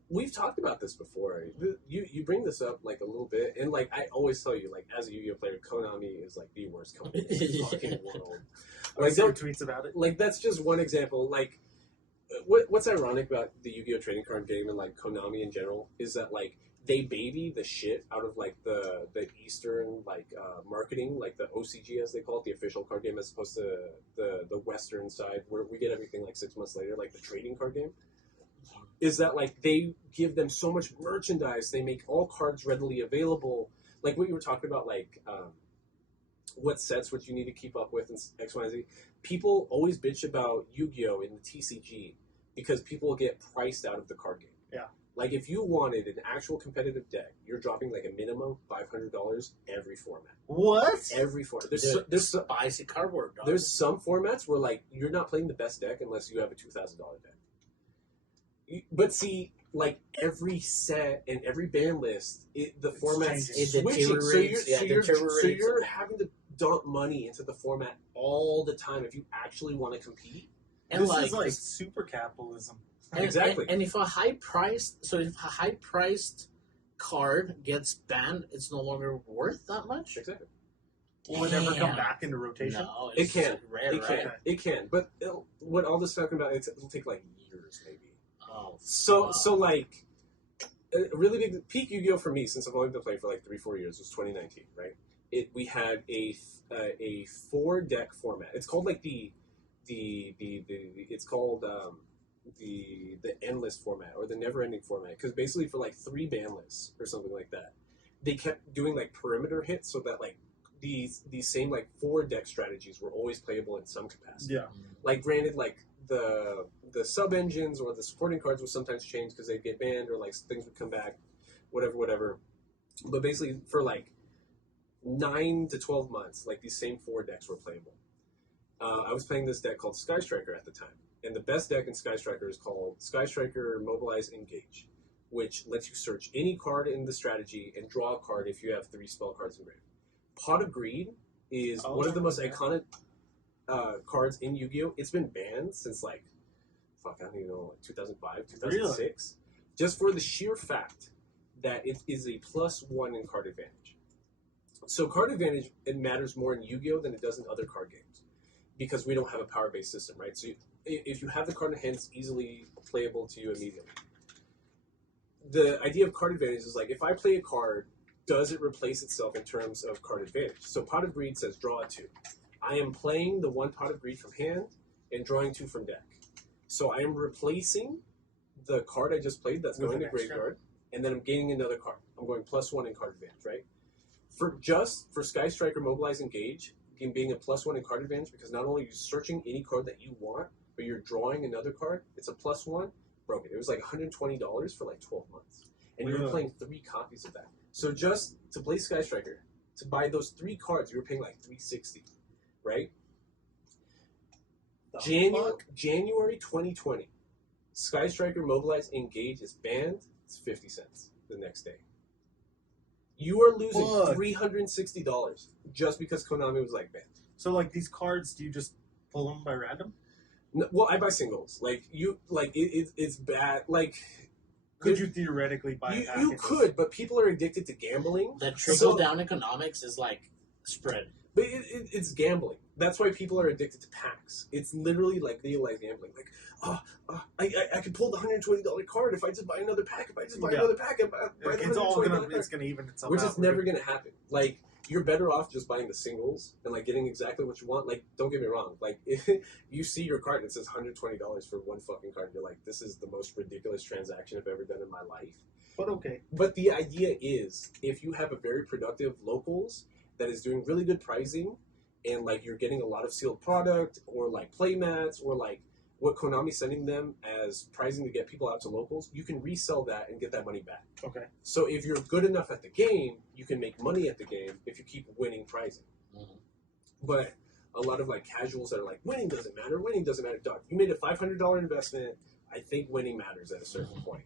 We've talked about this before. You bring this up like a little bit, and like I always tell you, like as a Yu-Gi-Oh player, Konami is like the worst company in the fucking world. Like there tweets about it. Like that's just one example. Like what's ironic about the Yu-Gi-Oh trading card game and like Konami in general is that like they baby the shit out of like the Eastern like marketing, like the OCG as they call it, the official card game, as opposed to the Western side where we get everything like 6 months later, like the trading card game. Is that like they give them so much merchandise, they make all cards readily available, like what you were talking about, like what sets would you need to keep up with and X, Y, and Z. People always bitch about Yu-Gi-Oh in the TCG because people get priced out of the card game. Yeah. Like if you wanted an actual competitive deck, you're dropping like a minimum $500 every format. What? Every format. There's spicy cardboard. Dog. There's some formats where like you're not playing the best deck unless you have a $2,000 deck. But see, like every set and every ban list, the format's switching. So you're having to dump money into the format all the time if you actually want to compete. And this is like super capitalism. Exactly. And if a high priced card gets banned, it's no longer worth that much. Exactly. Will it ever come back into rotation? No, it can. Rare, It can. But what all this talking about, it'll take like years, maybe. Oh, so like a really big peak Yu-Gi-Oh for me, since I've only been playing for like 3-4 years, was 2019, right? We had a 4-deck format. It's called like the endless format or the never-ending format, because basically for like 3 ban lists or something like that, they kept doing like perimeter hits so that like these same like 4-deck strategies were always playable in some capacity. Yeah. Like granted, like the sub engines or the supporting cards would sometimes change because they'd get banned or like things would come back, whatever. But basically for like 9 to 12 months, like these same 4 decks were playable. I was playing this deck called Sky Striker at the time, and the best deck in Sky Striker is called Sky Striker Mobilize Engage, which lets you search any card in the strategy and draw a card if you have 3 spell cards engraved. Pot of Greed is one of the most iconic cards in Yu-Gi-Oh! It's been banned since like, I don't even know, like 2005, 2006. Really? Just for the sheer fact that it is a +1 in card advantage. So card advantage, it matters more in Yu-Gi-Oh! Than it does in other card games, because we don't have a power-based system, right? So if you have the card in hand, it's easily playable to you immediately. The idea of card advantage is like, if I play a card, does it replace itself in terms of card advantage? So Pot of Greed says draw a 2. I am playing the 1 Pot of Greed from hand and drawing 2 from deck. So I am replacing the card I just played that's going to graveyard, and then I'm gaining another card. I'm going +1 in card advantage, right? For Sky Striker Mobilize Engage, being a +1 in card advantage, because not only are you searching any card that you want, but you're drawing another card, it's a +1, broken. It was like $120 for like 12 months. And you were playing 3 copies of that. So just to play Sky Striker, to buy those 3 cards, you were paying like $360, right? January 2020, Sky Striker Mobilize Engage is banned. It's 50 cents the next day. You are losing $360 just because Konami was like banned. So like these cards, do you just pull them by random? No, well, I buy singles. Like you, like it's bad. Like could you theoretically buy? You could, but people are addicted to gambling. That trickle down economics is like spread. But it's gambling. That's why people are addicted to packs. It's literally like legalized gambling. Like, I could pull the $120 card if I just buy another pack. If I just buy another pack, it's gonna even itself out. Which is never gonna happen. Like, you're better off just buying the singles and like getting exactly what you want. Like, don't get me wrong. Like, if you see your card and it says $120 for 1 fucking card, you're like, this is the most ridiculous transaction I've ever done in my life. But okay. But the idea is, if you have a very productive locals that is doing really good pricing, and like you're getting a lot of sealed product, or like play mats, or like what Konami's sending them as pricing to get people out to locals, you can resell that and get that money back. Okay. So if you're good enough at the game, you can make money at the game if you keep winning pricing. Mm-hmm. But a lot of like casuals that are like, winning doesn't matter, dog. You made a $500 investment. I think winning matters at a certain point.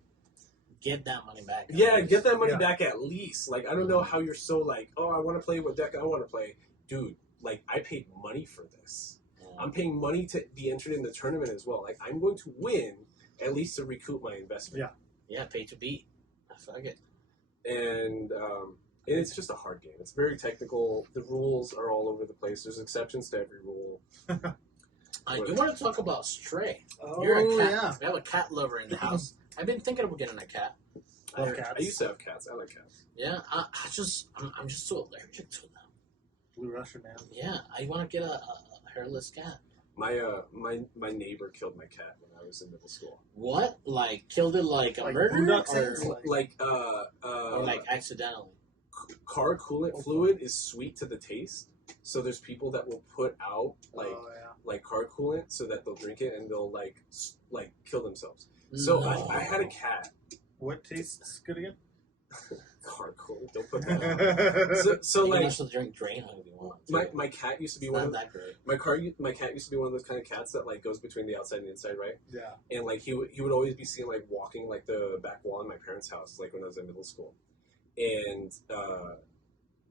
get that money back. Yeah, get that money Yeah. back at least. Like, I don't know how you're so like, oh, I want to play what deck I want to play. Dude, like, I paid money for this. I'm paying money to be entered in the tournament as well. Like, I'm going to win at least to recoup my investment. Yeah. Yeah, pay to beat. I fuck it. And it's just a hard game. It's very technical. The rules are all over the place. There's exceptions to every rule. You want to talk about Stray? Oh, You're a cat. yeah. We have a cat lover in the house. I've been thinking about getting a cat. Love cats. I used to have cats. I like cats. Yeah, I'm just so allergic to them. Blue Russian, man. Yeah, I want to get a hairless cat. My neighbor killed my cat when I was in middle school. What? Like killed it like a Like murder, Boondock or Saints? like accidentally? Car coolant fluid is sweet to the taste, so there's people that will put out like car coolant so that they'll drink it and they'll like kill themselves. So No. I had a cat. What tastes good again? Car coolant, don't put that out. So You can like also drink drain on if you want. my cat used to be It's one not of that great. my cat used to be one of those kind of cats that like goes between the outside and the inside, right? Yeah. And like he would always be seen like walking like the back wall in my parents' house, like when I was in middle school. And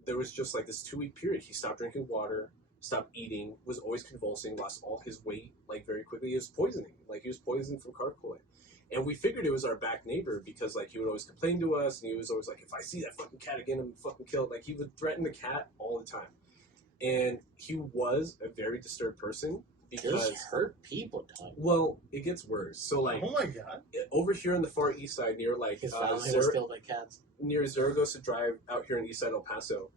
there was just like this 2-week period. He stopped drinking water, stopped eating, was always convulsing, lost all his weight like very quickly. He was poisoning, like he was poisoned from car coolant. And we figured it was our back neighbor because like he would always complain to us, and he was always like, if I see that fucking cat again, I'm fucking killed. Like he would threaten the cat all the time. And he was a very disturbed person because Just hurt people, dog. well, it gets worse. So like Oh my god. over here on the far east side near like His family was killed by cats. near Zaragoza Drive out here in East Side El Paso,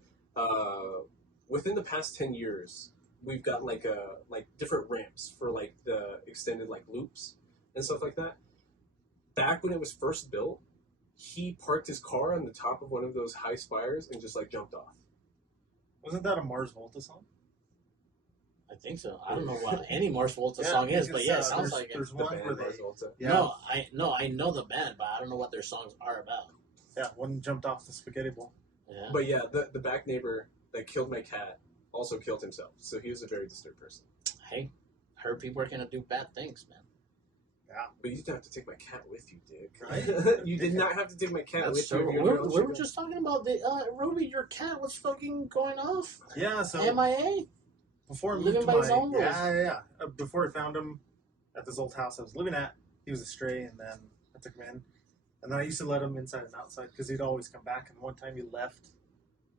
within the past 10 years, we've got like different ramps for like the extended like loops and stuff like that. Back when it was first built, he parked his car on the top of one of those high spires and just like jumped off. Wasn't that a Mars Volta song? I think so. I don't know what any Mars Volta Yeah, song is, because, but yeah, it sounds like it. there's The one band where they, Mars Volta. yeah, I know the band, but I don't know what their songs are about. yeah, one jumped off the spaghetti bowl. Yeah. But yeah, the back neighbor that killed my cat also killed himself. So he was a very disturbed person. Hey, heard people are gonna do bad things, man. But you didn't have to take my cat with you, Dick. Right? You did not have to take my cat That's with so. you. We were just talking about the Roby. Your cat was fucking going off. Yeah, so MIA. before I moved Living to by my his own rules. yeah. Before I found him at this old house I was living at, he was a stray, and then I took him in, and then I used to let him inside and outside because he'd always come back. And one time he left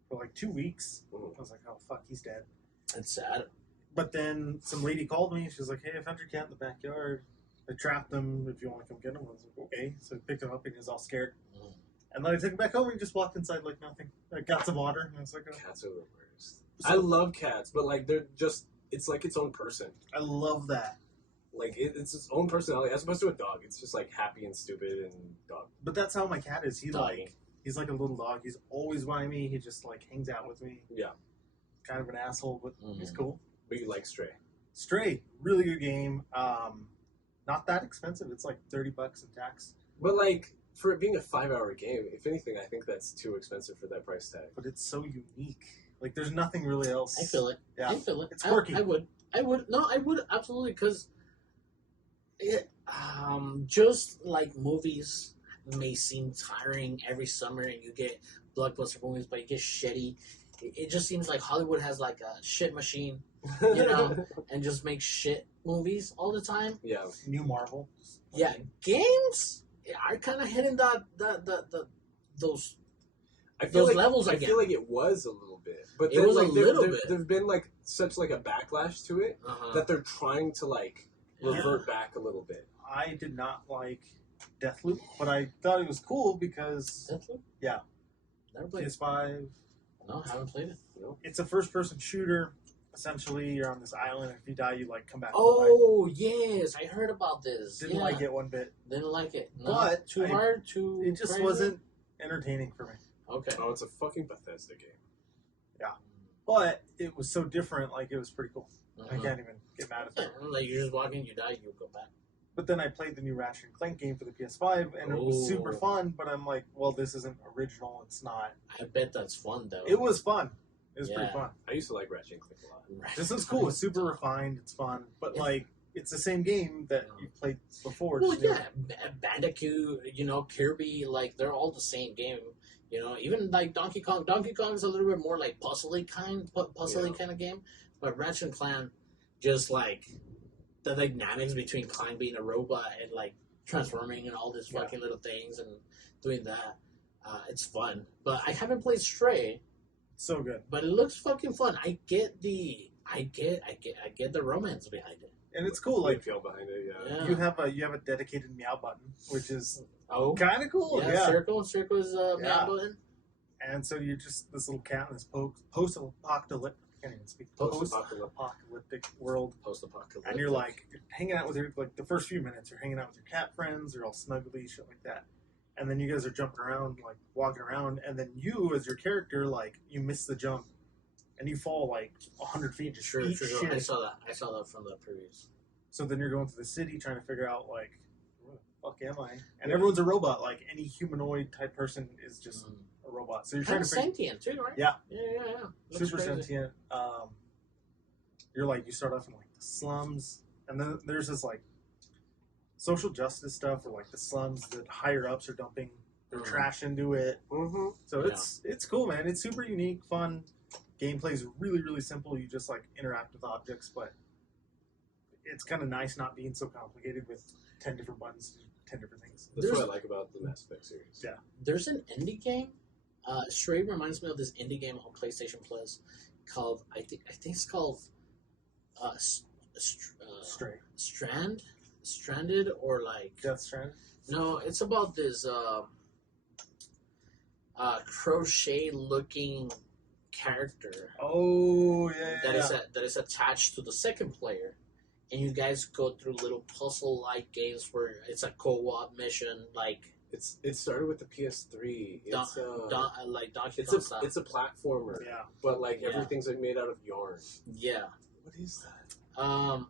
for like 2 weeks. I was like, oh fuck, he's dead. It's sad. But then some lady called me. She was like, hey, I found your cat in the backyard. I trapped him. If you want to come get him, I was like, okay. So I picked him up and he was all scared. Mm. And then I took him back home and he just walked inside like nothing. I got some water and I was like, oh. Cats are the worst. I love cats, but like they're just, it's like its own person. I love that. Like it's its own personality as opposed to a dog. It's just like happy and stupid and dog. But that's how my cat is. He's Doggy. like a little dog. He's always by me. He just like hangs out with me. Yeah, Kind of an asshole, but he's cool. but you like Stray. Stray, really good game. Not that expensive. It's like $30 in tax. But like for it being a 5-hour game, if anything, I think that's too expensive for that price tag. But it's so unique. Like there's nothing really else. I feel it. Yeah. I feel it. It's quirky. I would. No, I would absolutely because it. Just like movies may seem tiring every summer, and you get blockbuster movies, but you get shitty. It just seems like Hollywood has like a shit machine, you know, and just makes shit movies all the time. Yeah. New Marvel. Yeah, games are kind of hitting those I feel Those like levels I again. feel like it was a little bit, but It then was a like little there, bit. there've been like such like a backlash to it uh-huh. that they're trying to like revert back a little bit. I did not like Deathloop, but I thought it was cool because Deathloop? Yeah. Never played it. PS5. No, haven't played it. It's a first-person shooter. Essentially, you're on this island. If you die, you like come back. to life. Oh yes, I heard about this. Didn't Yeah. like it one bit. Didn't like it. No, But too I- hard. Too. It just crazy? wasn't entertaining for me. Okay. Oh, it's a fucking Bethesda game. But it was so different. Like it was pretty cool. I Uh-huh. can't even get mad at Yeah, that. like you're just walking, you die, you go back. But then I played the new Ratchet and Clank game for the PS5, and it was super Oh. fun. But I'm like, well, this isn't original. It's not. I bet that's fun though. It was fun. It was Yeah. pretty fun. I used to like Ratchet and Clank a lot. This is cool. It's super refined. It's fun. But Yeah. like, it's the same game that you played before. Well, just new. yeah, Bandicoot, Kirby, like they're all the same game. Even like Donkey Kong. Donkey Kong is a little bit more like puzzly kind of game, but Ratchet and Clank, just like the dynamics between Clank being a robot and like transforming and all these fucking little things and doing that, it's fun. But I haven't played Stray, So good. but it looks fucking fun. I get the romance behind it. And it's cool. Like feel behind it. Yeah. you have a dedicated meow button, which is kind of cool. Yeah, Circle is Yeah. button. And so you're just this little cat in this post-apocalyptic, can't even speak, post-apocalyptic world. Post-apocalyptic. And you're hanging out with like the first few minutes, you're hanging out with your cat friends, you're all snuggly, shit like that. And then you guys are jumping around, like walking around, and then you, as your character, like you miss the jump, and you fall like 100 feet. Just Sure. eat shit. I saw that from the previous. So then you're going through the city trying to figure out like, where the fuck am I? And everyone's a robot. Like any humanoid type person is just a robot. So you're trying to sentient too, right? Yeah. Yeah. Looks super crazy. sentient. You start off in like the slums, and then there's this like social justice stuff where like the slums that higher ups are dumping their trash into it. Mm-hmm. So it's cool, man. It's super unique, fun. Gameplay is really, really simple. You just like interact with objects, but it's kind of nice not being so complicated with 10 different buttons, 10 different things. That's what I like about the Mass Effect series. Yeah. There's an indie game. Stray reminds me of this indie game on PlayStation Plus called I think it's called Stranded or like Death Strand. No, it's about this crochet looking character Oh that is attached to the second player, and you guys go through little puzzle like games where it's a co-op mission like. It started with the PS3. It's like Donkey it's Kong a style. it's a platformer. Yeah. But like everything's like made out of yarn. Yeah. What is that?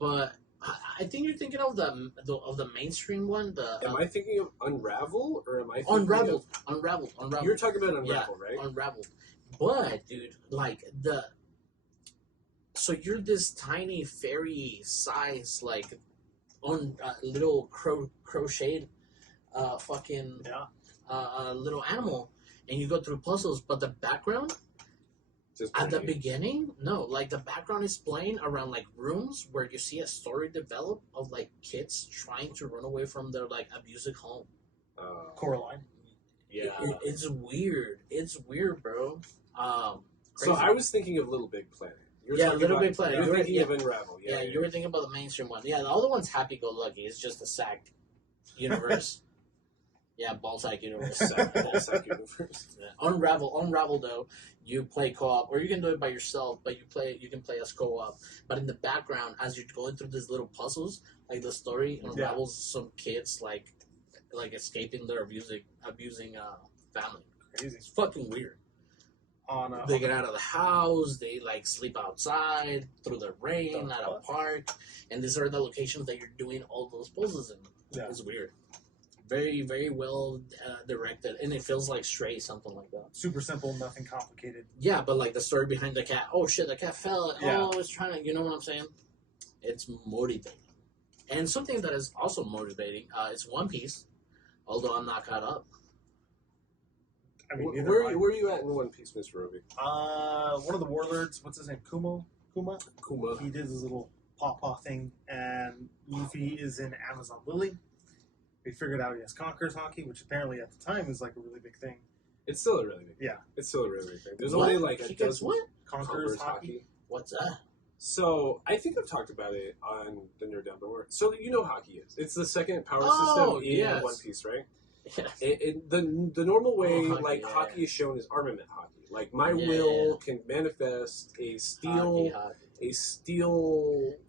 But I think you're thinking of the mainstream one. Am I thinking of Unravel or am I thinking Unraveled? of... Unraveled. You're talking about Unravel, right? Unraveled. But dude, like so you're this tiny fairy size like on little crocheted little animal, and you go through puzzles, but the background at the beginning, no, like the background is playing around like rooms where you see a story develop of like kids trying to run away from their like abusive home. Coraline. Yeah. It's weird. It's weird, bro. So I was thinking of Little Big Planet. Little Big Planet. You were thinking of Unravel. Yeah, you were thinking about the mainstream one. Yeah, the other one's Happy Go Lucky. It's just a sack universe. Yeah, ballsack universe. Ballsack universe. Yeah. Unravel though, you play co-op, or you can do it by yourself. But you can play as co-op. But in the background, as you're going through these little puzzles, like the story unravels some kids like escaping their abusing family. Crazy. It's fucking weird. On They get out of the house. They like sleep outside through the rain at a park, and these are the locations that you're doing all those puzzles in. Yeah. It's weird. Very, very well directed, and it feels like Stray, something like that. super simple, nothing complicated. Yeah, but like the story behind the cat. Oh shit, the cat fell. Yeah. Oh, it's trying to. You know what I'm saying? It's motivating, and something that is also motivating. It's One Piece, although I'm not caught up. I mean, Where are you at in One Piece, Mr. Roby? one of the warlords, what's his name? Kuma? Kuma. He did his little paw thing, and Luffy is in Amazon Lily. We figured out he has Conqueror's Hockey, which apparently at the time is like a really big thing. It's still a really big thing. Yeah. It's still a really big thing. There's What? only like a He gets dozen what? Conqueror's Hockey. What's that? So I think I've talked about it on the Nerd Down Before. So you know hockey is. It's the second power system in yes. One Piece, right? Yes. The normal way hockey, hockey is shown is armament hockey. Like my Yeah, will can manifest a steel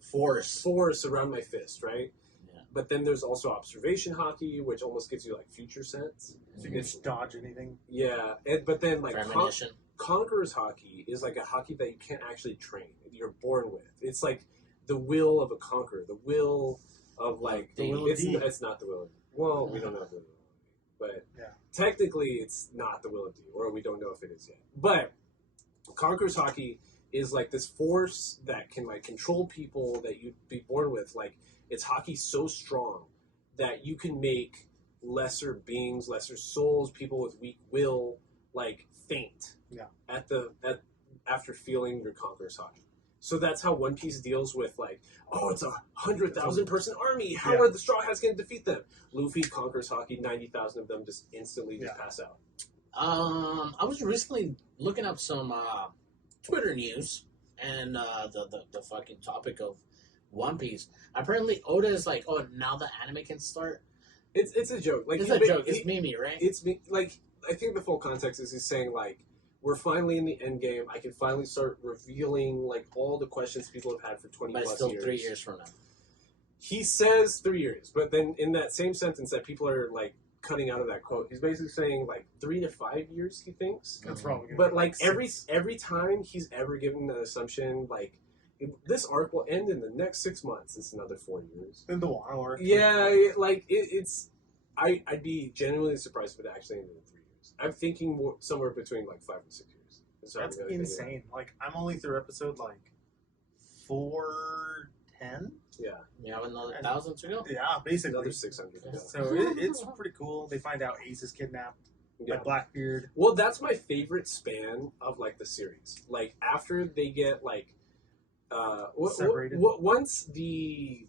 force around my fist, right? Yeah. But then there's also observation hockey, which almost gives you like future sense. So you can just dodge anything. Yeah, but then like Premonition. Conqueror's Hockey is like a hockey that you can't actually train. You're born with. It's like the will of a conqueror. The will of like The will of D. it's not the will of D. Well, we don't know the will of D. But Yeah. technically it's not the will of D, or we don't know if it is yet. But Conqueror's Hockey is like this force that can like control people that you'd be born with. Like it's hockey so strong that you can make lesser beings, lesser souls, people with weak will, like faint. Yeah. After feeling your conqueror's hockey. So that's how One Piece deals with like, oh, it's 100,000 person army. How are the Straw Hats going to defeat them? Luffy conquers hockey. 90,000 of them just instantly just pass out. I was recently looking up some Twitter news and the fucking topic of One Piece. Apparently, Oda is like, oh, now the anime can start. It's a joke. Like it's a joke. It's Mimi, right? It's like I think the full context is he's saying like, we're finally in the end game. I can finally start revealing like all the questions people have had for 20 but plus still years. 3 years from now. He says 3 years, but then in that same sentence that people are like cutting out of that quote, he's basically saying like 3 to 5 years. He thinks That's probably. But like every time he's ever given an assumption, like this arc will end in the next 6 months. It's another 4 years. In the Wano arc. Yeah, like it's. I'd be genuinely surprised if it actually ended in 3 years. I'm thinking more somewhere between like 5 and 6 years. That's insane. Like I'm only through episode like 410. You have another 1,000 to go. Yeah, basically Another 600. Yeah. So it's pretty cool. They find out Ace is kidnapped by Blackbeard. Well, that's my favorite span of like the series. Like after they get like separated. Once the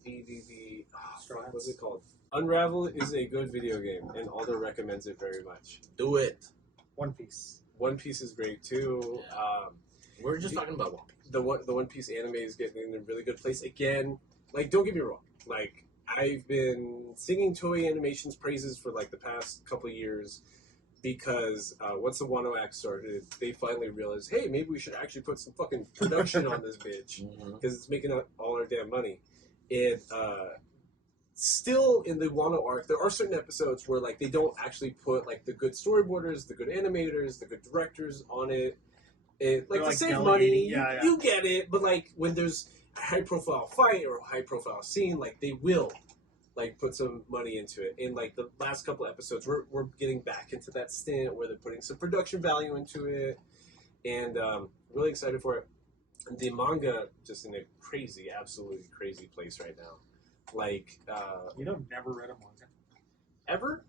what's it called? Unravel is a good video game, and Aldo recommends it very much. Do it. One Piece. One Piece is great too. We're just talking about One Piece. The One Piece anime is getting in a really good place again. Like, don't get me wrong. Like, I've been singing Toei Animation's praises for like the past couple of years because once the Wano Act started, they finally realized, hey, maybe we should actually put some fucking production on this bitch because it's making all our damn money. And still in the Wano arc, there are certain episodes where like they don't actually put like the good storyboarders, the good animators, the good directors on it. Like to save money, you get it. But like when there's a high-profile fight or a high-profile scene, like they will like put some money into it. And like the last couple of episodes, we're getting back into that stint where they're putting some production value into it, and really excited for it. And the manga just in a crazy, absolutely crazy place right now. Like, you know, never read a manga. Ever?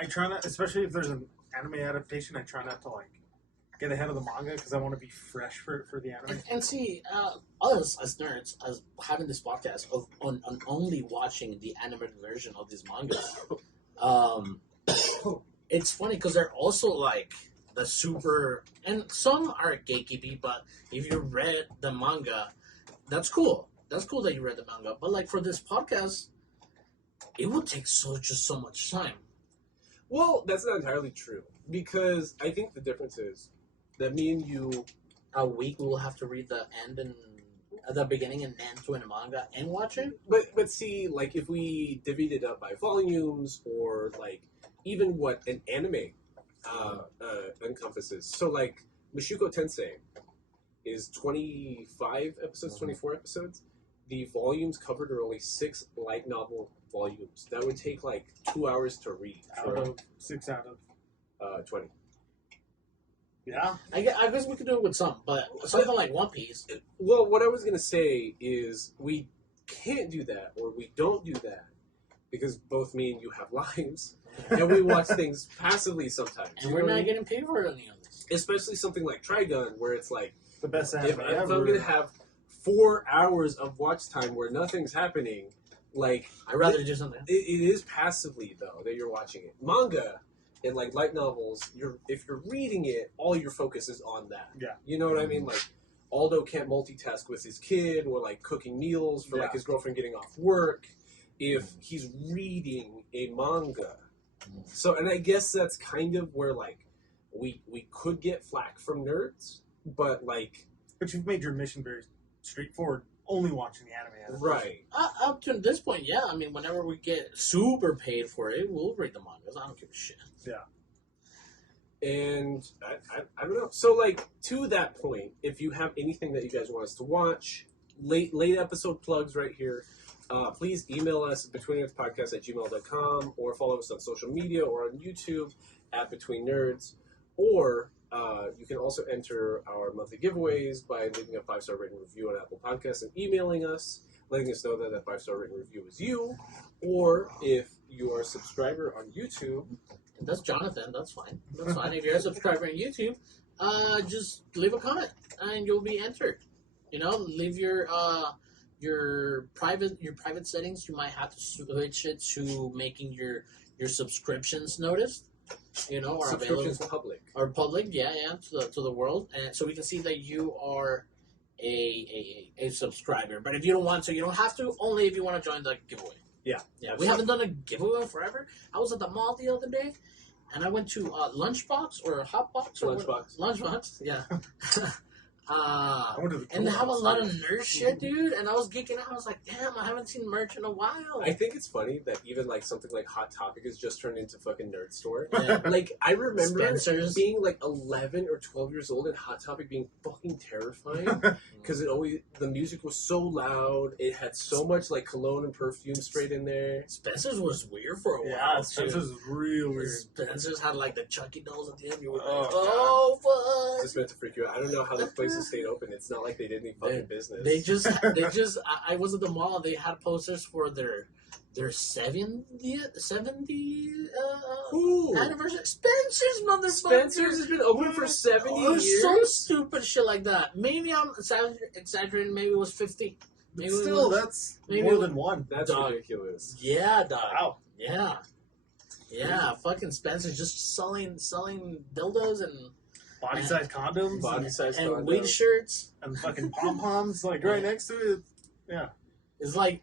I try not, especially if there's an anime adaptation, I try not to like get ahead of the manga because I want to be fresh for the anime. And see, us as nerds, as having this podcast on only watching the animated version of these mangas, it's funny because they're also like the super, and some are gatekeepy, but if you read the manga, that's cool. That's cool that you read the manga, but like for this podcast, it would take so much time. Well, that's not entirely true because I think the difference is that me and you, a week we'll have to read the end and at the beginning and end to in a manga and watch it. But see, like if we divvied it up by volumes or like even what an anime encompasses. So like Mushoku Tensei is 25 episodes, 24 episodes. The volumes covered are only 6 light novel volumes. That would take like 2 hours to read. Out of 6 out of 20. Yeah, I guess we could do it with some, but something like One Piece. Well, what I was gonna say is we can't do that, or we don't do that, because both me and you have lives, and we watch things passively sometimes. And we're not getting paid for any of this. Especially something like Trigun, where it's like the best anime if ever. I'm gonna have 4 hours of watch time where nothing's happening, like I'd rather do something. It is passively though that you're watching it. Manga and like light novels, if you're reading it, all your focus is on that. Yeah. You know what I mean? Like Aldo can't multitask with his kid or like cooking meals for like his girlfriend getting off work if he's reading a manga. So, and I guess that's kind of where like we could get flack from nerds, but like. But you've made your mission very straightforward. Only watching the anime. Right. Up to this point, yeah. I mean, whenever we get super paid for it, we'll read the mangas. I don't give a shit. Yeah. And I don't know. So, like, to that point, if you have anything that you guys want us to watch, late episode plugs right here, please email us at betweennerds@gmail.com or follow us on social media or on YouTube at Between Nerds. Or You can also enter our monthly giveaways by leaving a 5-star rating review on Apple Podcasts and emailing us, letting us know that that 5-star rating review is you. Or if you are a subscriber on YouTube, That's Jonathan. That's fine. That's fine. If you're a subscriber on YouTube, just leave a comment and you'll be entered. You know, leave your private settings. You might have to switch it to making your subscriptions noticed. You know, or available public. Or public, yeah, to the world, and so we can see that you are a subscriber. But if you don't want to, you don't have to. Only if you want to join the giveaway. Yeah. We haven't done a giveaway in forever. I was at the mall the other day, and I went to Lunchbox or Hotbox or Lunchbox, yeah. And they have a lot of nerd shit, dude. And I was geeking out. I was like, damn, I haven't seen merch in a while. I think it's funny that even like something like Hot Topic has just turned into fucking nerd store. Yeah. Like I remember Spencer's. being like 11 or 12 years old and Hot Topic being fucking terrifying because the music was so loud. It had so much like cologne and perfume sprayed in there. Spencer's was weird for a while. Yeah, Spencer's was real weird. Spencer's had like the Chucky dolls at the end. You were like, Oh, fuck. Just meant to freak you out. I don't know how this place has stayed open. It's not like they did any fucking business. They just. I was at the mall. They had posters for their 70 anniversary. Spencer's, motherfucker. Spencer's has been open for 70 years. Some stupid shit like that. Maybe I'm exaggerating. Maybe it was 50. Maybe Still, that's more than one. That's Dog. ridiculous. Yeah, dog. Wow. Yeah. Fucking Spencer's just selling dildos and Body-sized condoms. and wig shirts. And fucking pom-poms, like, right next to it. Yeah. It's like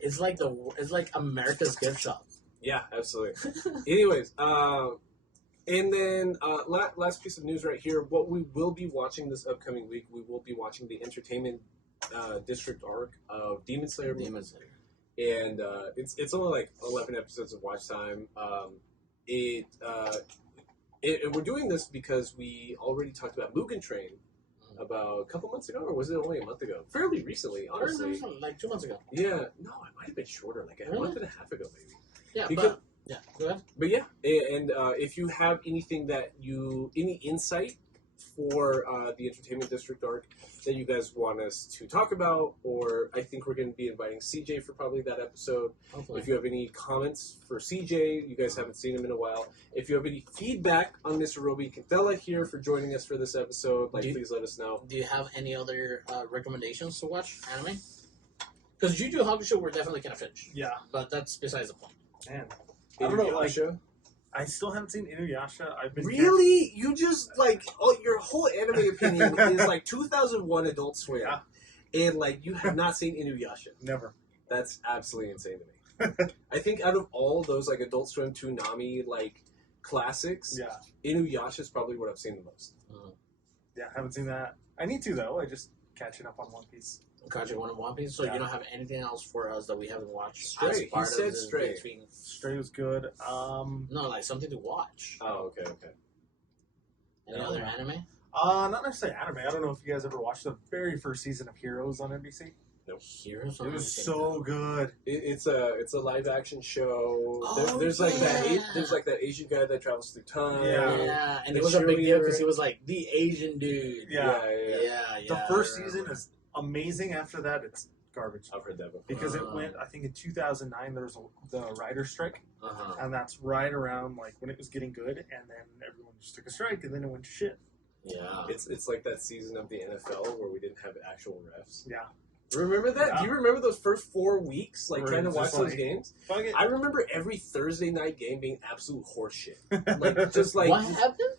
America's gift shop. Yeah, absolutely. Anyways, and then last piece of news right here. What we will be watching this upcoming week, we will be watching the Entertainment District arc of Demon Slayer. And it's only like 11 episodes of watch time. And we're doing this because we already talked about Mugen Train about a couple months ago, or was it only a month ago? Fairly recently, honestly. Like 2 months ago. Yeah, no, it might have been shorter, like a month and a half ago, maybe. Yeah, Because, go ahead. But yeah, and if you have anything any insight for the Entertainment District arc that you guys want us to talk about, or I think we're going to be inviting CJ for probably that episode. Hopefully. If you have any comments for CJ, you guys haven't seen him in a while. If you have any feedback on Mr. Roby Quintela here for joining us for this episode, please let us know. Do you have any other recommendations to watch anime? Because Yu Yu Hakusho we're definitely going to finish. Yeah. But that's besides the point. Man. I don't know, like, Inuyasha? I still haven't seen Inuyasha. I've been Really? You just, like, your whole anime opinion is, like, 2001 Adult Swim. Yeah. And, like, you have not seen Inuyasha. Never. That's absolutely insane to me. I think out of all those, like, Adult Swim, Toonami, like, classics, Yeah. Inuyasha is probably what I've seen the most. Yeah, haven't seen that. I need to, though. I just catching up on One Piece. Gotcha, One Piece. So Yeah. you don't have anything else for us that we haven't watched? Stray. as He part said of this Stray. between- Stray was good. No, like something to watch. Oh, okay. Any other anime? Not necessarily anime. I don't know if you guys ever watched the very first season of Heroes on NBC. Heroes? It was so good. It's a live action show. Oh, There's like yeah. that Asian guy that travels through time. Yeah. And The it was a big deal cheerleader. because he was like the Asian dude. Yeah. The first I season remember. is amazing. After that, it's garbage. I've heard that before. Because it went, I think in 2009, there was the writer's strike. Uh-huh. And that's right around like when it was getting good. And then everyone just took a strike and then it went to shit. Yeah. It's like that season of the NFL where we didn't have actual refs. Yeah. Remember that? Yeah. Do you remember those first 4 weeks, like Where trying to it's watch just those like- games? Fuck it. I remember every Thursday night game being absolute horseshit. Like just like What happened?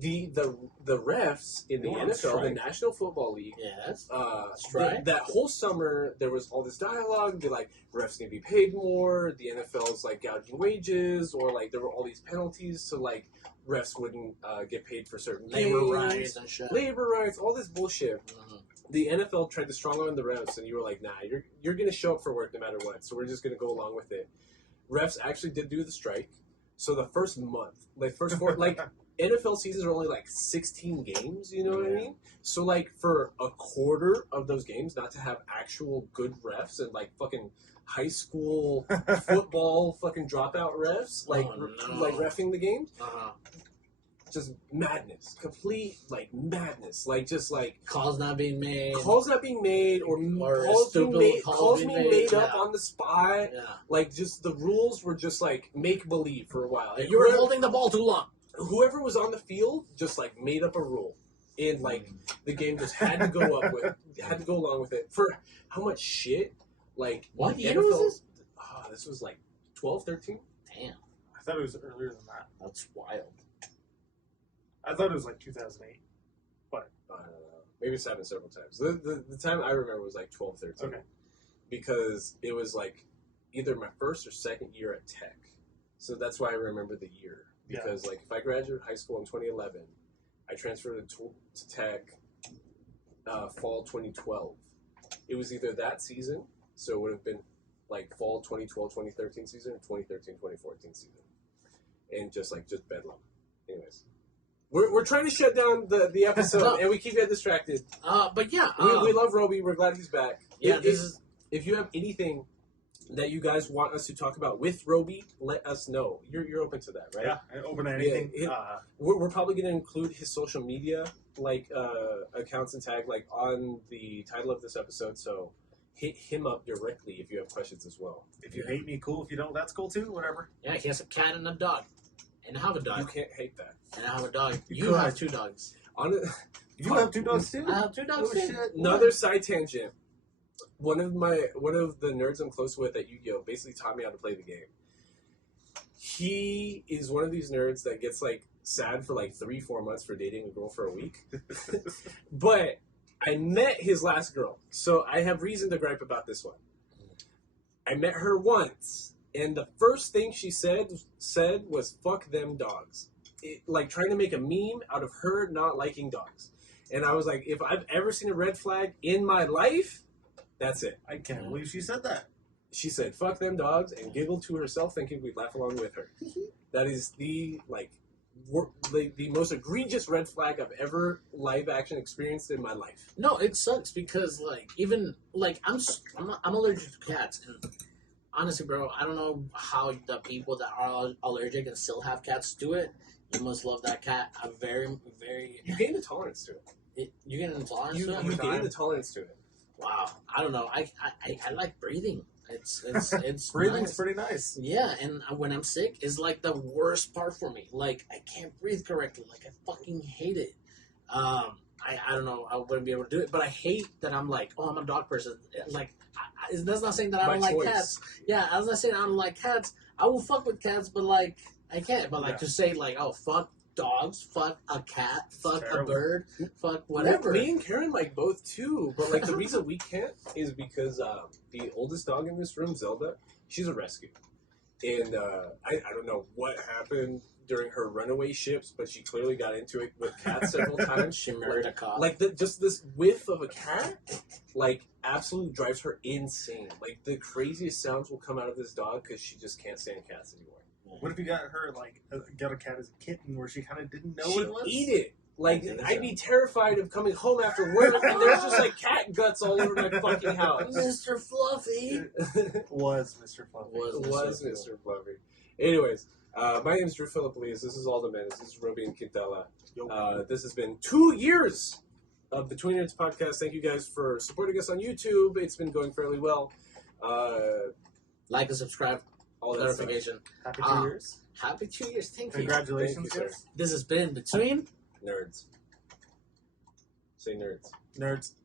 the refs in the They were on NFL, the strike. National Football League. Yes. That Strike? whole summer, there was all this dialogue, be like, refs need to be paid more, the NFL's like gouging wages, or like there were all these penalties, so like refs wouldn't get paid for certain Labor games, rights and shit. labor rights, all this bullshit. Mhm. The NFL tried to strong arm the refs, and you were like, nah, you're going to show up for work no matter what, so we're just going to go along with it. Refs actually did do the strike, so the first month, like first 4, like NFL seasons are only like 16 games, you know what I mean? So like for a quarter of those games not to have actual good refs and like fucking high school football fucking dropout refs, like Oh, no. like reffing the games, Uh-huh. just madness, complete like madness, like just like calls not being made, or calls being made up on the spot. Yeah. Like just the rules were just like make believe for a while. You were holding the ball too long. Whoever was on the field just like made up a rule, and like the game just had to go along with it for how much shit. Like what year was this? This was like 12, 13. Damn, I thought it was earlier than that. That's wild. I thought it was like 2008, but I don't know. Maybe it's happened several times. The time I remember was like 12, 13. Okay. Because it was like either my first or second year at Tech. So that's why I remember the year. Because like if I graduated high school in 2011, I transferred to Tech fall 2012. It was either that season, so it would have been like fall 2012, 2013 season, or 2013, 2014 season. And just bedlam. Anyways. We're trying to shut down the episode, and we keep getting distracted. But yeah. We love Roby. We're glad he's back. Yeah, if you have anything that you guys want us to talk about with Roby, let us know. You're open to that, right? Yeah, open to anything. We're probably going to include his social media accounts and tag on the title of this episode, so hit him up directly if you have questions as well. If you hate me, cool. If you don't, that's cool too. Whatever. Yeah, he has a cat and a dog. And I have a dog. You can't hate that. And I have a dog. You have 2 dogs. You have 2 dogs too? I have 2 dogs too. Another side tangent. One of the nerds I'm close with at Yu-Gi-Oh! Basically taught me how to play the game. He is one of these nerds that gets like sad for like 3-4 months for dating a girl for a week. But I met his last girl, so I have reason to gripe about this one. I met her once, and the first thing she said was "fuck them dogs," like trying to make a meme out of her not liking dogs. And I was like, if I've ever seen a red flag in my life, that's it. I can't believe she said that. She said, "Fuck them dogs," and giggled to herself, thinking we'd laugh along with her. That is the most egregious red flag I've ever live action experienced in my life. No, it sucks because even I'm allergic to cats, and honestly, bro, I don't know how the people that are allergic and still have cats do it. You must love that cat. I'm very, very. You gain a tolerance to it. You get an intolerance to it. You gain a tolerance to it. Wow, I don't know. I like breathing. It's Breathing's nice. pretty nice. Yeah, and when I'm sick, it's like the worst part for me. Like I can't breathe correctly. Like I fucking hate it. I don't know. I wouldn't be able to do it. But I hate that I'm like, oh, I'm a dog person. Like that's not saying that I don't like cats. Yeah, I was not saying I don't like cats. I will fuck with cats, but like I can't. But to say like, oh, fuck dogs, fuck a cat, fuck a bird, fuck whatever. Me and Karen like both too, but like the reason we can't is because the oldest dog in this room, Zelda, she's a rescue, and I don't know what happened during her runaway ships, but she clearly got into it with cats several times. She murdered a cat. Like just this whiff of a cat, like absolutely drives her insane. Like the craziest sounds will come out of this dog because she just can't stand cats anymore. What if you got her got a cat as a kitten where she kind of didn't know She'd what it was? eat it. Like I'd be terrified of coming home after work and there's just like cat guts all over my fucking house. Mr. Fluffy was Mr. Fluffy. Was Mr. Fluffy. Anyways, my name is Drew Philip Lees. This is All the Menace. This is Roby and Quintela. This has been 2 years of the Twin Nerds podcast. Thank you guys for supporting us on YouTube. It's been going fairly well. Like and subscribe. All that notification. Happy 2 years. Happy 2 years. Thank you. Congratulations, Thank you, guys. This has been Between Nerds. Say nerds. Nerds.